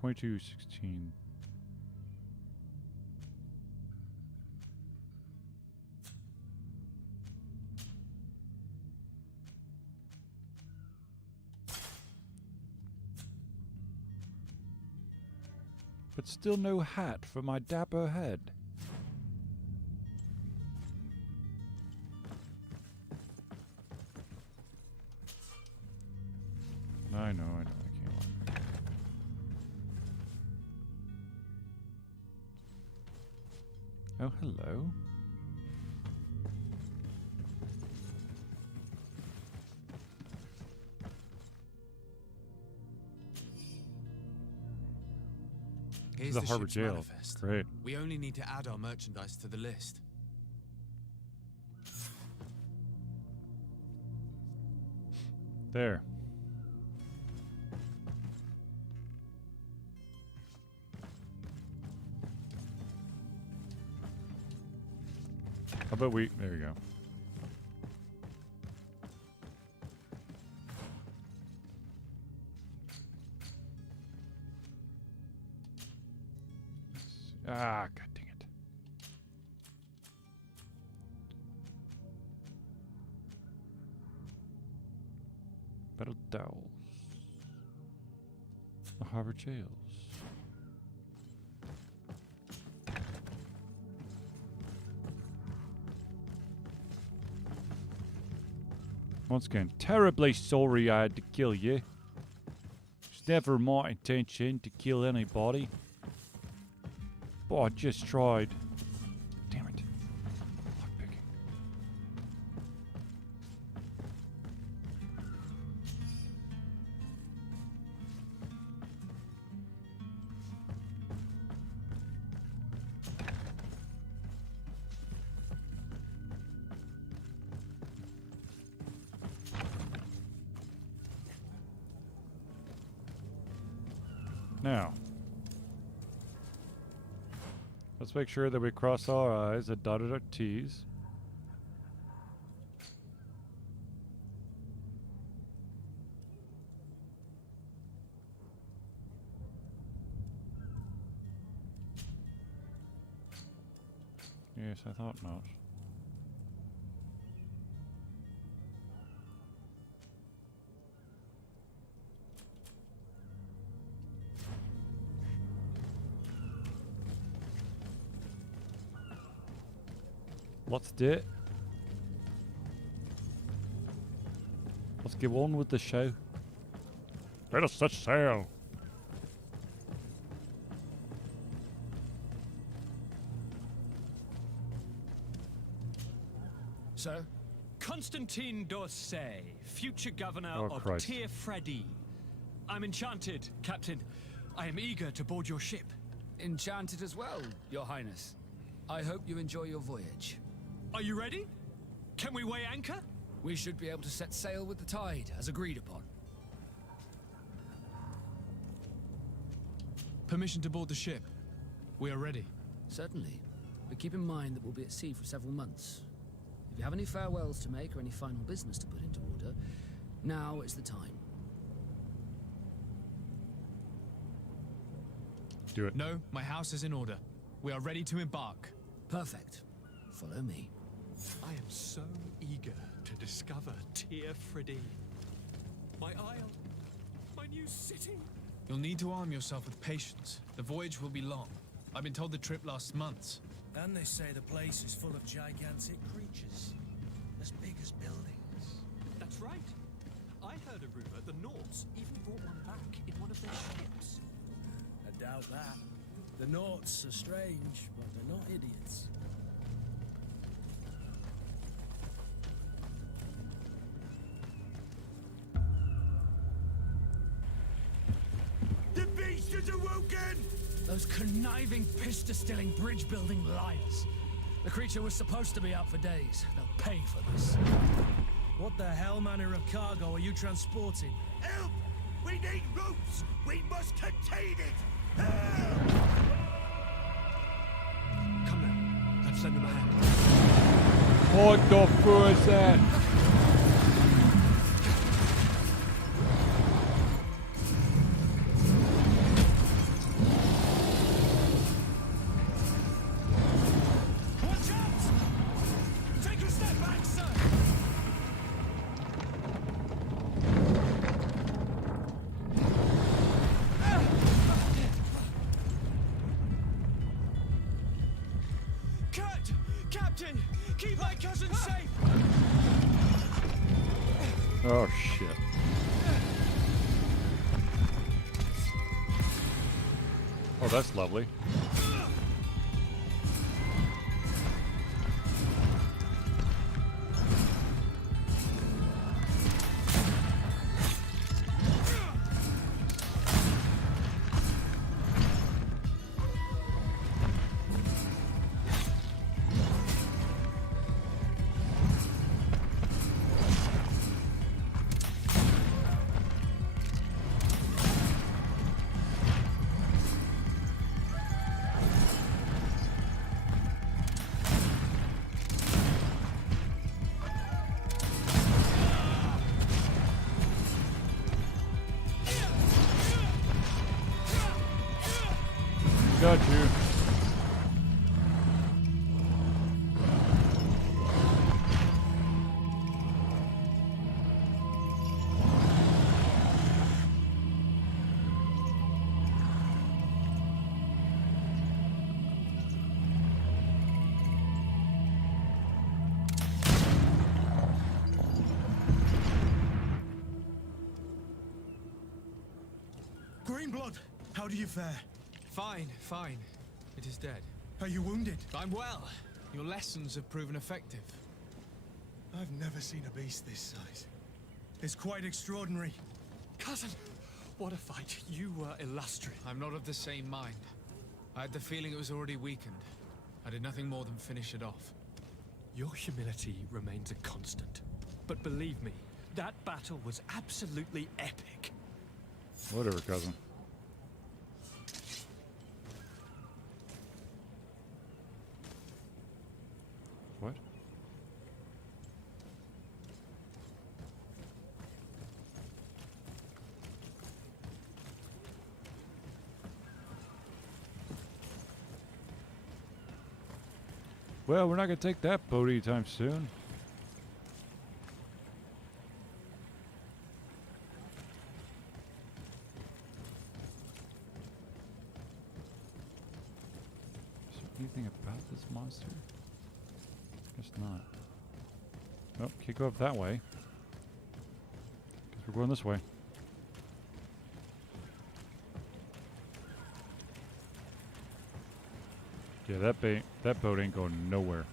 $22.16. But still no hat for my dapper head. I know, I can't lock it. Oh, hello. Here's the the Harbor ship's Jail. manifest. Great. We only need to add our merchandise to the list. There. How about we... There you go. Ah, god dang it. Battle Dowels. The Harbor Jails. Once again, terribly sorry I had to kill you. It's never my intention to kill anybody. But I just tried. Damn it. Lockpicking. Now, let's make sure that we cross our I's and dotted our T's. Yes, I thought not. Let's do it. Let's get on with the show. Let us set sail. Sir? Constantine d'Orsay, future governor Oh, of Christ. Tir Freddy. I'm enchanted, Captain. I am eager to board your ship. Enchanted as well, Your Highness. I hope you enjoy your voyage. Are you ready? Can we weigh anchor? We should be able to set sail with the tide, as agreed upon. Permission to board the ship. We are ready. Certainly. But keep in mind that we'll be at sea for several months. If you have any farewells to make or any final business to put into order, now is the time. Do it. No, my house is in order. We are ready to embark. Perfect. Follow me. I am so eager to discover Tir Freddy. My isle. My new city. You'll need to arm yourself with patience. The voyage will be long. I've been told the trip lasts months. And they say the place is full of gigantic creatures, as big as buildings. That's right. I heard a rumor the Nords even brought one back in one of their ships. I doubt that. The Nauts are strange, but they're not idiots. The beast is awoken! Those conniving, piss-distilling, bridge-building liars. The creature was supposed to be out for days. They'll pay for this. What the hell manner of cargo are you transporting? Help! We need ropes! We must contain it! Help! Come now. Let's lend them a hand. What the fuck is that? Watch out! Take a step back, sir! Kurt! Captain! Keep my cousin safe! Oh shit. Oh, that's lovely. Wineblood, how do you fare? Fine, fine. It is dead. Are you wounded? I'm well. Your lessons have proven effective. I've never seen a beast this size. It's quite extraordinary. Cousin, what a fight. You were illustrious. I'm not of the same mind. I had the feeling it was already weakened. I did nothing more than finish it off. Your humility remains a constant. But believe me, that battle was absolutely epic. Whatever, cousin. What? Well, we're not going to take that boat anytime soon. Is there anything about this monster? Guess not. Nope, can't go up that way. Guess we're going this way. Yeah, that boat ain't going nowhere.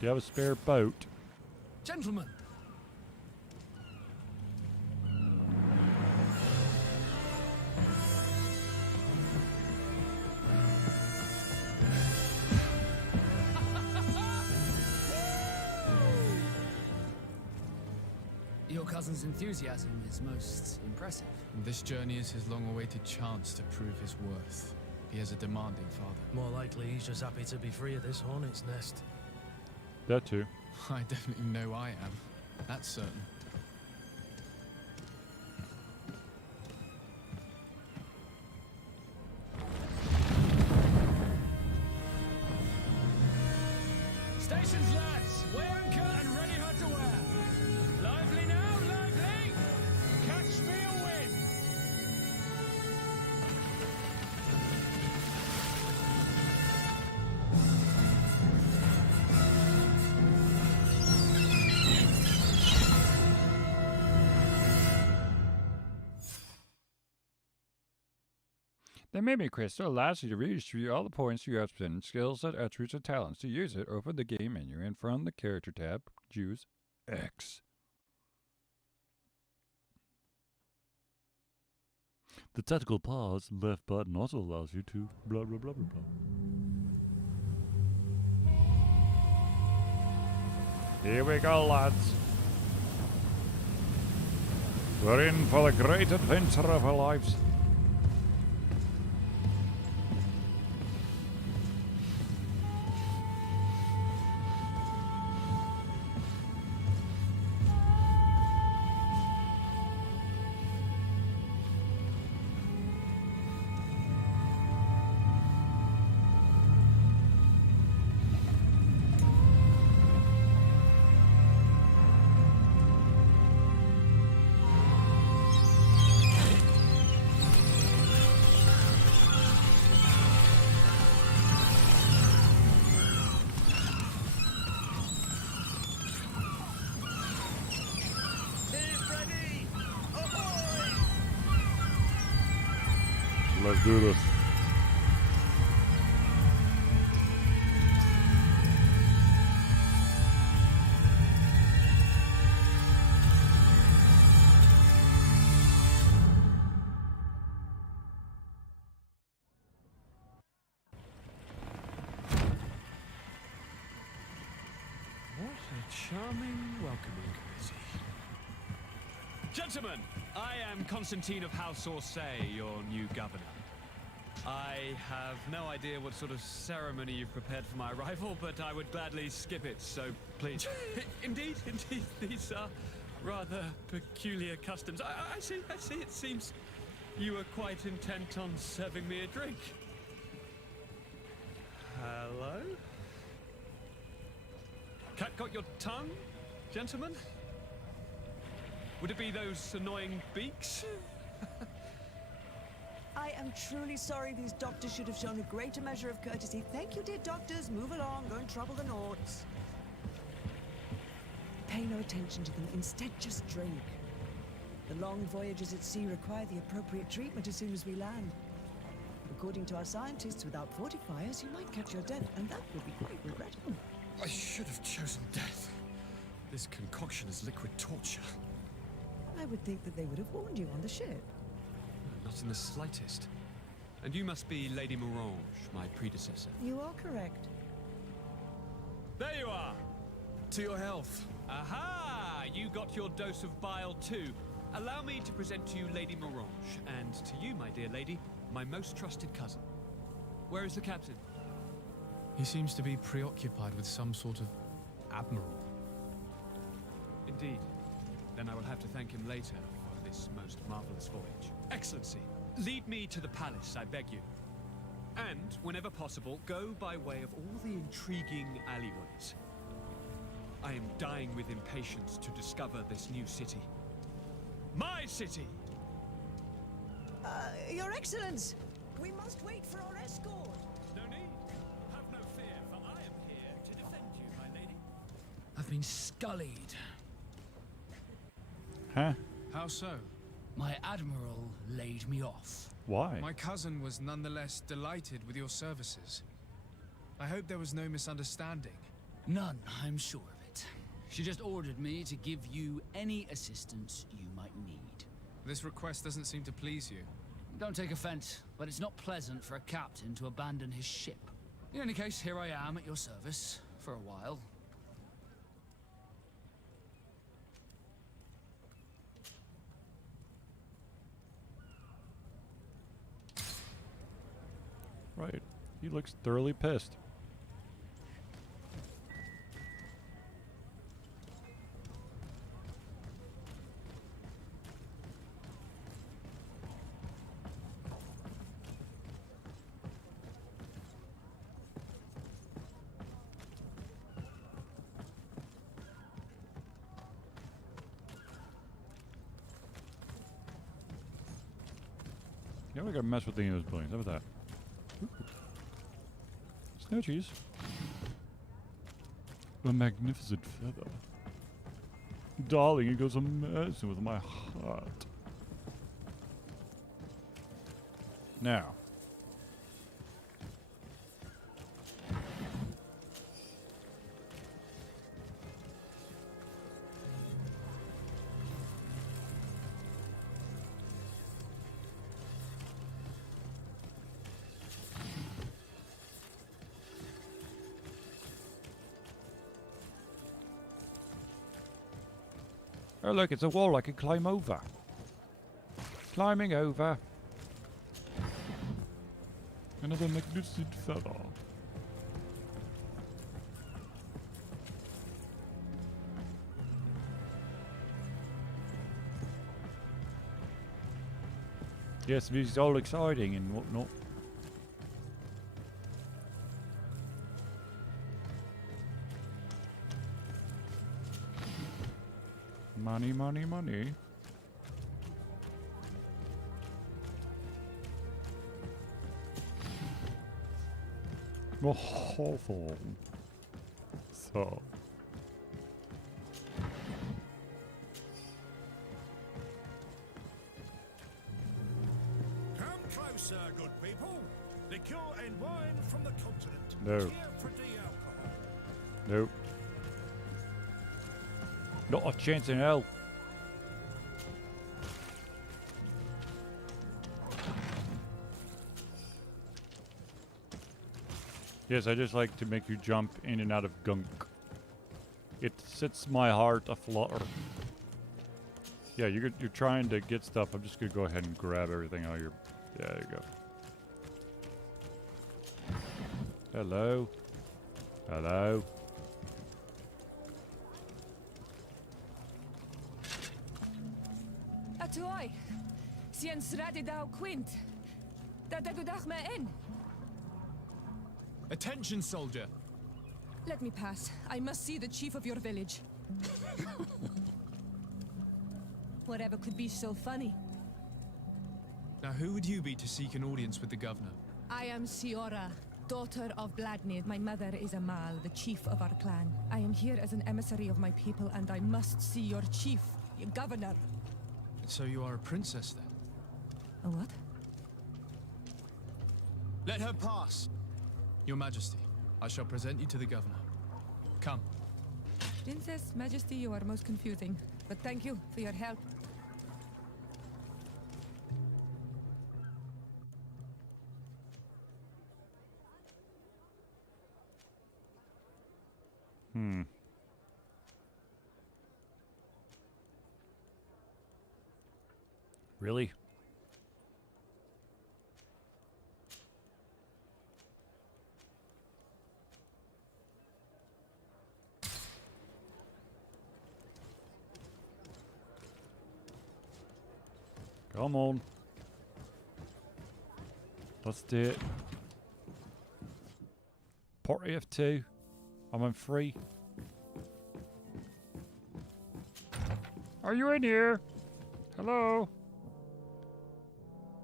Do you have a spare boat? Gentlemen! Your cousin's enthusiasm is most impressive. This journey is his long-awaited chance to prove his worth. He has a demanding father. More likely he's just happy to be free of this hornet's nest. That too. I definitely know I am. That's certain. Stations, lads! Weigh anchor and ready her to wear. Lively now, lively! Catch me a wind! The Mimic Crystal allows you to redistribute all the points you have spent in skill set, attributes, and talents. To use it, open the game menu and from the character tab, choose X. The tactical pause left button also allows you to blah blah blah blah blah. Here we go, lads. We're in for the great adventure of our lives. Let's do this. What a charming welcoming committee. Gentlemen, I am Constantine of House Orsay, your new governor. I have no idea what sort of ceremony you've prepared for my arrival, but I would gladly skip it, so please. Indeed, these are rather peculiar customs. I see, it seems you are quite intent on serving me a drink. Hello? Cat got your tongue, gentlemen? Would it be those annoying beaks? I am truly sorry these doctors should have shown a greater measure of courtesy. Thank you, dear doctors. Move along, don't trouble the Nords. Pay no attention to them. Instead, just drink. The long voyages at sea require the appropriate treatment as soon as we land. According to our scientists, without fortifiers, you might catch your death, and that would be quite regrettable. I should have chosen death. This concoction is liquid torture. I would think that they would have warned you on the ship. Not in the slightest. And you must be Lady Morange, my predecessor. You are correct. There you are! To your health. Aha! You got your dose of bile too. Allow me to present to you Lady Morange, and to you, my dear lady, my most trusted cousin. Where is the captain? He seems to be preoccupied with some sort of admiral. Indeed. Then I will have to thank him later for this most marvelous voyage. Excellency, lead me to the palace, I beg you. And, whenever possible, go by way of all the intriguing alleyways. I am dying with impatience to discover this new city. My city! Your Excellence! We must wait for our escort! No need. Have no fear, for I am here to defend you, my lady. I've been scullied. Huh? How so? My admiral laid me off. Why? My cousin was nonetheless delighted with your services. I hope there was no misunderstanding. None, I'm sure of it. She just ordered me to give you any assistance you might need. This request doesn't seem to please you. Don't take offense, but it's not pleasant for a captain to abandon his ship. In any case, here I am at your service, for a while. Right. He looks thoroughly pissed. Yeah, we gotta mess with any of those buildings. How about that? Snowcheese. A magnificent feather. Darling, it goes amazing with my heart. Now. Oh look, it's a wall I can climb over. Climbing over. Another magnificent feather. Yes, this is all exciting and whatnot. Money, money, money. Oh, Hawthorne. So. Come closer, good people. Liqueur and wine from the continent. No. Tear-free alcohol. Nope. Not a chance in hell. Yes, I just like to make you jump in and out of gunk. It sets my heart aflutter. Yeah, you're trying to get stuff. I'm just gonna go ahead and grab everything out of your. Yeah, there you go. Hello. Hello. Atoy, Siens Radidau Quint. Dadagudach me in. Attention, soldier. Let me pass. I must see the chief of your village. Whatever could be so funny? Now, who would you be to seek an audience with the governor? I am Siora, daughter of Vladnir. My mother is Amal, the chief of our clan. I am here as an emissary of my people, and I must see your chief, your governor. So you are a princess, then? A what? Let her pass! Your Majesty, I shall present you to the governor. Come. Princess, Majesty, you are most confusing. But thank you for your help. Really? Come on. Let's do it. Party F2. I'm on free. Are you in here? Hello?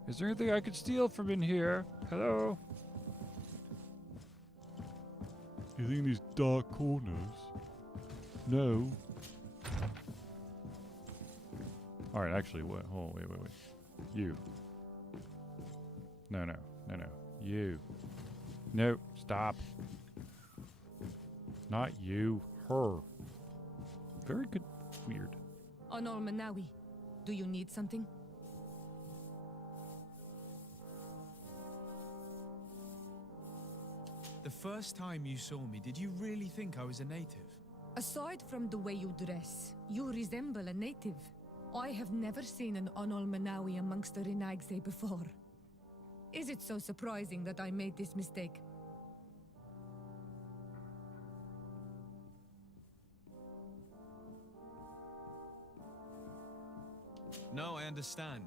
Is there anything I could steal from in here? Hello? Anything in these dark corners? No. Alright, actually, what? Oh, wait. You. No. You. No, stop. Not you. Her. Very good. Weird. Onol Manawi, do you need something? The first time you saw me, did you really think I was a native? Aside from the way you dress, you resemble a native. I have never seen an Onol Manawi amongst the Renaigse before. Is it so surprising that I made this mistake? No, I understand.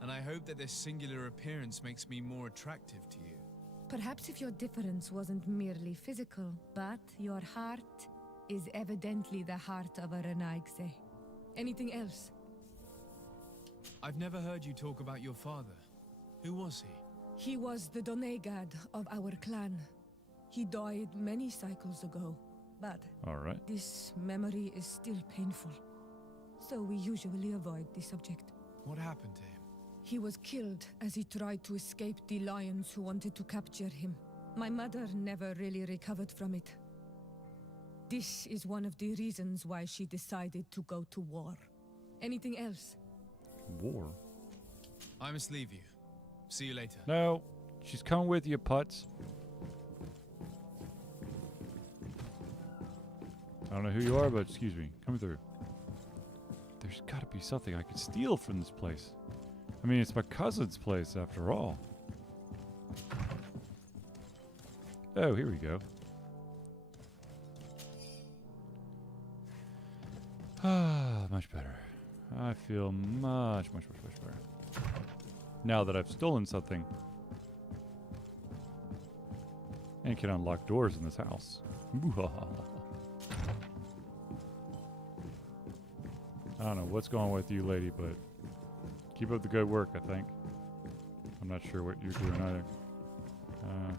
And I hope that this singular appearance makes me more attractive to you. Perhaps if your difference wasn't merely physical, but your heart is evidently the heart of a Renaigse. Anything else? I've never heard you talk about your father. Who was he? He was the Donegad of our clan. He died many cycles ago, but Alright. this memory is still painful. So we usually avoid the subject. What happened to him? He was killed as he tried to escape the lions who wanted to capture him. My mother never really recovered from it. This is one of the reasons why she decided to go to war. Anything else? War? I must leave you. See you later. No. She's coming with you, putz. I don't know who you are, but excuse me. Come through. There's gotta be something I could steal from this place. I mean, it's my cousin's place after all. Oh, here we go. Ah, much better. I feel much better. Now that I've stolen something. And can unlock doors in this house. I don't know what's going on with you, lady, but keep up the good work, I think. I'm not sure what you're doing either. Huh?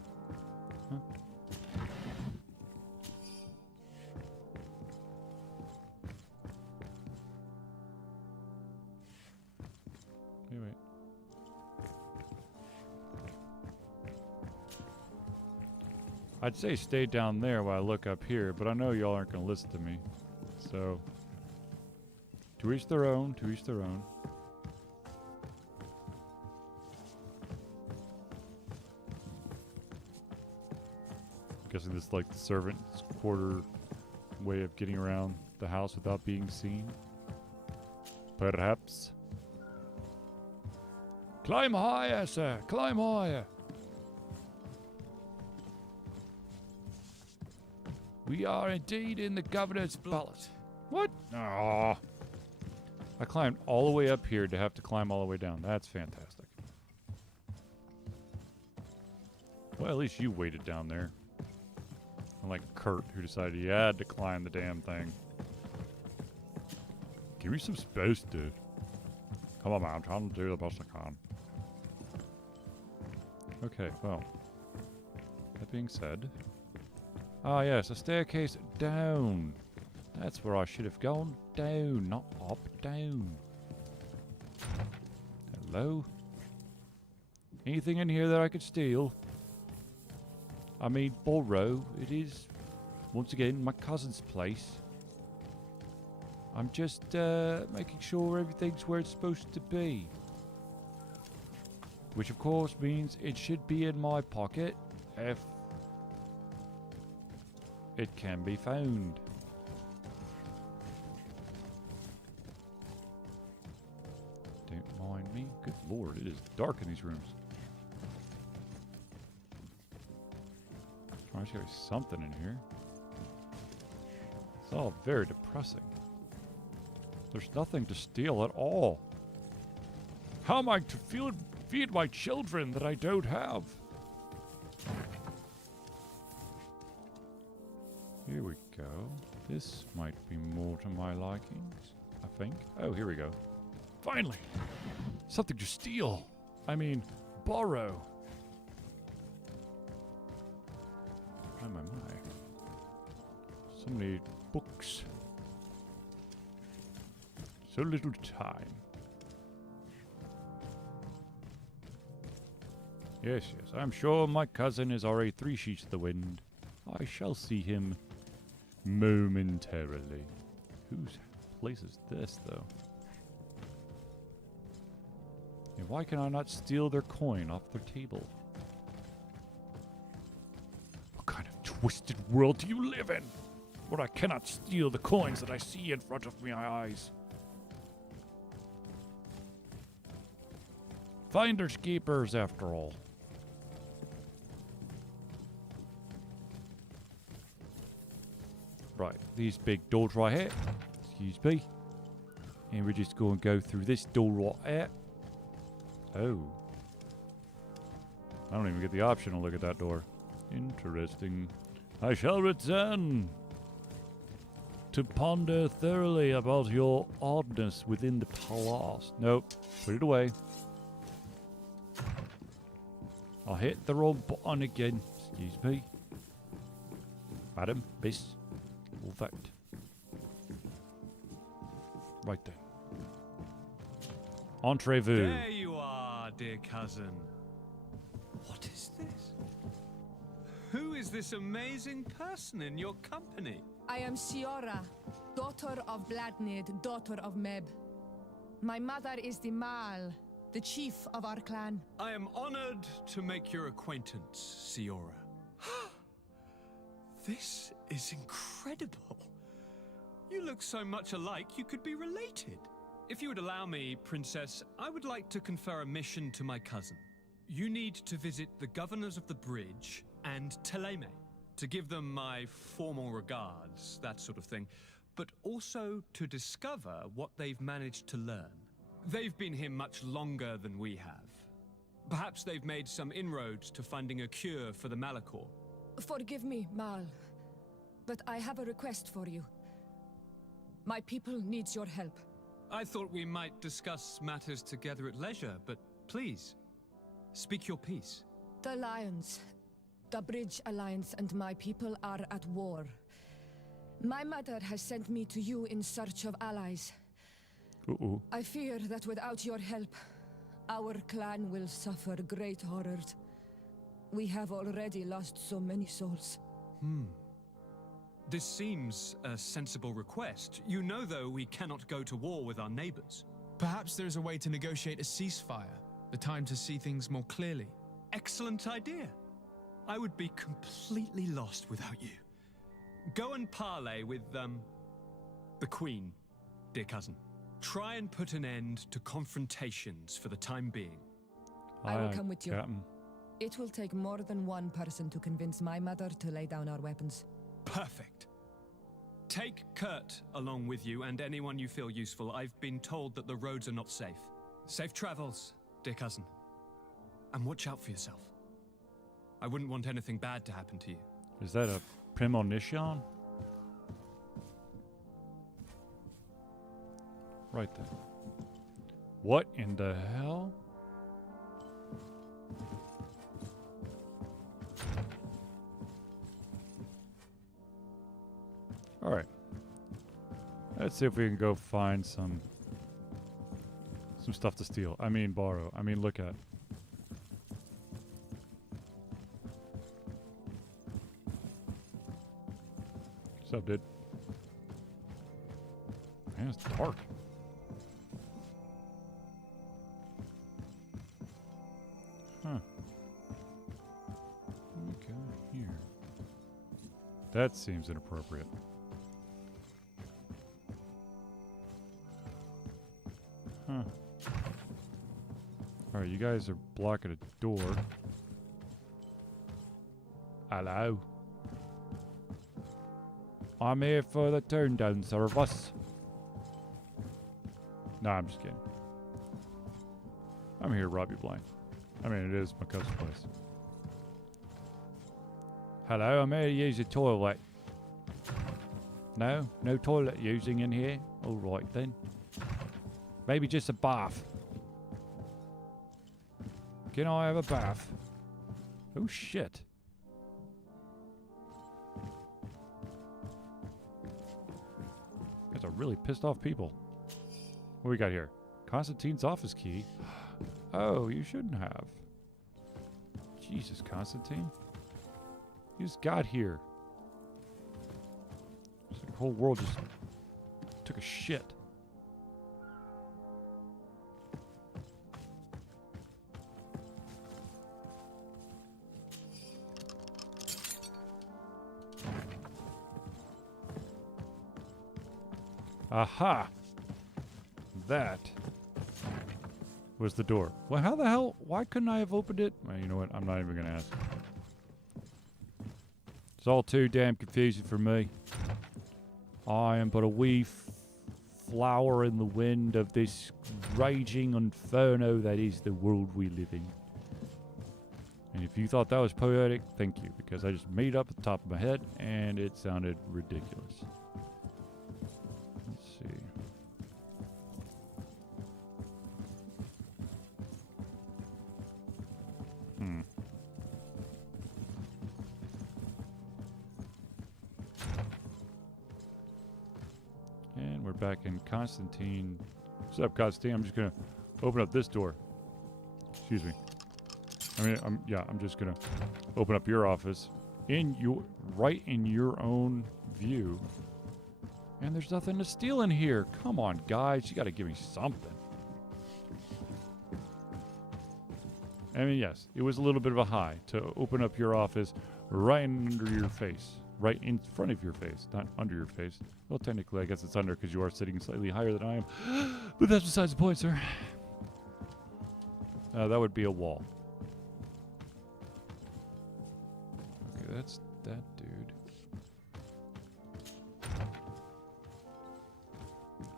Hey, wait. I'd say stay down there while I look up here, but I know y'all aren't going to listen to me. So, to each their own, to each their own. Guessing this is like the servant's quarter way of getting around the house without being seen. Perhaps. Climb higher, sir. Climb higher. We are indeed in the governor's palace. What? Aww. I climbed all the way up here to have to climb all the way down. That's fantastic. Well, at least you waited down there. Unlike Kurt, who decided he had to climb the damn thing. Give me some space, dude. Come on, man. I'm trying to do the best I can. Okay, well. That being said. Ah, yes, a staircase down. That's where I should have gone. Down, not up, down. Hello? Anything in here that I could steal? I mean, borrow. It is, once again, my cousin's place. I'm just making sure everything's where it's supposed to be. Which, of course, means it should be in my pocket if it can be found. Don't mind me. Good lord, it is dark in these rooms. There's gotta be something in here. It's all very depressing. There's nothing to steal at all. How am I to feed my children that I don't have? Here we go. This might be more to my likings, I think. Oh, here we go. Finally! Something to steal. I mean, borrow. My. So many books. So little time. Yes, I'm sure my cousin is already 3 sheets to the wind. I shall see him momentarily. Whose place is this, though? And why can I not steal their coin off their table? What kind of twisted world do you live in? Where I cannot steal the coins that I see in front of my eyes. Finders keepers, after all. Right, these big doors right here. Excuse me. And we're just going to go through this door right here. Oh. I don't even get the option to look at that door. Interesting. I shall return to ponder thoroughly about your oddness within the palace. Nope. Put it away. I hit the wrong button again. Excuse me. Madam, miss. All that. Right then. Entrez-vous. There you are, dear cousin. What is this? Who is this amazing person in your company? I am Siora, daughter of Bladnid, daughter of Meb. My mother is the Mal, the chief of our clan. I am honored to make your acquaintance, Siora. This is incredible. You look so much alike you could be related. If you would allow me, Princess, I would like to confer a mission to my cousin. You need to visit the governors of the bridge and Teleme to give them my formal regards, that sort of thing, but also to discover what they've managed to learn. They've been here much longer than we have. Perhaps they've made some inroads to finding a cure for the Malachor. Forgive me, Mal, but I have a request for you. My people needs your help. I thought we might discuss matters together at leisure, but please, speak your piece. The Lions, the Bridge Alliance and my people are at war. My mother has sent me to you in search of allies. I fear that without your help, our clan will suffer great horrors. We have already lost so many souls. This seems a sensible request. You know, though, we cannot go to war with our neighbors. Perhaps there's a way to negotiate a ceasefire. The time to see things more clearly. Excellent idea. I would be completely lost without you. Go and parley with, the Queen, dear cousin. Try and put an end to confrontations for the time being. I will come with you. Captain. It will take more than one person to convince my mother to lay down our weapons. Perfect. Take Kurt along with you and anyone you feel useful. I've been told that the roads are not safe. Safe travels, dear cousin. And watch out for yourself. I wouldn't want anything bad to happen to you. Is that a premonition? Right then. What in the hell? Let's see if we can go find some stuff to steal. I mean borrow. I mean look at. What's up, dude? Man, it's dark. Huh. Okay, here. That seems inappropriate. Huh. Alright, you guys are blocking a door. Hello. I'm here for the turn down service. Nah, I'm just kidding. I'm here to rob you blind. I mean, it is Mako's place. Hello, I'm here to use the toilet. No? No toilet using in here? Alright then. Maybe just a bath. Can I have a bath? Oh shit. Guys are really pissed off people. What we got here? Constantine's office key. Oh, you shouldn't have. Jesus, Constantine. You just got here. It's like the whole world just took a shit. Aha! That was the door. Well, how the hell? Why couldn't I have opened it? Well, you know what? I'm not even going to ask. It's all too damn confusing for me. I am but a wee flower in the wind of this raging inferno that is the world we live in. And if you thought that was poetic, thank you, because I just made it up at the top of my head and it sounded ridiculous. Let's see. And we're back in Constantine. What's up, Constantine? I'm just gonna open up this door. Excuse me. I mean, I'm just gonna open up your office right in your own view. And there's nothing to steal in here. Come on, guys, you gotta give me something. I mean, yes, it was a little bit of a high to open up your office right under your face. Right in front of your face, not under your face. Well, technically, I guess it's under because you are sitting slightly higher than I am. But that's besides the point, sir. That would be a wall. Okay, that's that dude.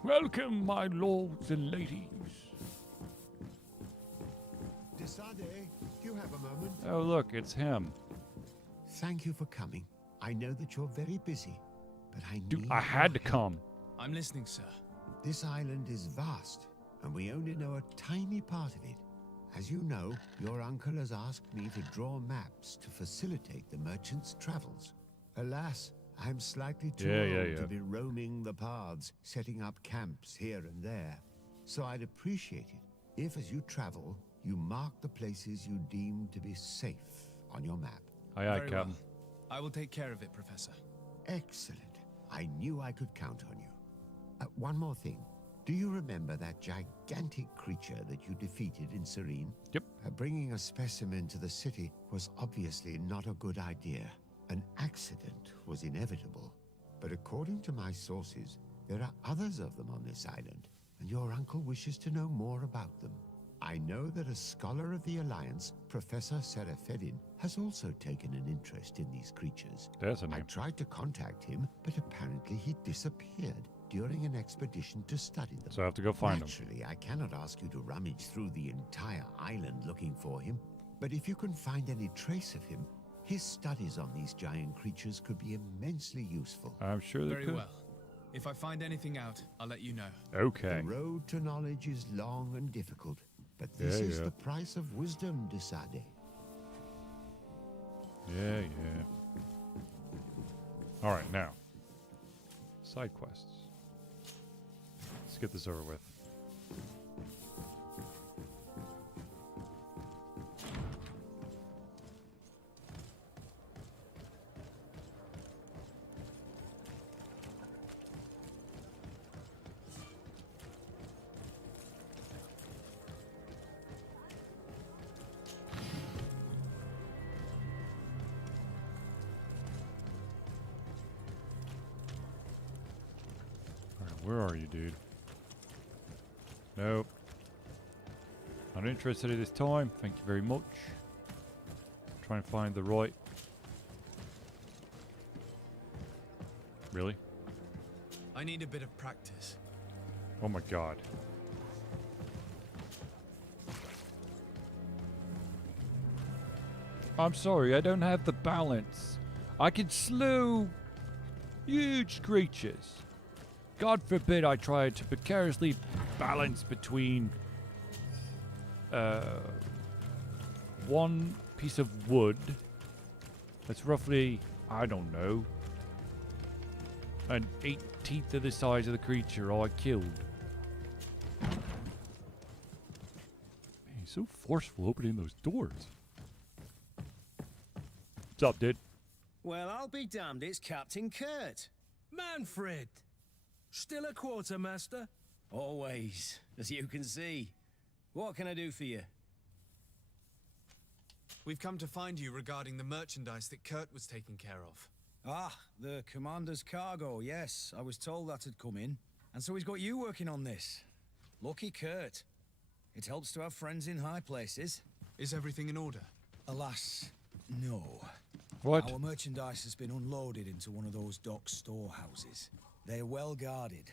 Welcome, my lords and ladies. Desade, do you have a moment? Oh, look, it's him. Thank you for coming. I know that you're very busy, but Dude, I had to come. I'm listening, sir. This island is vast, and we only know a tiny part of it. As you know, your uncle has asked me to draw maps to facilitate the merchant's travels. Alas, I'm slightly too old to be roaming the paths, setting up camps here and there. So I'd appreciate it if, as you travel, you mark the places you deem to be safe on your map. Aye, aye, Captain. Well. I will take care of it, Professor. Excellent. I knew I could count on you. One more thing. Do you remember that gigantic creature that you defeated in Serene? Yep. Bringing a specimen to the city was obviously not a good idea. An accident was inevitable. But according to my sources, there are others of them on this island, and your uncle wishes to know more about them. I know that a scholar of the Alliance, Professor Serafedin, has also taken an interest in these creatures. That's a name. I tried to contact him, but apparently he disappeared during an expedition to study them. So I have to go find him. Naturally, I cannot ask you to rummage through the entire island looking for him, but if you can find any trace of him, his studies on these giant creatures could be immensely useful. I'm sure they Very could. well. If I find anything out, I'll let you know. Okay. The road to knowledge is long and difficult, but this is the price of wisdom, Desade. Yeah. All right, now. Side quests. Let's get this over with. Where are you, dude? Nope. Not interested at this time. Thank you very much. Try and find the right... Really? I need a bit of practice. Oh my god. I'm sorry, I don't have the balance. I can slew huge creatures. God forbid I tried to precariously balance between one piece of wood that's roughly, I don't know, an 18th of the size of the creature I killed. Man, he's so forceful opening those doors. What's up, dude? Well, I'll be damned, it's Captain Kurt. Manfred! Still a quartermaster? Always, as you can see. What can I do for you? We've come to find you regarding the merchandise that Kurt was taking care of. Ah, the commander's cargo, yes. I was told that had come in. And so he's got you working on this. Lucky Kurt. It helps to have friends in high places. Is everything in order? Alas, no. What? Our merchandise has been unloaded into one of those dock storehouses. They're well guarded.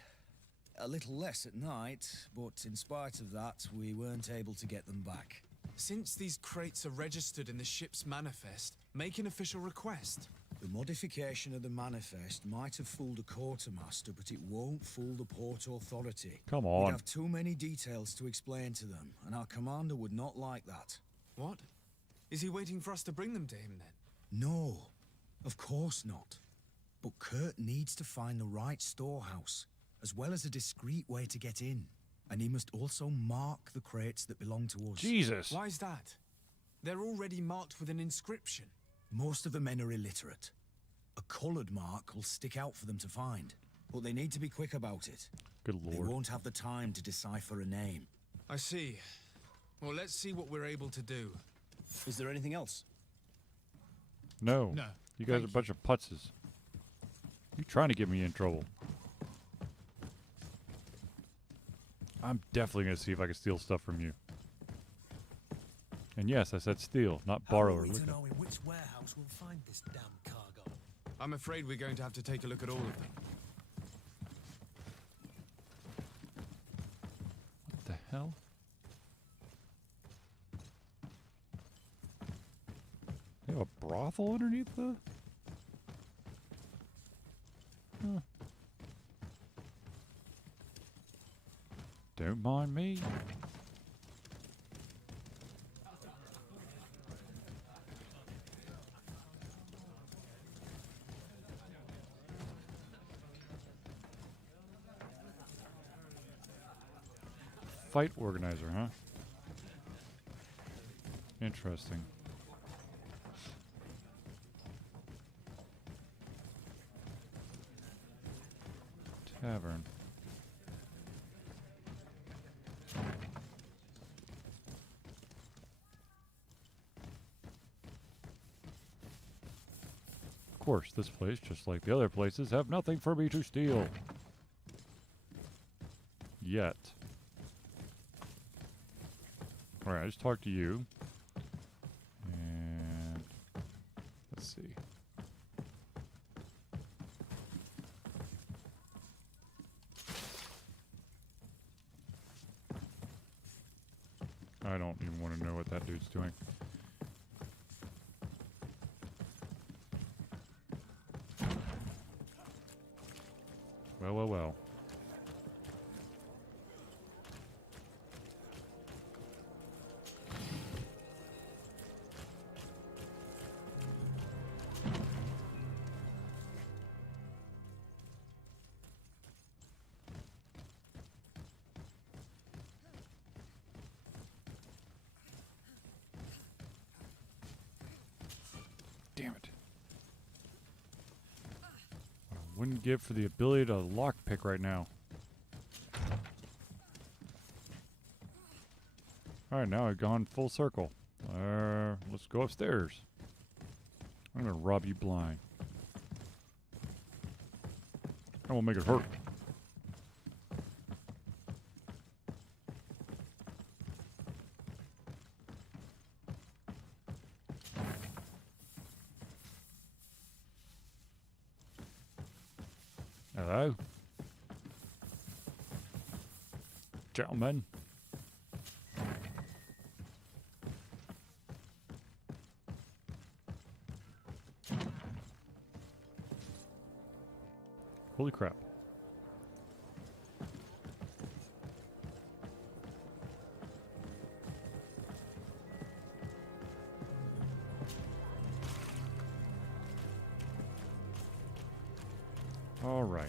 A little less at night, but in spite of that, we weren't able to get them back. Since these crates are registered in the ship's manifest, make an official request. The modification of the manifest might have fooled a quartermaster, but it won't fool the Port Authority. Come on. We'd have too many details to explain to them, and our commander would not like that. What? Is he waiting for us to bring them to him then? No, of course not. But Kurt needs to find the right storehouse, as well as a discreet way to get in. And he must also mark the crates that belong to us. Jesus. Why's that? They're already marked with an inscription. Most of the men are illiterate. A coloured mark will stick out for them to find, but they need to be quick about it. Good lord. They won't have the time to decipher a name. I see. Well, let's see what we're able to do. Is there anything else? No. No. You guys are a bunch of putzes. You trying to get me in trouble. I'm definitely going to see if I can steal stuff from you. And yes, I said steal, not borrow or look at. know in which warehouse we'll find this damn cargo. I'm afraid we're going to have to take a look at all of them. What the hell? They have a brothel underneath the... Huh. Don't mind me. Fight organizer, huh? Interesting. Tavern. Of course, this place, just like the other places, have nothing for me to steal. Yet. Alright, I just talked to you. And let's see. I don't even want to know what that dude's doing. Well, well, well. Damn it. What I wouldn't give for the ability to lockpick right now. Alright, now I've gone full circle. Let's go upstairs. I'm gonna rob you blind. I won't make it hurt. Hello? Gentlemen. Holy crap. All right.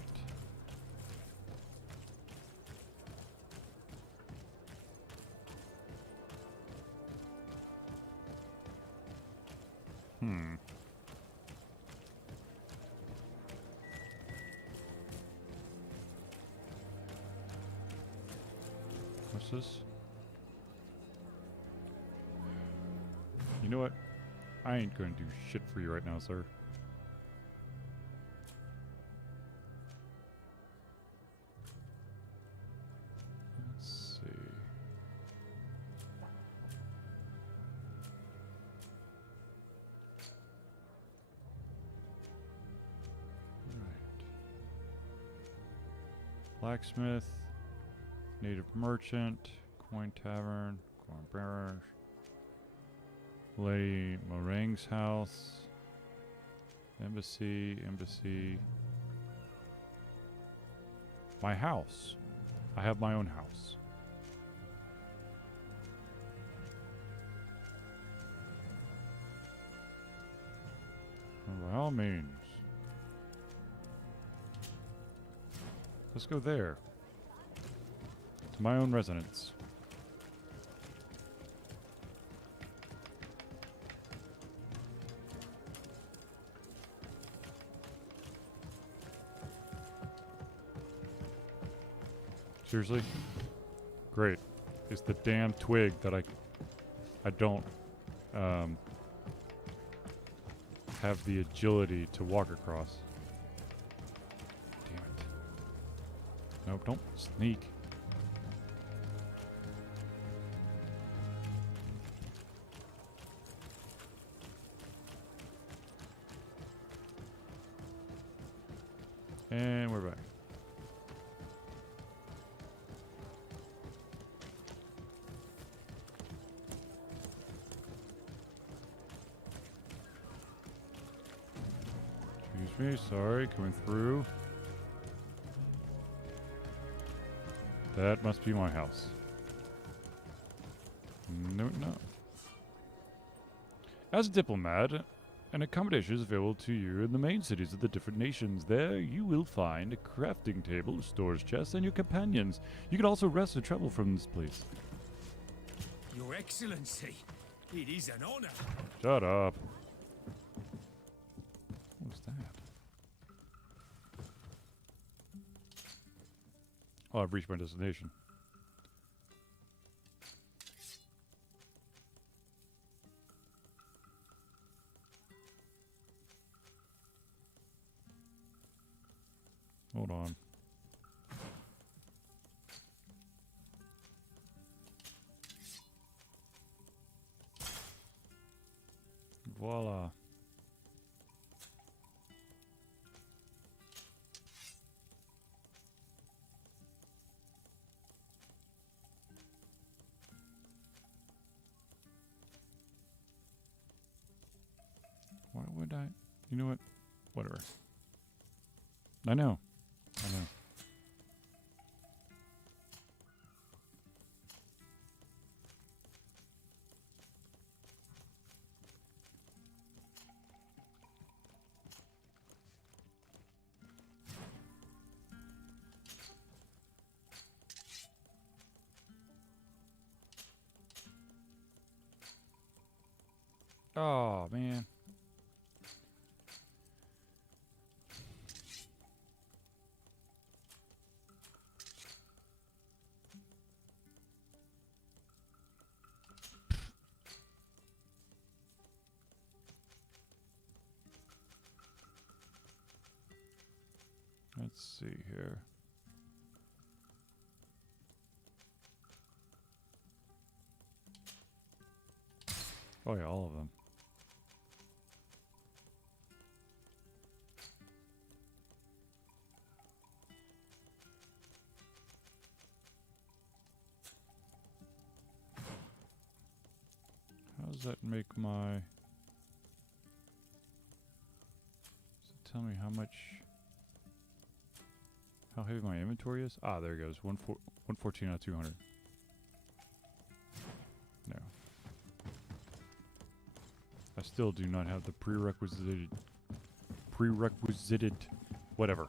What's this? You know what? I ain't gonna do shit for you right now, sir. Let's see. Right. Blacksmith. Native Merchant, Coin Tavern, Coin Bearer, Lady Meringue's house, Embassy, my house. I have my own house. Well, by all means. Let's go there. To my own residence. Seriously? Great. It's the damn twig that I don't have the agility to walk across. Damn it. No, don't sneak. And we're back. Excuse me, sorry, coming through. That must be my house. No, no. As a diplomat, an accommodation is available to you in the main cities of the different nations. There you will find a crafting table, storage chests, and your companions. You can also rest and travel from this place. Your Excellency, it is an honor. Shut up. What was that? Oh, I've reached my destination. Hold on. Voila. Why would I? You know what? Whatever. I know. I know. Oh, man. Let's see here. Oh yeah, all of them. How does that make my... Does it tell me how much... How heavy my inventory is? Ah, there it goes. 114 out of 200. No. I still do not have the prerequisited whatever.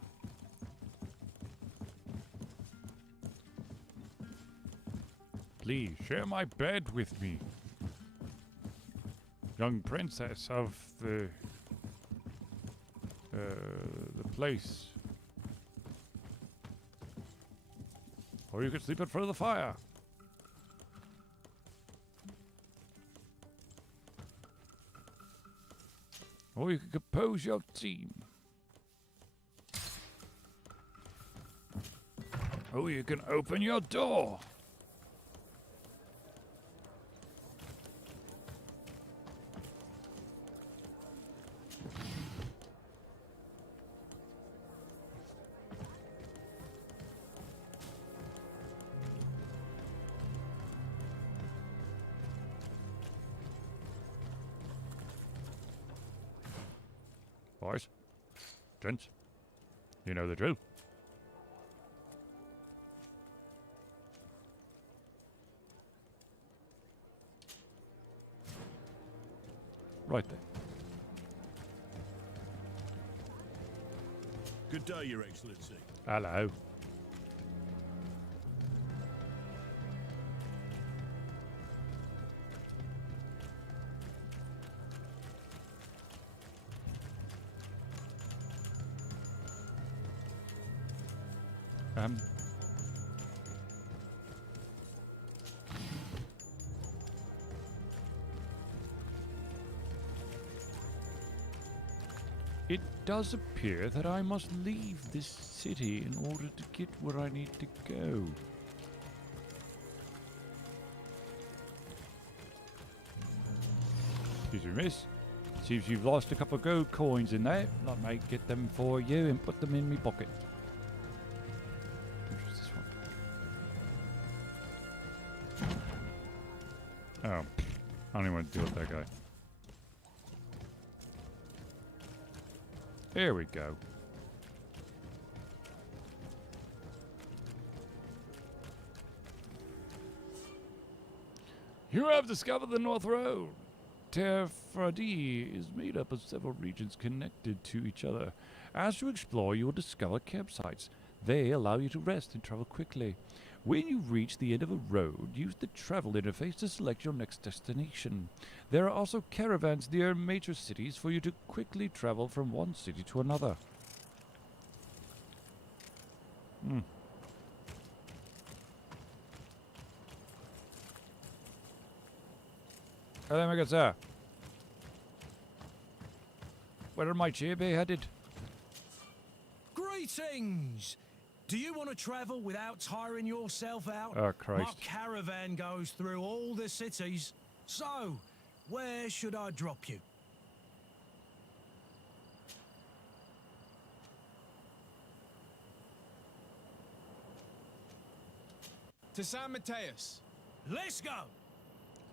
Please share my bed with me, young princess of the place. Or you could sleep in front of the fire. Or you could compose your team. Or you can open your door. Boys, gents, you know the drill. Right then. Good day, Your Excellency. Hello. It does appear that I must leave this city in order to get where I need to go. Excuse me, miss. Seems you've lost a couple of gold coins in there. I might get them for you and put them in my pocket. Which is this one? Oh, I don't even want to deal with that guy. Here we go. You have discovered the North Road. Terre Fradee is made up of several regions connected to each other. As you explore, you will discover campsites. They allow you to rest and travel quickly. When you reach the end of a road, use the travel interface to select your next destination. There are also caravans near major cities for you to quickly travel from one city to another. Hello, my good sir. Where might you be headed? Greetings! Do you want to travel without tiring yourself out? Oh, Christ. My caravan goes through all the cities. So, where should I drop you? To San Mateus. Let's go!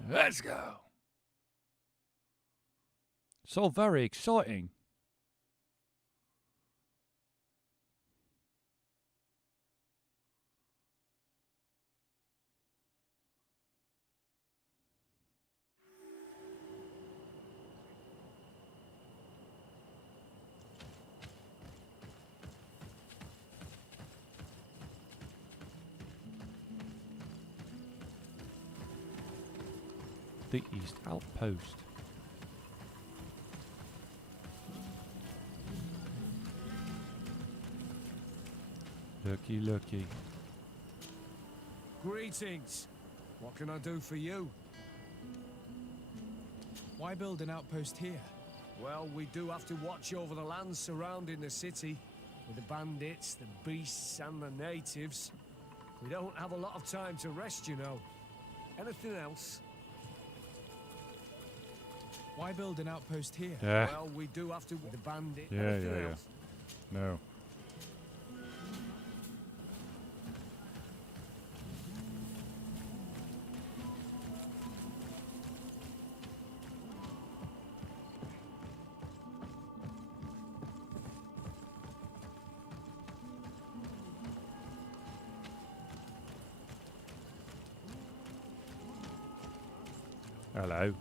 Let's go! So very exciting. The East Outpost. Looky, looky. Greetings. What can I do for you? Why build an outpost here? Well, we do have to watch over the lands surrounding the city. With the bandits, the beasts, and the natives. We don't have a lot of time to rest, you know. Anything else? Why build an outpost here? Yeah. Well, we do have to with the bandit. Yeah, Anything yeah, else? yeah. No. Hello.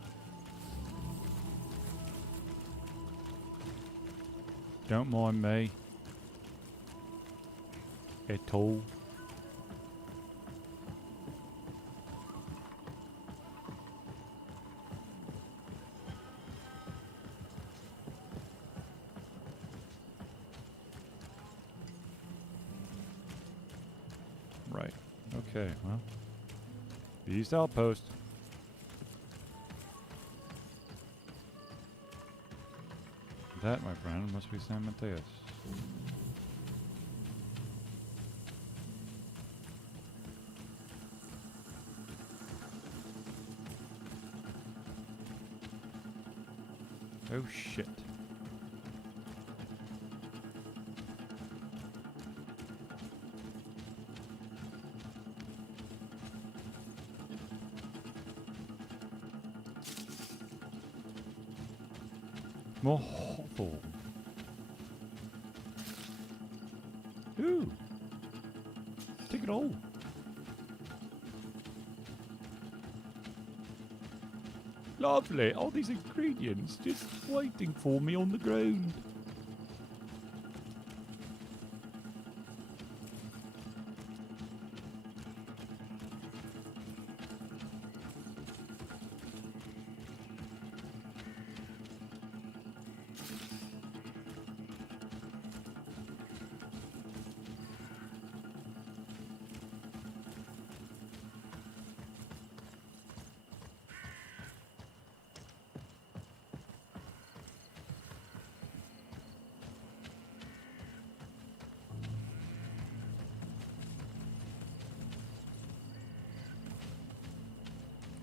Don't mind me. At all. Right. Okay, well. The East Outpost. That, my friend, must be San Mateus. Oh shit. More hawthorn. Ooh. Take it all. Lovely. All these ingredients just waiting for me on the ground.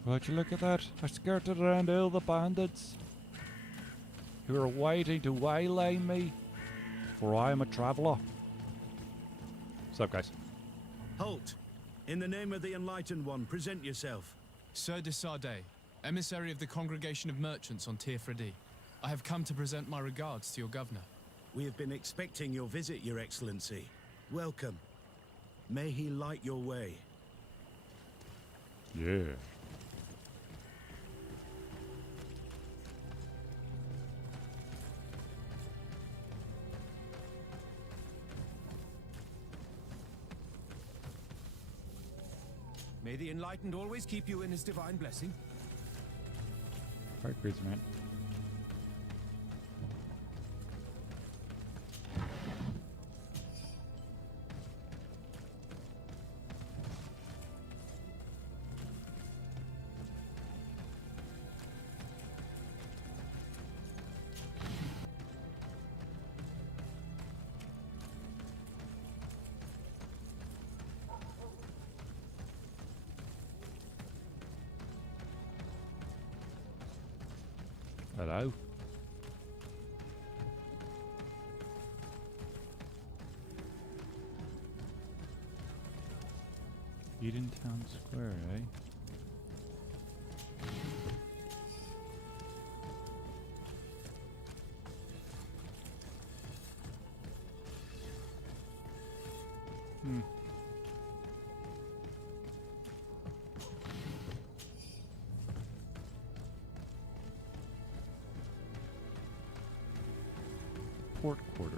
Would you look at that? I skirted around all the bandits who are waiting to waylay me, for I am a traveller. What's up, guys? Halt! In the name of the Enlightened One, present yourself. Sir de Sardet, emissary of the Congregation of Merchants on Teofredi. I have come to present my regards to your governor. We have been expecting your visit, Your Excellency. Welcome. May he light your way. Yeah. May the Enlightened always keep you in his divine blessing. Alright, crazy man. Hello. Eden Town Square, eh? Hmm. Port quarter.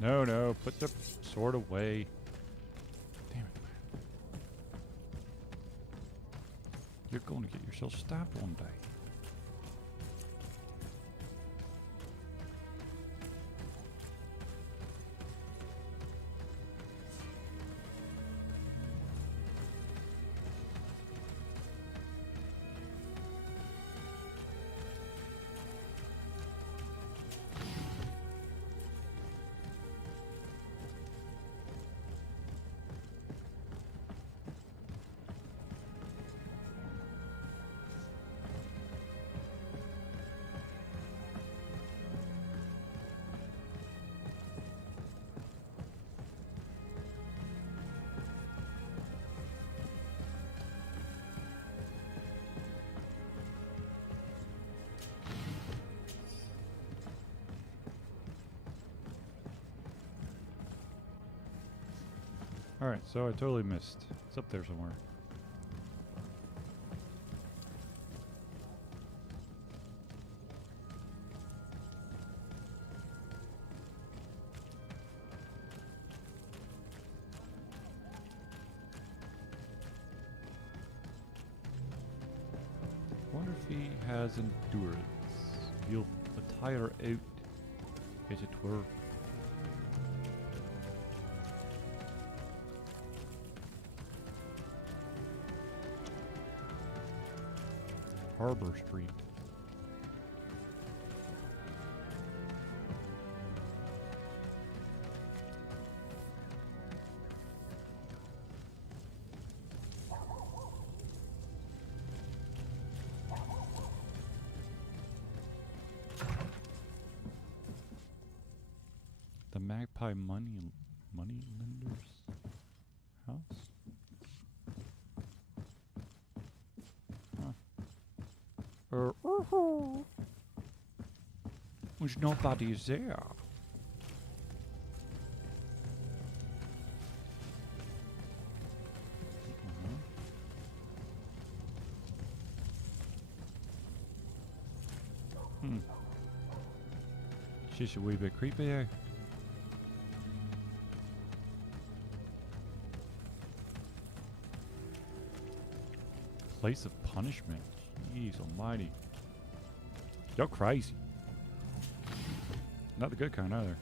No, no, put the sword away. Damn it, man. You're going to get yourself stabbed one day. Alright, so I totally missed. It's up there somewhere. Wonder if he has endurance. He'll tire out, as it were. Harbor Street. The Magpie Money Lender's house? There's nobody there. It's just a wee bit creepy there. Place of punishment. Jeez almighty. You're crazy. Not the good kind either.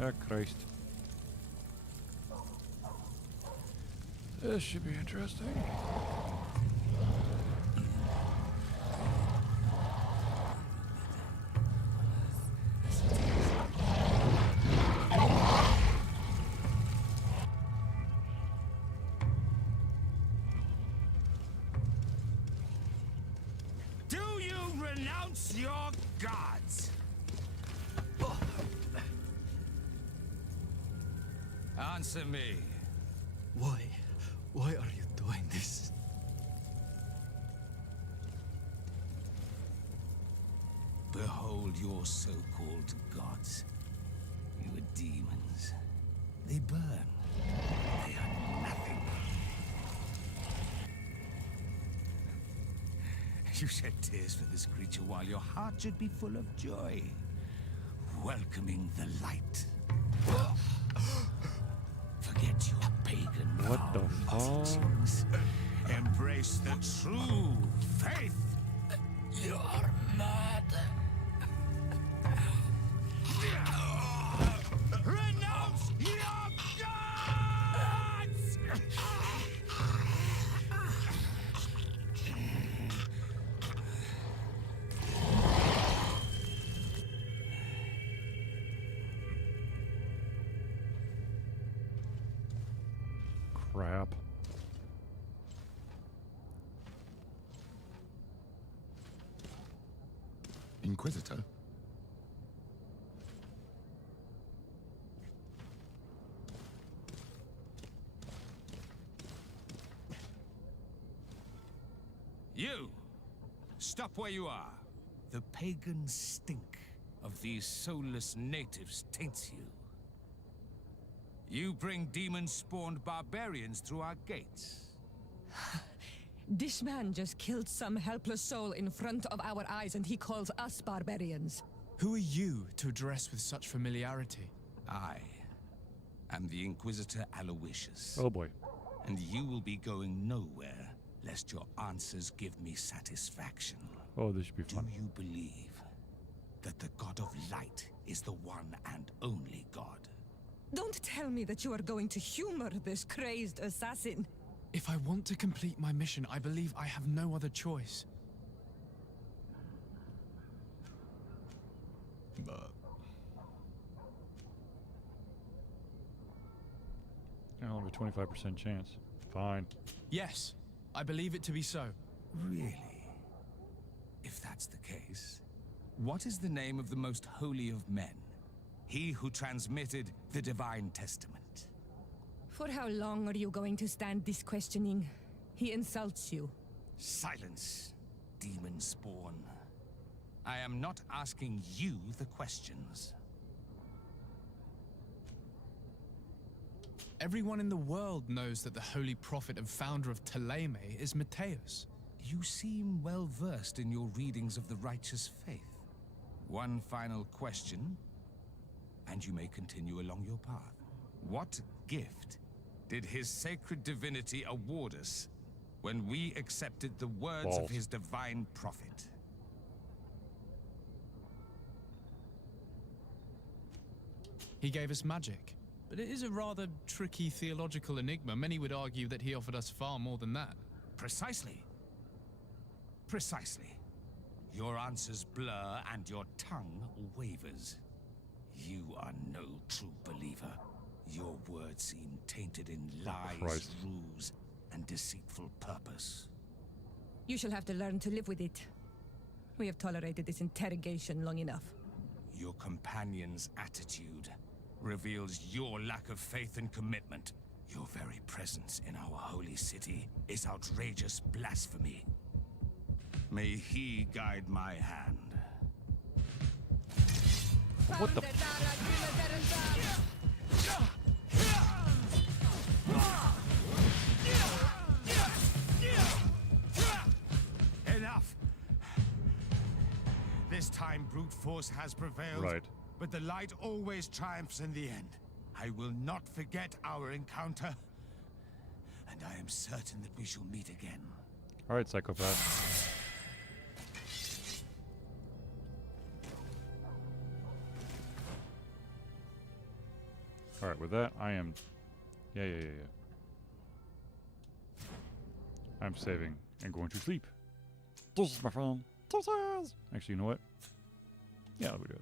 Oh Christ. This should be interesting. Do you renounce your gods? Answer me. Why are you doing this? Behold your so-called gods. You are demons. They burn. They are nothing. You shed tears for this creature while your heart should be full of joy, welcoming the light. Forget your pagan vows. Embrace the true faith. You are mad. Renounce your gods! Crap. Inquisitor? You! Stop where you are. The pagan stink of these soulless natives taints you. You bring demon-spawned barbarians through our gates. This man just killed some helpless soul in front of our eyes, and he calls us barbarians. Who are you to address with such familiarity? I am the Inquisitor Aloysius. Oh boy. And you will be going nowhere, lest your answers give me satisfaction. Oh, this should be fun. Do you believe that the God of Light is the one and only God? Don't tell me that you are going to humor this crazed assassin. If I want to complete my mission, I believe I have no other choice. But I only have a 25% chance. Fine. Yes, I believe it to be so. Really? If that's the case, what is the name of the most holy of men? He who transmitted the Divine Testament. For how long are you going to stand this questioning? He insults you. Silence, demon spawn. I am not asking you the questions. Everyone in the world knows that the holy prophet and founder of Thélème is Matthias. You seem well versed in your readings of the righteous faith. One final question, and you may continue along your path. What gift did his sacred divinity award us when we accepted the words of his divine prophet? He gave us magic. But it is a rather tricky theological enigma. Many would argue that he offered us far more than that. Precisely. Precisely. Your answers blur and your tongue wavers. You are no true believer. Your words seem tainted in lies, ruse, and deceitful purpose. You shall have to learn to live with it. We have tolerated this interrogation long enough. Your companion's attitude reveals your lack of faith and commitment. Your very presence in our holy city is outrageous blasphemy. May he guide my hand. What the? Enough! This time brute force has prevailed. Right. But the light always triumphs in the end. I will not forget our encounter. And I am certain that we shall meet again. Alright, psychopath. Alright, with that, I am... Yeah. I'm saving and going to sleep. This is my friend. Actually, you know what? Yeah, I'll do it.